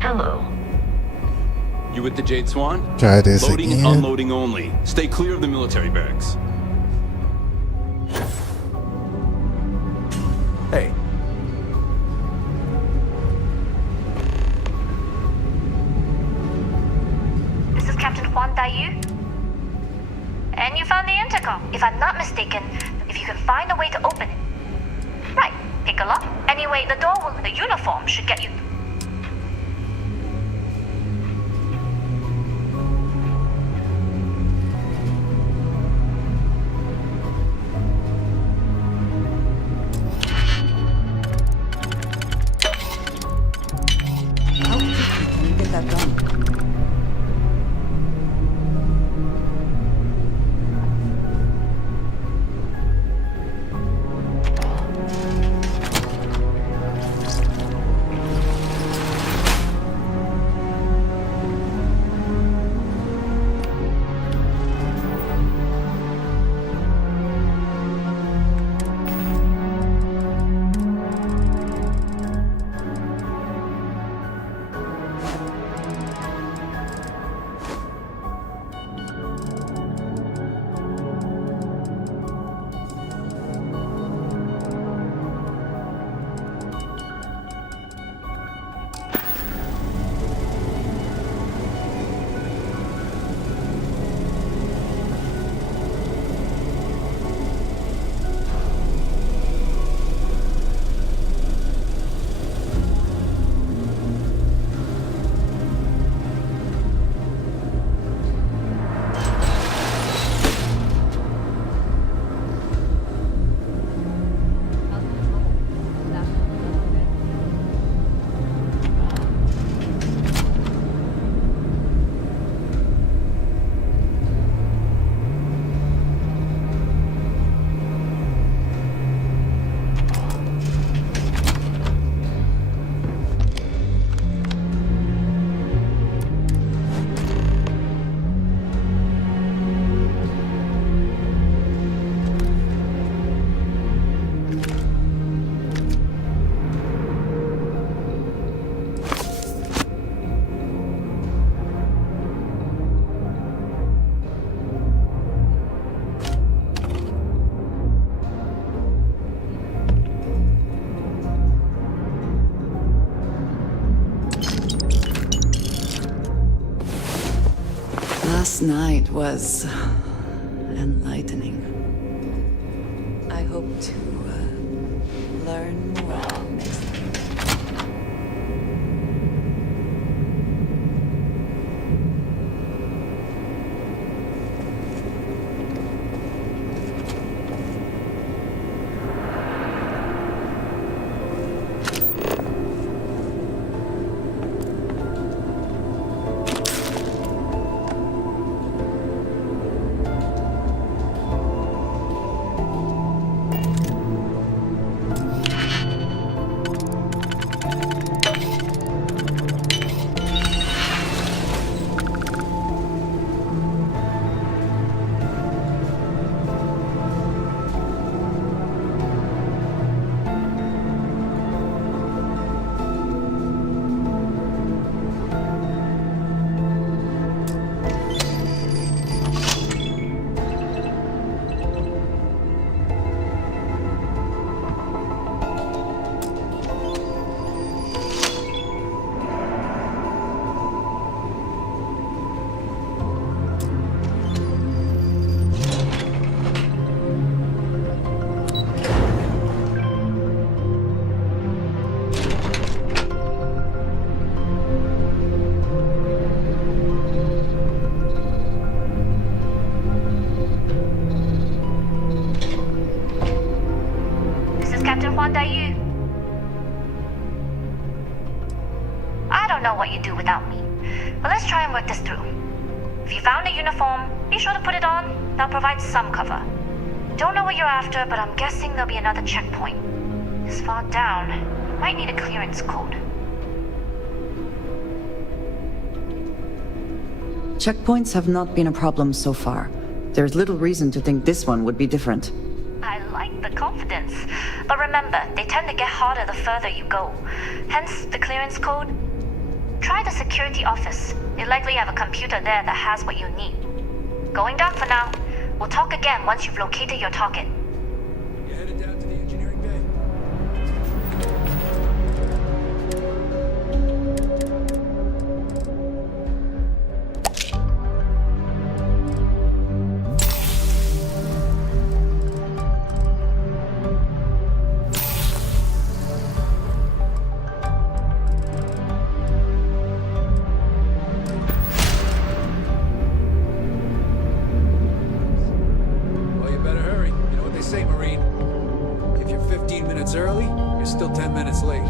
Hello. You with the Jade Swan? Try this Loading again. and unloading only. Stay clear of the military barracks. Hey, This is Captain Huan Daiyu. And you found the intercom. If I'm not mistaken, if you can find a way to open it. Right, pick a lock. Anyway, the uniform should get you. How quickly can you get that done? Last night was enlightening. I hope to learn more next time. don't know what you'd do without me. But let's try and work this through. If you found a uniform, be sure to put it on. That'll provide some cover. Don't know what you're after, but I'm guessing there'll be another checkpoint. This far down, you might need a clearance code. Checkpoints have not been a problem so far. There's little reason to think this one would be different. I like the confidence. But remember, they tend to get harder the further you go. Hence, the clearance code. Try the security office. They likely have a computer there that has what you need. Going down for now. We'll talk again once you've located your target. You headed down to the engineering bay? Well, you better hurry. You know what they say, Marine. If you're 15 minutes early, you're still 10 minutes late.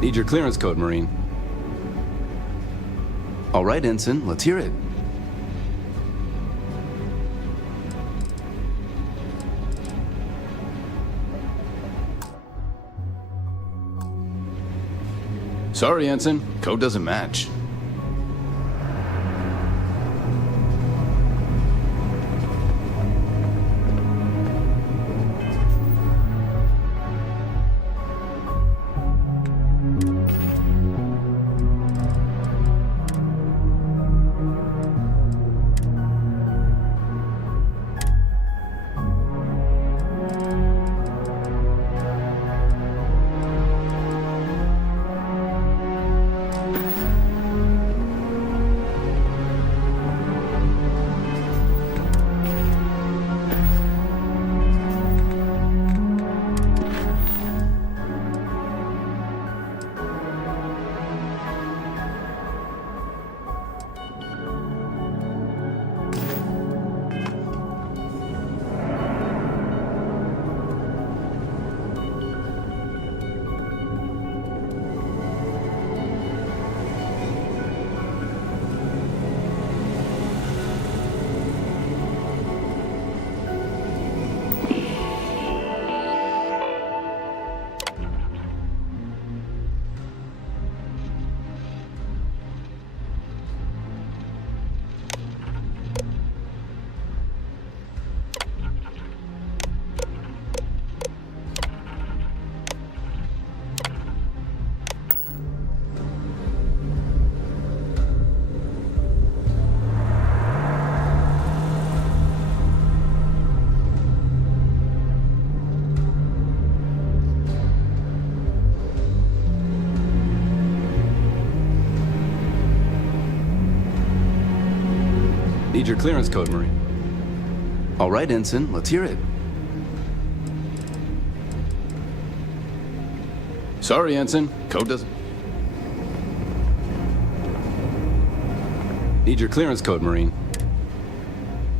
Need your clearance code, Marine. All right, Ensign, let's hear it. Sorry, Ensign. Code doesn't match. Need your clearance code, Marine. All right, Ensign, let's hear it. Sorry, Ensign. Code doesn't... Need your clearance code, Marine.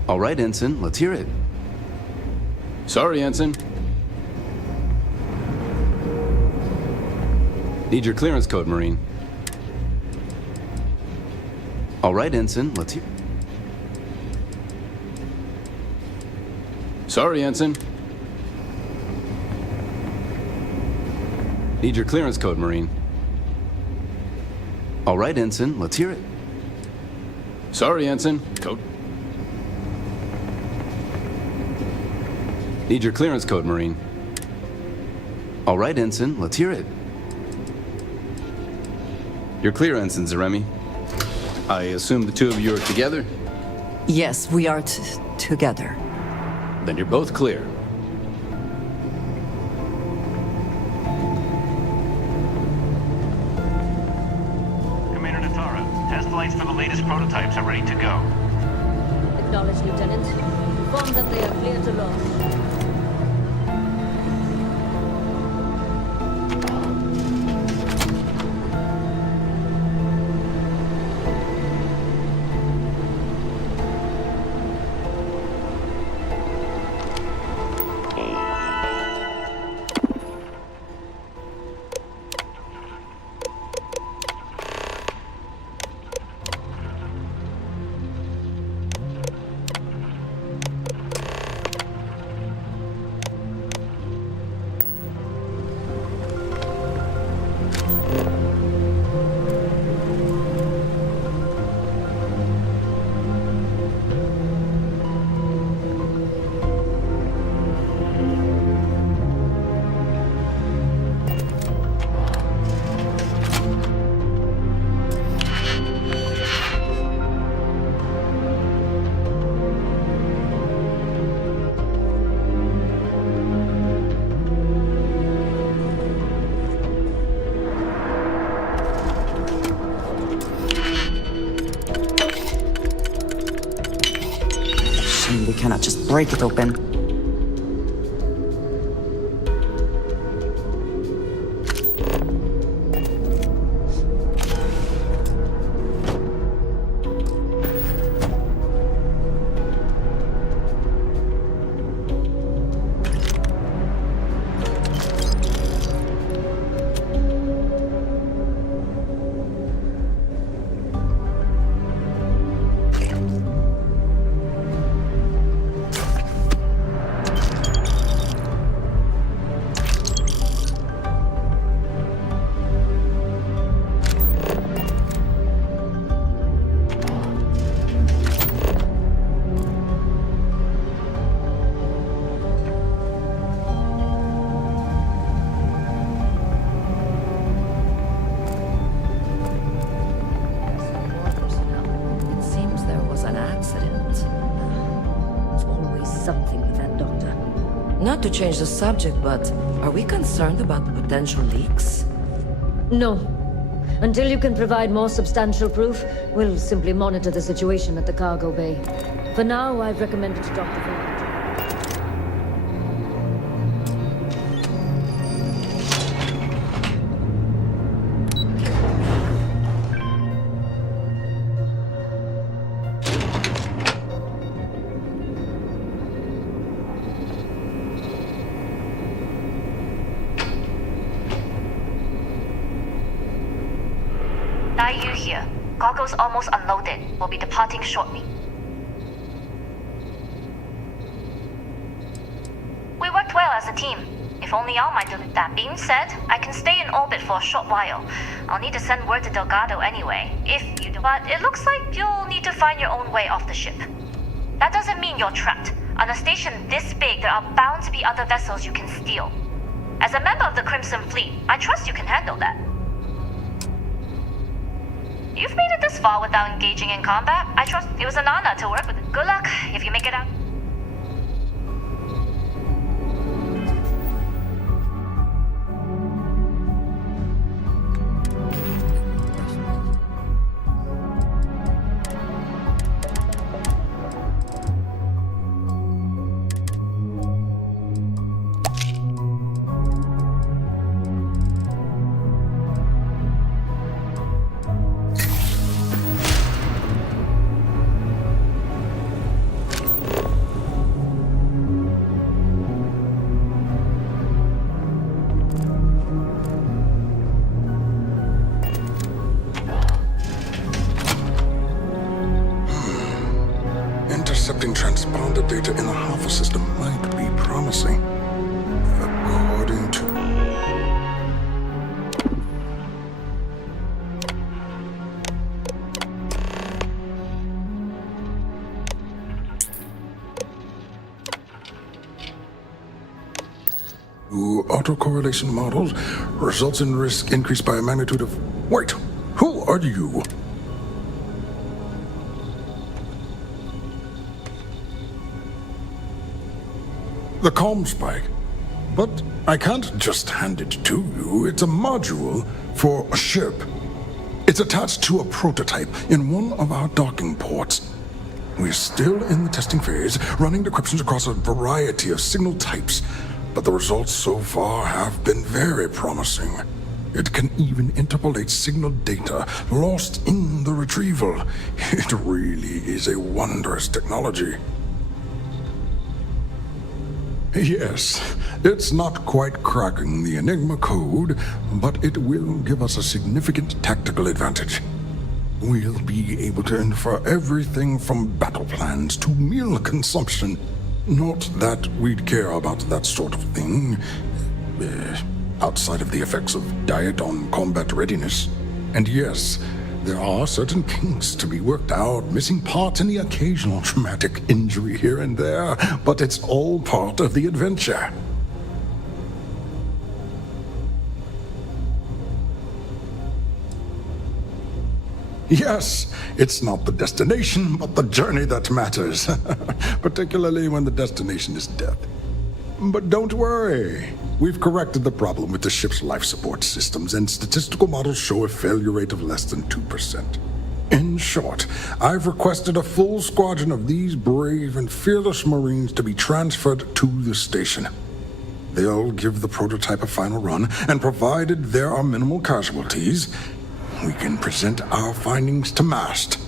All right, Ensign, let's hear it. Sorry, Ensign. Need your clearance code, Marine. All right, Ensign, let's hear. Sorry, Ensign. Need your clearance code, Marine. All right, Ensign, let's hear it. Sorry, Ensign. Code. Need your clearance code, Marine. All right, Ensign, let's hear it. You're clear, Ensign Zaremi. I assume the two of you are together? Yes, we are together. Then you're both clear. Commander Natara, test flights for the latest prototypes are ready to go. Acknowledged, Lieutenant. Inform them they are clear to launch. We cannot just break it open. Not to change the subject, but are we concerned about the potential leaks? No. Until you can provide more substantial proof, we'll simply monitor the situation at the cargo bay. For now, I've recommended to Dr. Vogel. Yu here. Cargo's almost unloaded. We'll be departing shortly. We worked well as a team. If only all might do it. That being said, I can stay in orbit for a short while. I'll need to send word to Delgado anyway, if you do. But it looks like you'll need to find your own way off the ship. That doesn't mean you're trapped. On a station this big, there are bound to be other vessels you can steal. As a member of the Crimson Fleet, I trust you can handle that. You've made it this far without engaging in combat. I trust it was an honor to work with. Good luck if you make it out. intercepting transponder data in the Alpha system might be promising. According to... autocorrelation models results in risk increased by a magnitude of... Wait, who are you? The comm spike. But I can't just hand it to you. It's a module for a ship. It's attached to a prototype in one of our docking ports. We're still in the testing phase, running decryptions across a variety of signal types, but the results so far have been very promising. It can even interpolate signal data lost in the retrieval. It really is a wondrous technology. Yes, it's not quite cracking the Enigma code, but it will give us a significant tactical advantage. We'll be able to infer everything from battle plans to meal consumption. Not that we'd care about that sort of thing, outside of the effects of diet on combat readiness. And yes, there are certain kinks to be worked out, missing parts and the occasional traumatic injury here and there, but it's all part of the adventure. Yes, it's not the destination, but the journey that matters, particularly when the destination is death. But don't worry, we've corrected the problem with the ship's life support systems, and statistical models show a failure rate of less than 2%. In short, I've requested a full squadron of these brave and fearless Marines to be transferred to the station. They'll give the prototype a final run, and provided there are minimal casualties, we can present our findings to MAST.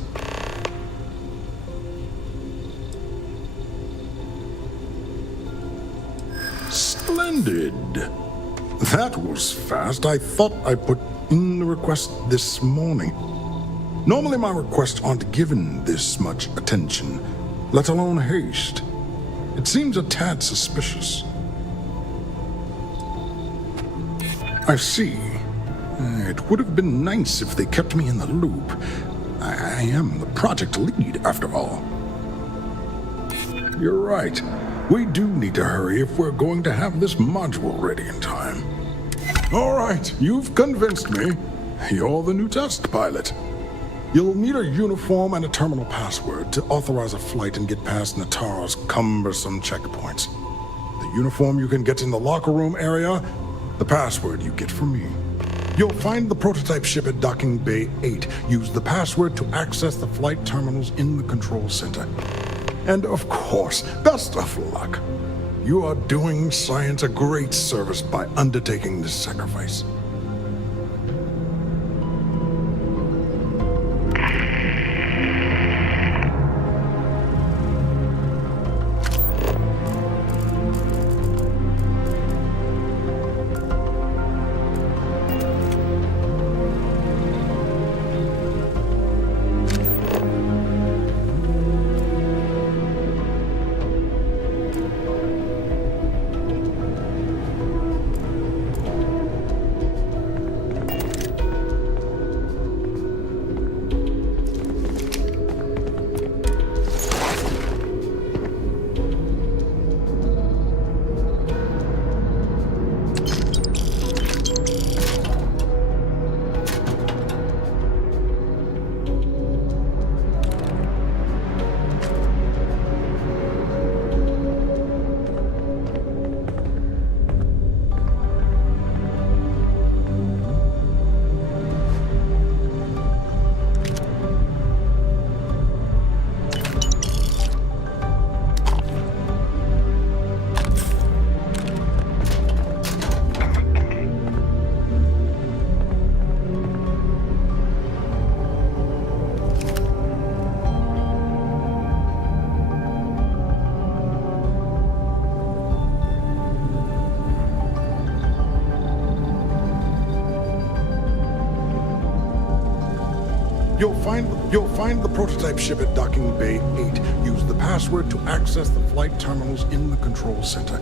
Splendid. That was fast. I thought I put in the request this morning. Normally my requests aren't given this much attention, let alone haste. It seems a tad suspicious. I see. It would have been nice if they kept me in the loop. I am the project lead, after all. You're right. We do need to hurry if we're going to have this module ready in time. All right, you've convinced me. You're the new test pilot. You'll need a uniform and a terminal password to authorize a flight and get past Natara's cumbersome checkpoints. The uniform you can get in the locker room area, the password you get from me. You'll find the prototype ship at Docking Bay 8. Use the password to access the flight terminals in the control center. And of course, best of luck. You are doing science a great service by undertaking this sacrifice. You'll find the You'll find the prototype ship at Docking Bay 8. Use the password to access the flight terminals in the control center.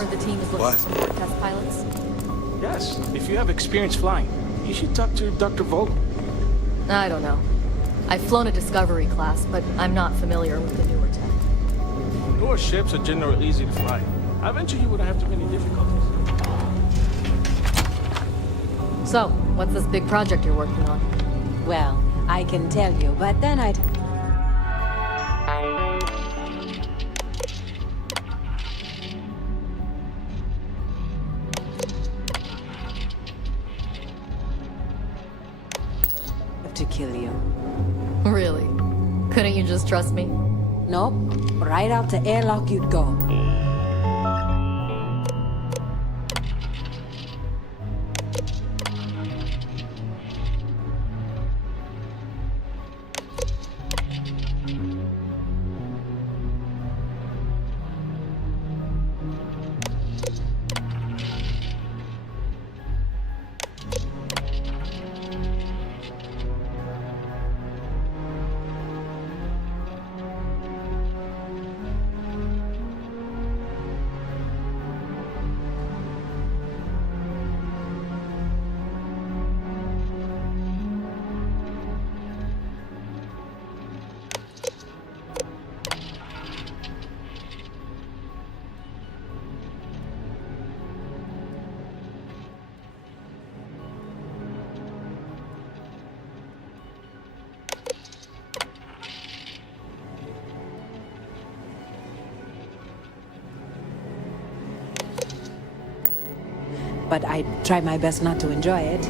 Heard the team is looking for some more test pilots. Yes, if you have experience flying, you should talk to Dr. Vogel. I don't know. I've flown a Discovery class, but I'm not familiar with the newer tech. Newer ships are generally easy to fly. I venture you wouldn't have too many difficulties. So, what's this big project you're working on? Well, I can tell you, but then I'd... to kill you. Really? Couldn't you just trust me? Nope. Right out to airlock you'd go. But I try my best not to enjoy it.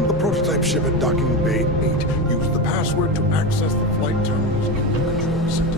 Find the prototype ship at Docking Bay 8. Use the password to access the flight terminals in the control center.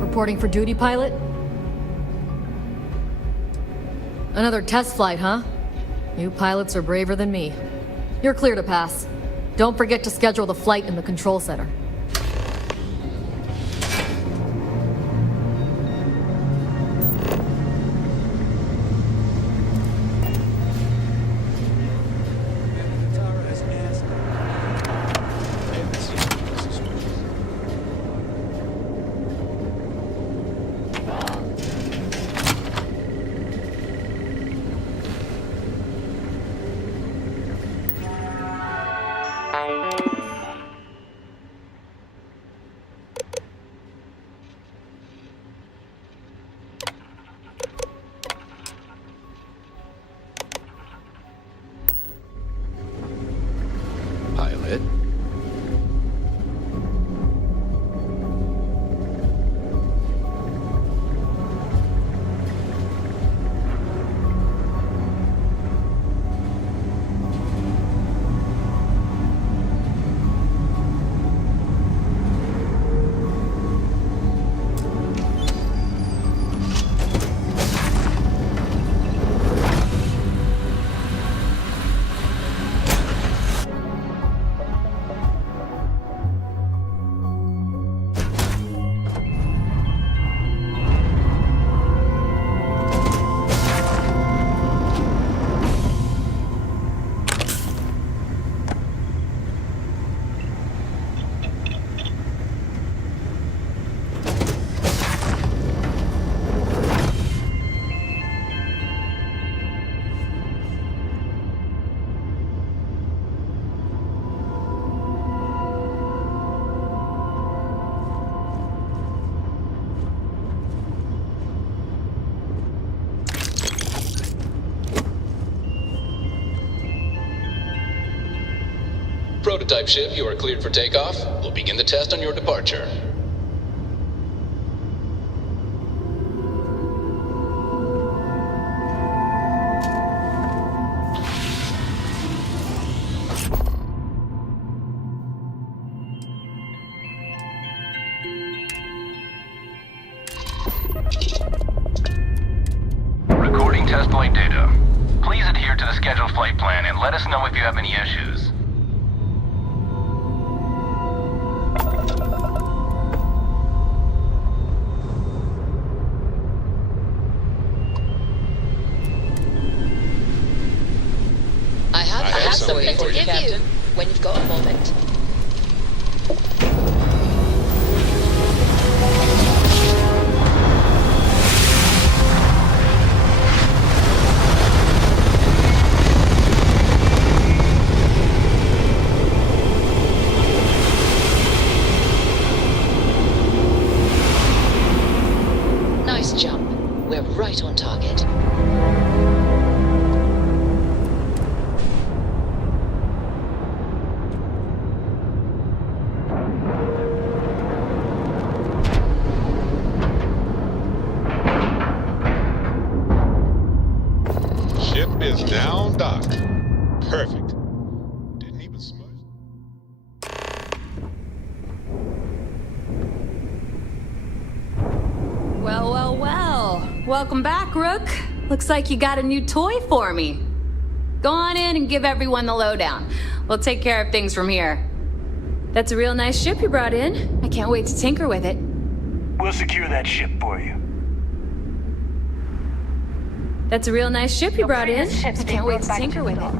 Reporting for duty, pilot? Another test flight, huh? You pilots are braver than me. You're clear to pass. Don't forget to schedule the flight in the control center. Pilot? Prototype ship, you are cleared for takeoff. We'll begin the test on your departure. Recording test flight data. Please adhere to the scheduled flight plan and let us know if you have any issues. I have something to give you when you've got a moment. Nice jump. We're right on target. stock. Perfect. Didn't even smudge. Well, well, well. Welcome back, Rook. Looks like you got a new toy for me. Go on in and give everyone the lowdown. We'll take care of things from here. That's a real nice ship you brought in. I can't wait to tinker with it. We'll secure that ship for you. That's a real nice ship you brought in. I can't wait to tinker with it.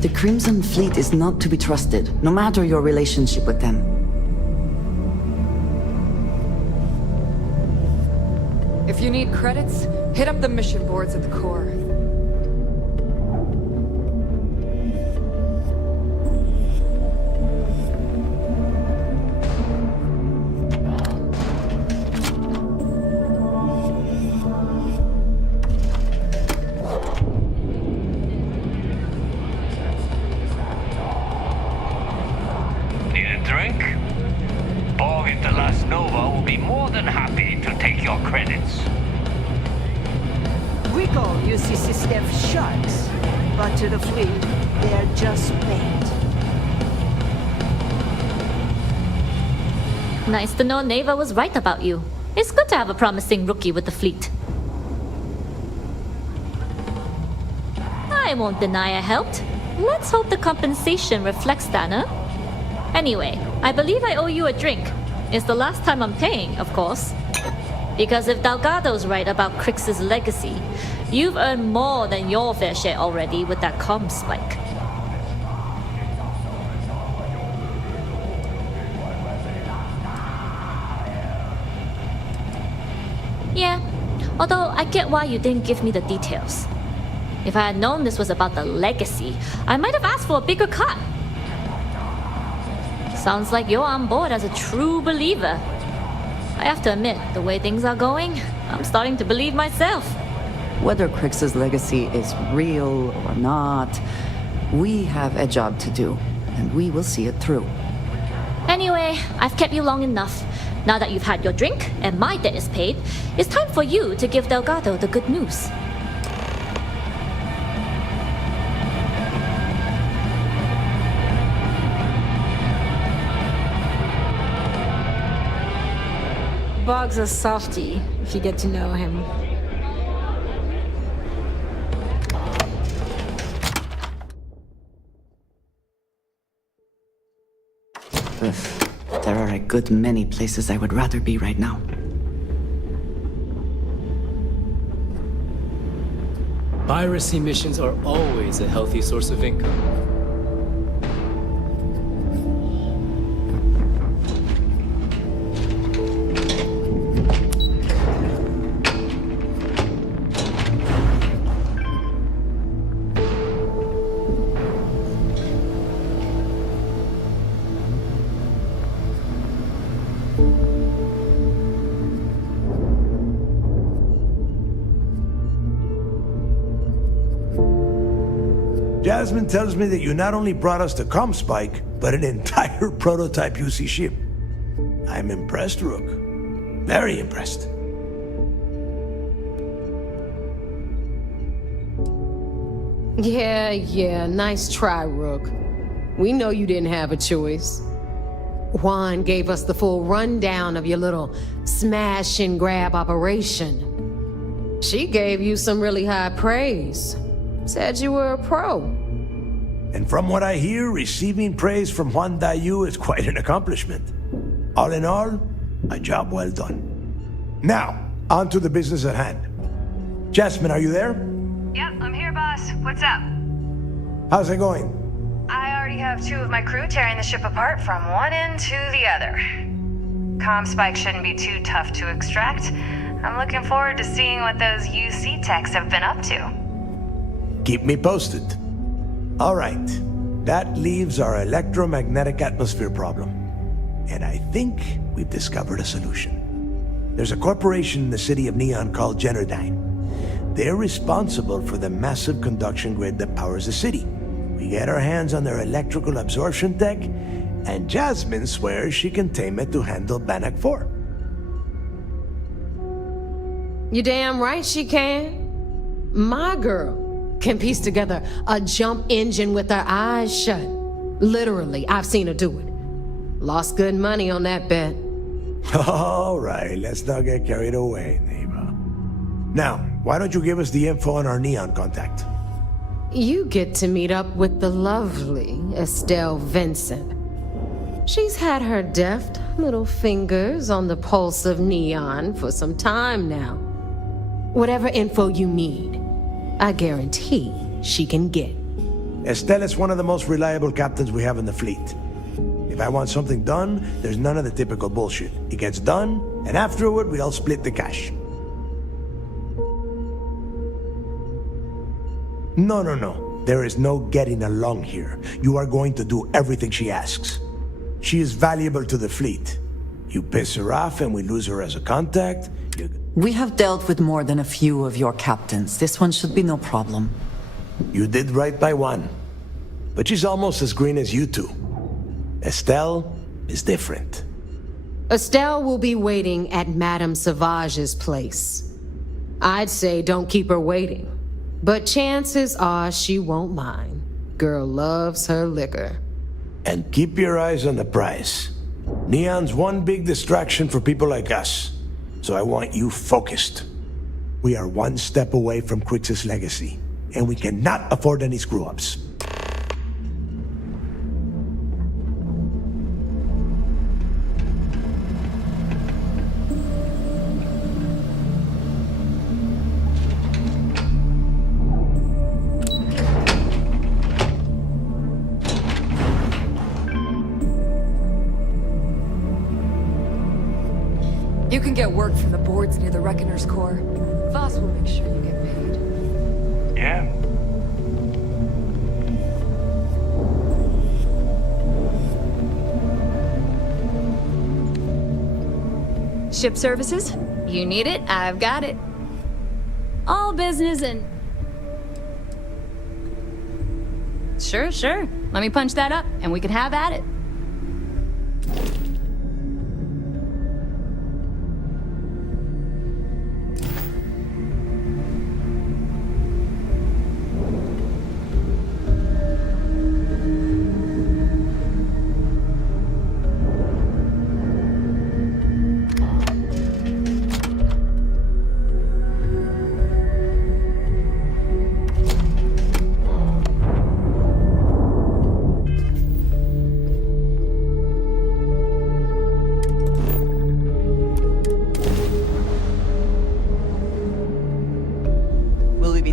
The Crimson Fleet is not to be trusted, no matter your relationship with them. If you need credits, hit up the mission boards at the core. To the fleet, they're just bait. Nice to know Neva was right about you. It's good to have a promising rookie with the fleet. I won't deny I helped. Let's hope the compensation reflects that, huh? Anyway, I believe I owe you a drink. It's the last time I'm paying, of course. Because if Delgado's right about Crix's legacy, you've earned more than your fair share already with that comm spike. Yeah, although I get why you didn't give me the details. If I had known this was about the legacy, I might have asked for a bigger cut. Sounds like you're on board as a true believer. I have to admit, the way things are going, I'm starting to believe myself. Whether Crix's legacy is real or not, we have a job to do, and we will see it through. Anyway, I've kept you long enough. Now that you've had your drink and my debt is paid, it's time for you to give Delgado the good news. Bog's a softie, if you get to know him. There are a good many places I would rather be right now. Piracy missions are always a healthy source of income. Jasmine tells me that you not only brought us the comm spike, but an entire prototype UC ship. I'm impressed, Rook. Very impressed. Yeah, nice try, Rook. We know you didn't have a choice. Juan gave us the full rundown of your little smash and grab operation. She gave you some really high praise. Said you were a pro. And from what I hear, receiving praise from Juan Dayu is quite an accomplishment. All in all, a job well done. Now, on to the business at hand. Jasmine, are you there? Yep, I'm here, boss. What's up? How's it going? I already have 2 of my crew tearing the ship apart from one end to the other. Comm spike shouldn't be too tough to extract. I'm looking forward to seeing what those UC techs have been up to. Keep me posted. All right, that leaves our electromagnetic atmosphere problem. And I think we've discovered a solution. There's a corporation in the city of Neon called Generdyne. They're responsible for the massive conduction grid that powers the city. We get our hands on their electrical absorption tech, And Jasmine swears she can tame it to handle Bannock 4. You damn right she can. My girl can piece together a jump engine with her eyes shut. Literally, I've seen her do it. Lost good money on that bet. All right, let's not get carried away, neighbor. Now, why don't you give us the info on our Neon contact? You get to meet up with the lovely Estelle Vincent. She's had her deft little fingers on the pulse of Neon for some time now. Whatever info you need, I guarantee she can get. Estelle is one of the most reliable captains we have in the fleet. If I want something done, there's none of the typical bullshit. It gets done, and afterward we all split the cash. No. There is no getting along here. You are going to do everything she asks. She is valuable to the fleet. You piss her off and we lose her as a contact. We have dealt with more than a few of your captains. This one should be no problem. You did right by one. But she's almost as green as you two. Estelle is different. Estelle will be waiting at Madame Sauvage's place. I'd say don't keep her waiting. But chances are she won't mind. Girl loves her liquor. And keep your eyes on the prize. Neon's one big distraction for people like us. So I want you focused. We are one step away from Crix's legacy, and we cannot afford any screw-ups. You can get work from the boards near the Reckoner's Core. Voss will make sure you get paid. Yeah? Ship services? You need it, I've got it. All business and... Sure. Let me punch that up, and we can have at it.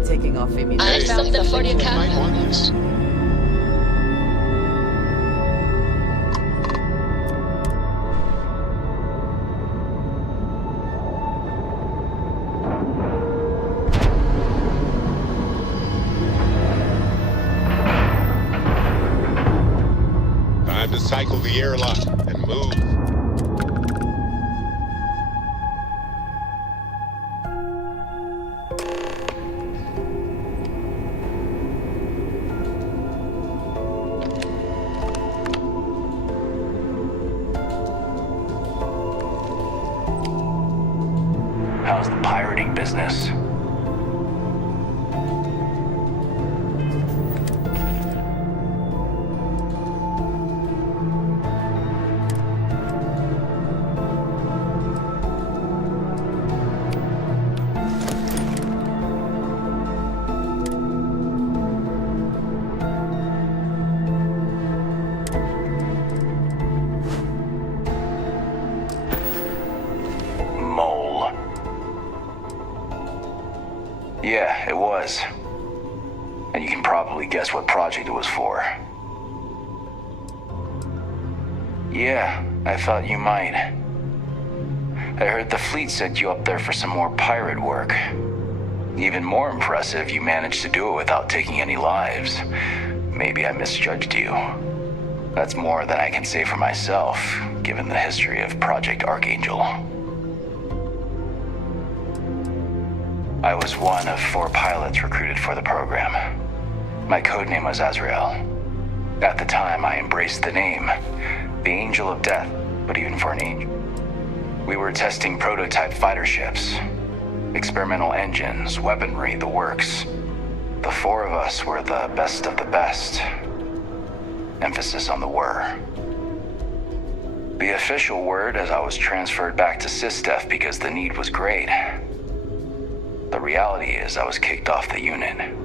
Taking off immediately. I have something for you, Captain. Time to cycle the airlock and move. How's the pirating business? Yeah, it was. And you can probably guess what project it was for. Yeah, I thought you might. I heard the fleet sent you up there for some more pirate work. Even more impressive, you managed to do it without taking any lives. Maybe I misjudged you. That's more than I can say for myself, given the history of Project Archangel. I was one of 4 pilots recruited for the program. My codename was Azrael. At the time, I embraced the name, the Angel of Death, but even for an angel. We were testing prototype fighter ships, experimental engines, weaponry, the works. The four of us were the best of the best. Emphasis on the were. The official word as I was transferred back to SysDef because the need was great. The reality is I was kicked off the unit.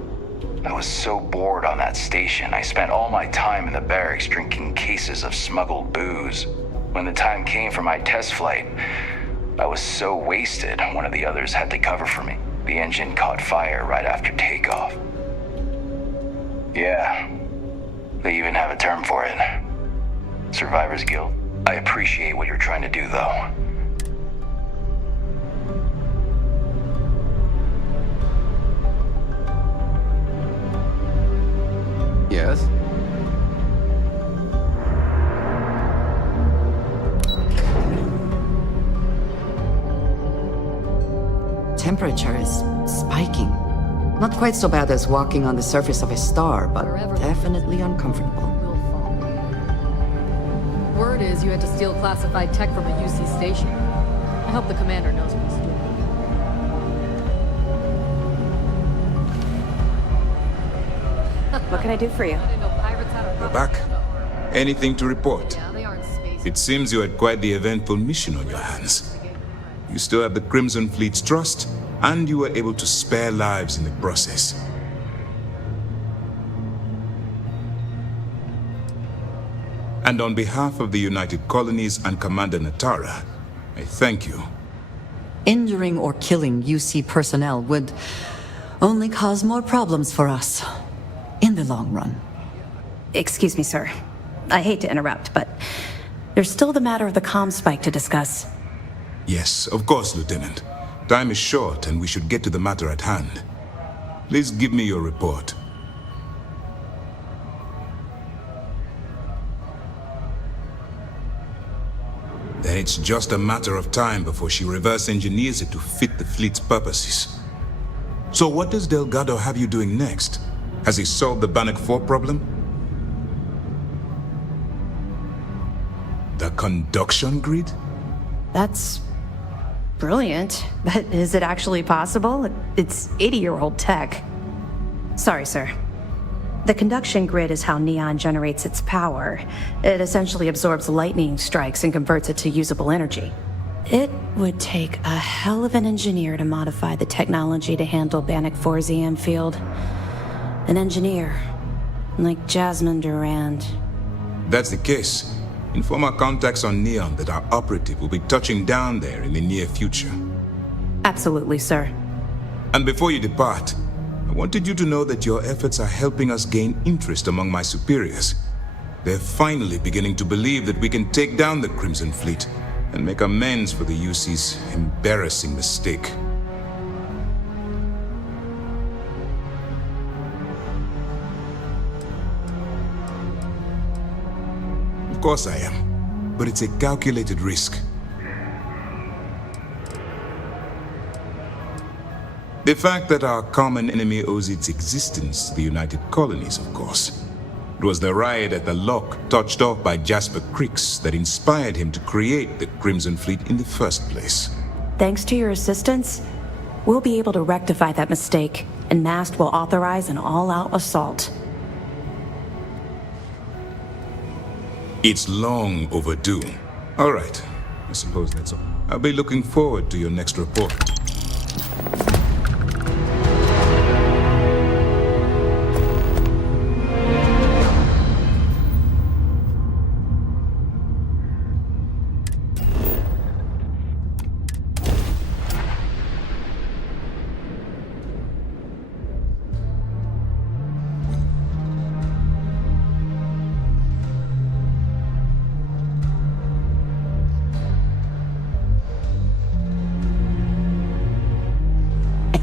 I was so bored on that station, I spent all my time in the barracks drinking cases of smuggled booze. When the time came for my test flight, I was so wasted, one of the others had to cover for me. The engine caught fire right after takeoff. Yeah, they even have a term for it. Survivor's Guild. I appreciate what you're trying to do, though. Yes? Temperature is spiking. Not quite so bad as walking on the surface of a star, but definitely uncomfortable. Word is you had to steal classified tech from a UC station. I hope the commander knows what he's doing. What can I do for you? We're back. Anything to report? It seems you had quite the eventful mission on your hands. You still have the Crimson Fleet's trust, and you were able to spare lives in the process. And on behalf of the United Colonies and Commander Natara, I thank you. Injuring or killing UC personnel would only cause more problems for us in the long run. Excuse me, sir. I hate to interrupt, but there's still the matter of the comm spike to discuss. Yes, of course, Lieutenant. Time is short, and we should get to the matter at hand. Please give me your report. Then it's just a matter of time before she reverse engineers it to fit the fleet's purposes. So what does Delgado have you doing next? Has he solved the Bannock 4 problem? The conduction grid? That's brilliant, but is it actually possible? It's 80-year-old tech. Sorry, sir. The conduction grid is how Neon generates its power. It essentially absorbs lightning strikes and converts it to usable energy. It would take a hell of an engineer to modify the technology to handle Bannock 4's EM field. An engineer, like Jasmine Durand. That's the case. Inform our contacts on Neon that our operative will be touching down there in the near future. Absolutely, sir. And before you depart, I wanted you to know that your efforts are helping us gain interest among my superiors. They're finally beginning to believe that we can take down the Crimson Fleet and make amends for the UC's embarrassing mistake. Of course I am, but it's a calculated risk. The fact that our common enemy owes its existence to the United Colonies, of course. It was the riot at the lock, touched off by Jasper Creeks, that inspired him to create the Crimson Fleet in the first place. Thanks to your assistance, we'll be able to rectify that mistake, and MAST will authorize an all-out assault. It's long overdue. All right, I suppose that's all. I'll be looking forward to your next report.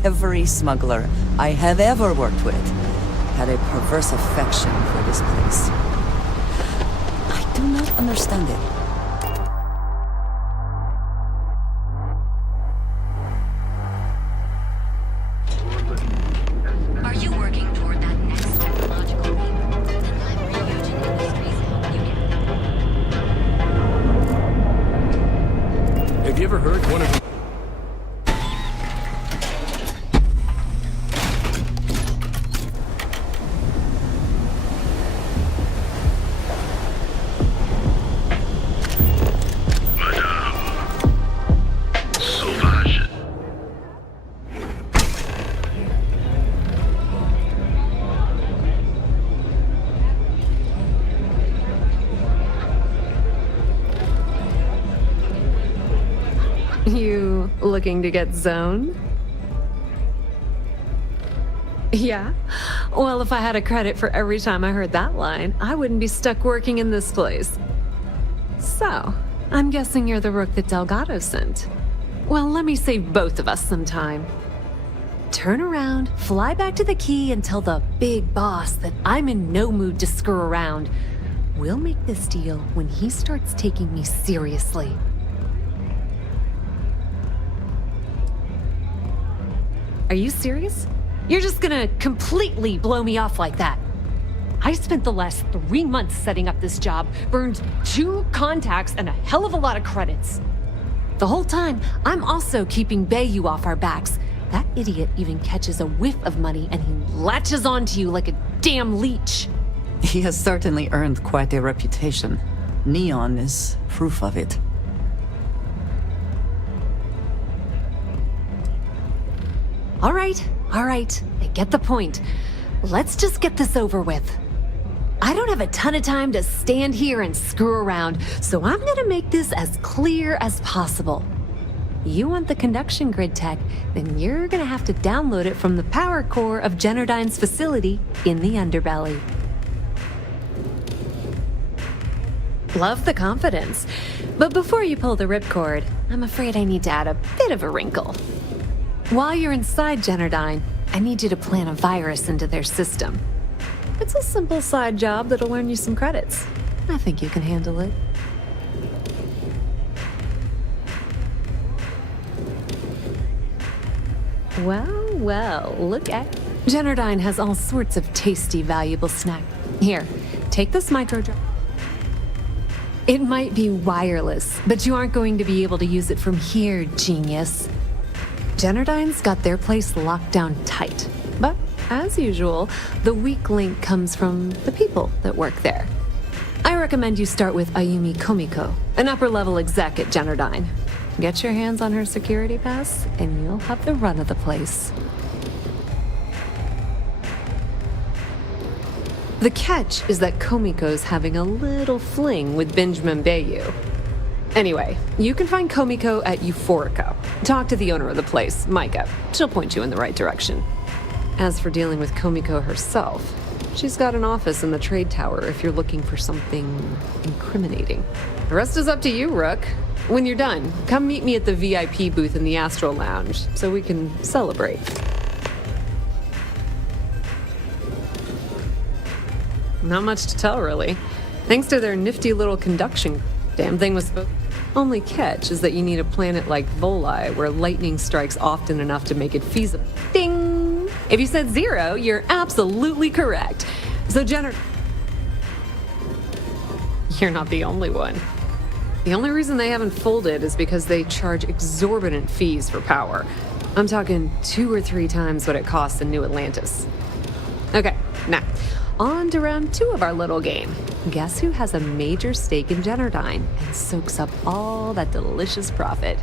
Every smuggler I have ever worked with had a perverse affection for this place. I do not understand it. Are you working toward that next technological leap? Then I'm reunion heard one of... You looking to get zoned? Yeah? Well, if I had a credit for every time I heard that line, I wouldn't be stuck working in this place. So, I'm guessing you're the rook that Delgado sent. Well, let me save both of us some time. Turn around, fly back to the key, and tell the big boss that I'm in no mood to screw around. We'll make this deal when he starts taking me seriously. Are you serious? You're just gonna completely blow me off like that? I spent the last 3 months setting up this job, burned 2 contacts and a hell of a lot of credits. The whole time, I'm also keeping Bayou off our backs. That idiot even catches a whiff of money and he latches onto you like a damn leech. He has certainly earned quite a reputation. Neon is proof of it. All right. I get the point. Let's just get this over with. I don't have a ton of time to stand here and screw around, so I'm gonna make this as clear as possible. You want the conduction grid tech, then you're gonna have to download it from the power core of Generdyne's facility in the underbelly. Love the confidence, but before you pull the ripcord, I'm afraid I need to add a bit of a wrinkle. While you're inside Generdyne, I need you to plant a virus into their system. It's a simple side job that'll earn you some credits. I think you can handle it. Well, look at... Generdyne has all sorts of tasty, valuable snacks. Here, take this micro drive. It might be wireless, but you aren't going to be able to use it from here, genius. Generdyne's got their place locked down tight. But, as usual, the weak link comes from the people that work there. I recommend you start with Ayumi Komiko, an upper-level exec at Generdyne. Get your hands on her security pass, and you'll have the run of the place. The catch is that Komiko's having a little fling with Benjamin Bayou. Anyway, you can find Komiko at Euphorica. Talk to the owner of the place, Micah. She'll point you in the right direction. As for dealing with Komiko herself, she's got an office in the trade tower if you're looking for something incriminating. The rest is up to you, Rook. When you're done, come meet me at the VIP booth in the Astro Lounge so we can celebrate. Not much to tell, really. Thanks to their nifty little conduction, damn thing was supposed... Only catch is that you need a planet like Voli, where lightning strikes often enough to make it feasible. Ding! If you said 0, you're absolutely correct. So You're not the only one. The only reason they haven't folded is because they charge exorbitant fees for power. I'm talking 2 or 3 times what it costs in New Atlantis. Okay, now, on to round 2 of our little game. Guess who has a major stake in Generdyne and soaks up all that delicious profit?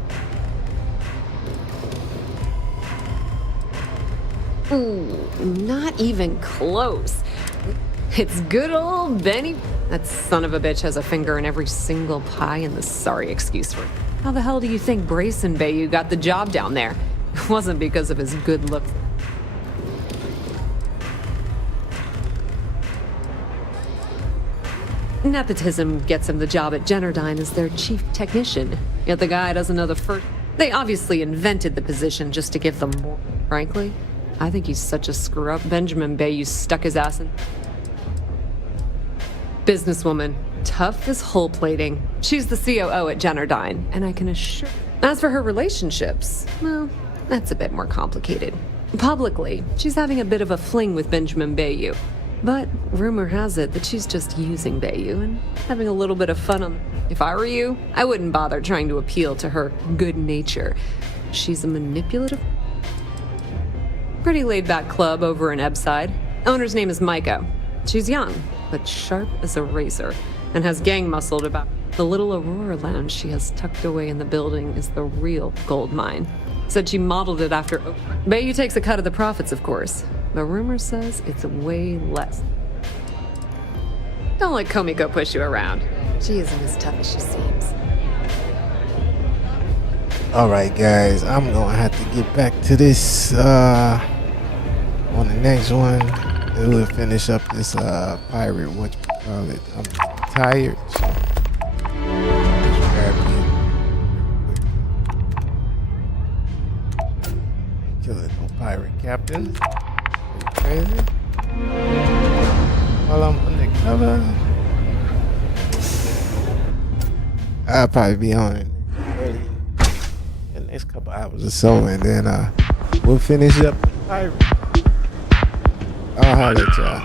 Ooh, not even close. It's good old Benny. That son of a bitch has a finger in every single pie and the sorry excuse for it. How the hell do you think Brayson Bayou got the job down there? It wasn't because of his good looks. Nepotism gets him the job at Generdyne as their chief technician. Yet the guy doesn't know the first... They obviously invented the position just to give them more. Frankly, I think he's such a screw-up. Benjamin Bayou stuck his ass in... Businesswoman. Tough as hull plating. She's the COO at Generdyne, and I can assure... As for her relationships, well, that's a bit more complicated. Publicly, she's having a bit of a fling with Benjamin Bayou. But rumor has it that she's just using Bayou and having a little bit of fun on. If I were you, I wouldn't bother trying to appeal to her good nature. She's a manipulative, pretty laid-back club over in Ebbside. Owner's name is Maiko. She's young, but sharp as a razor, and has gang muscled about. The little Aurora lounge she has tucked away in the building is the real gold mine. Said she modeled it after. Bayou takes a cut of the profits, of course. But rumor says it's way less. Don't let Komiko push you around. She isn't as tough as she seems. Alright guys, I'm gonna have to get back to this on the next one. And we'll finish up this pirate, what you call it. I'm tired, so just grab me real quick. Kill it, no pirate captain. Crazy. While I'm undercover, I'll probably be on it the next couple hours or so, and then we'll finish up the pirate. I'll holler at y'all.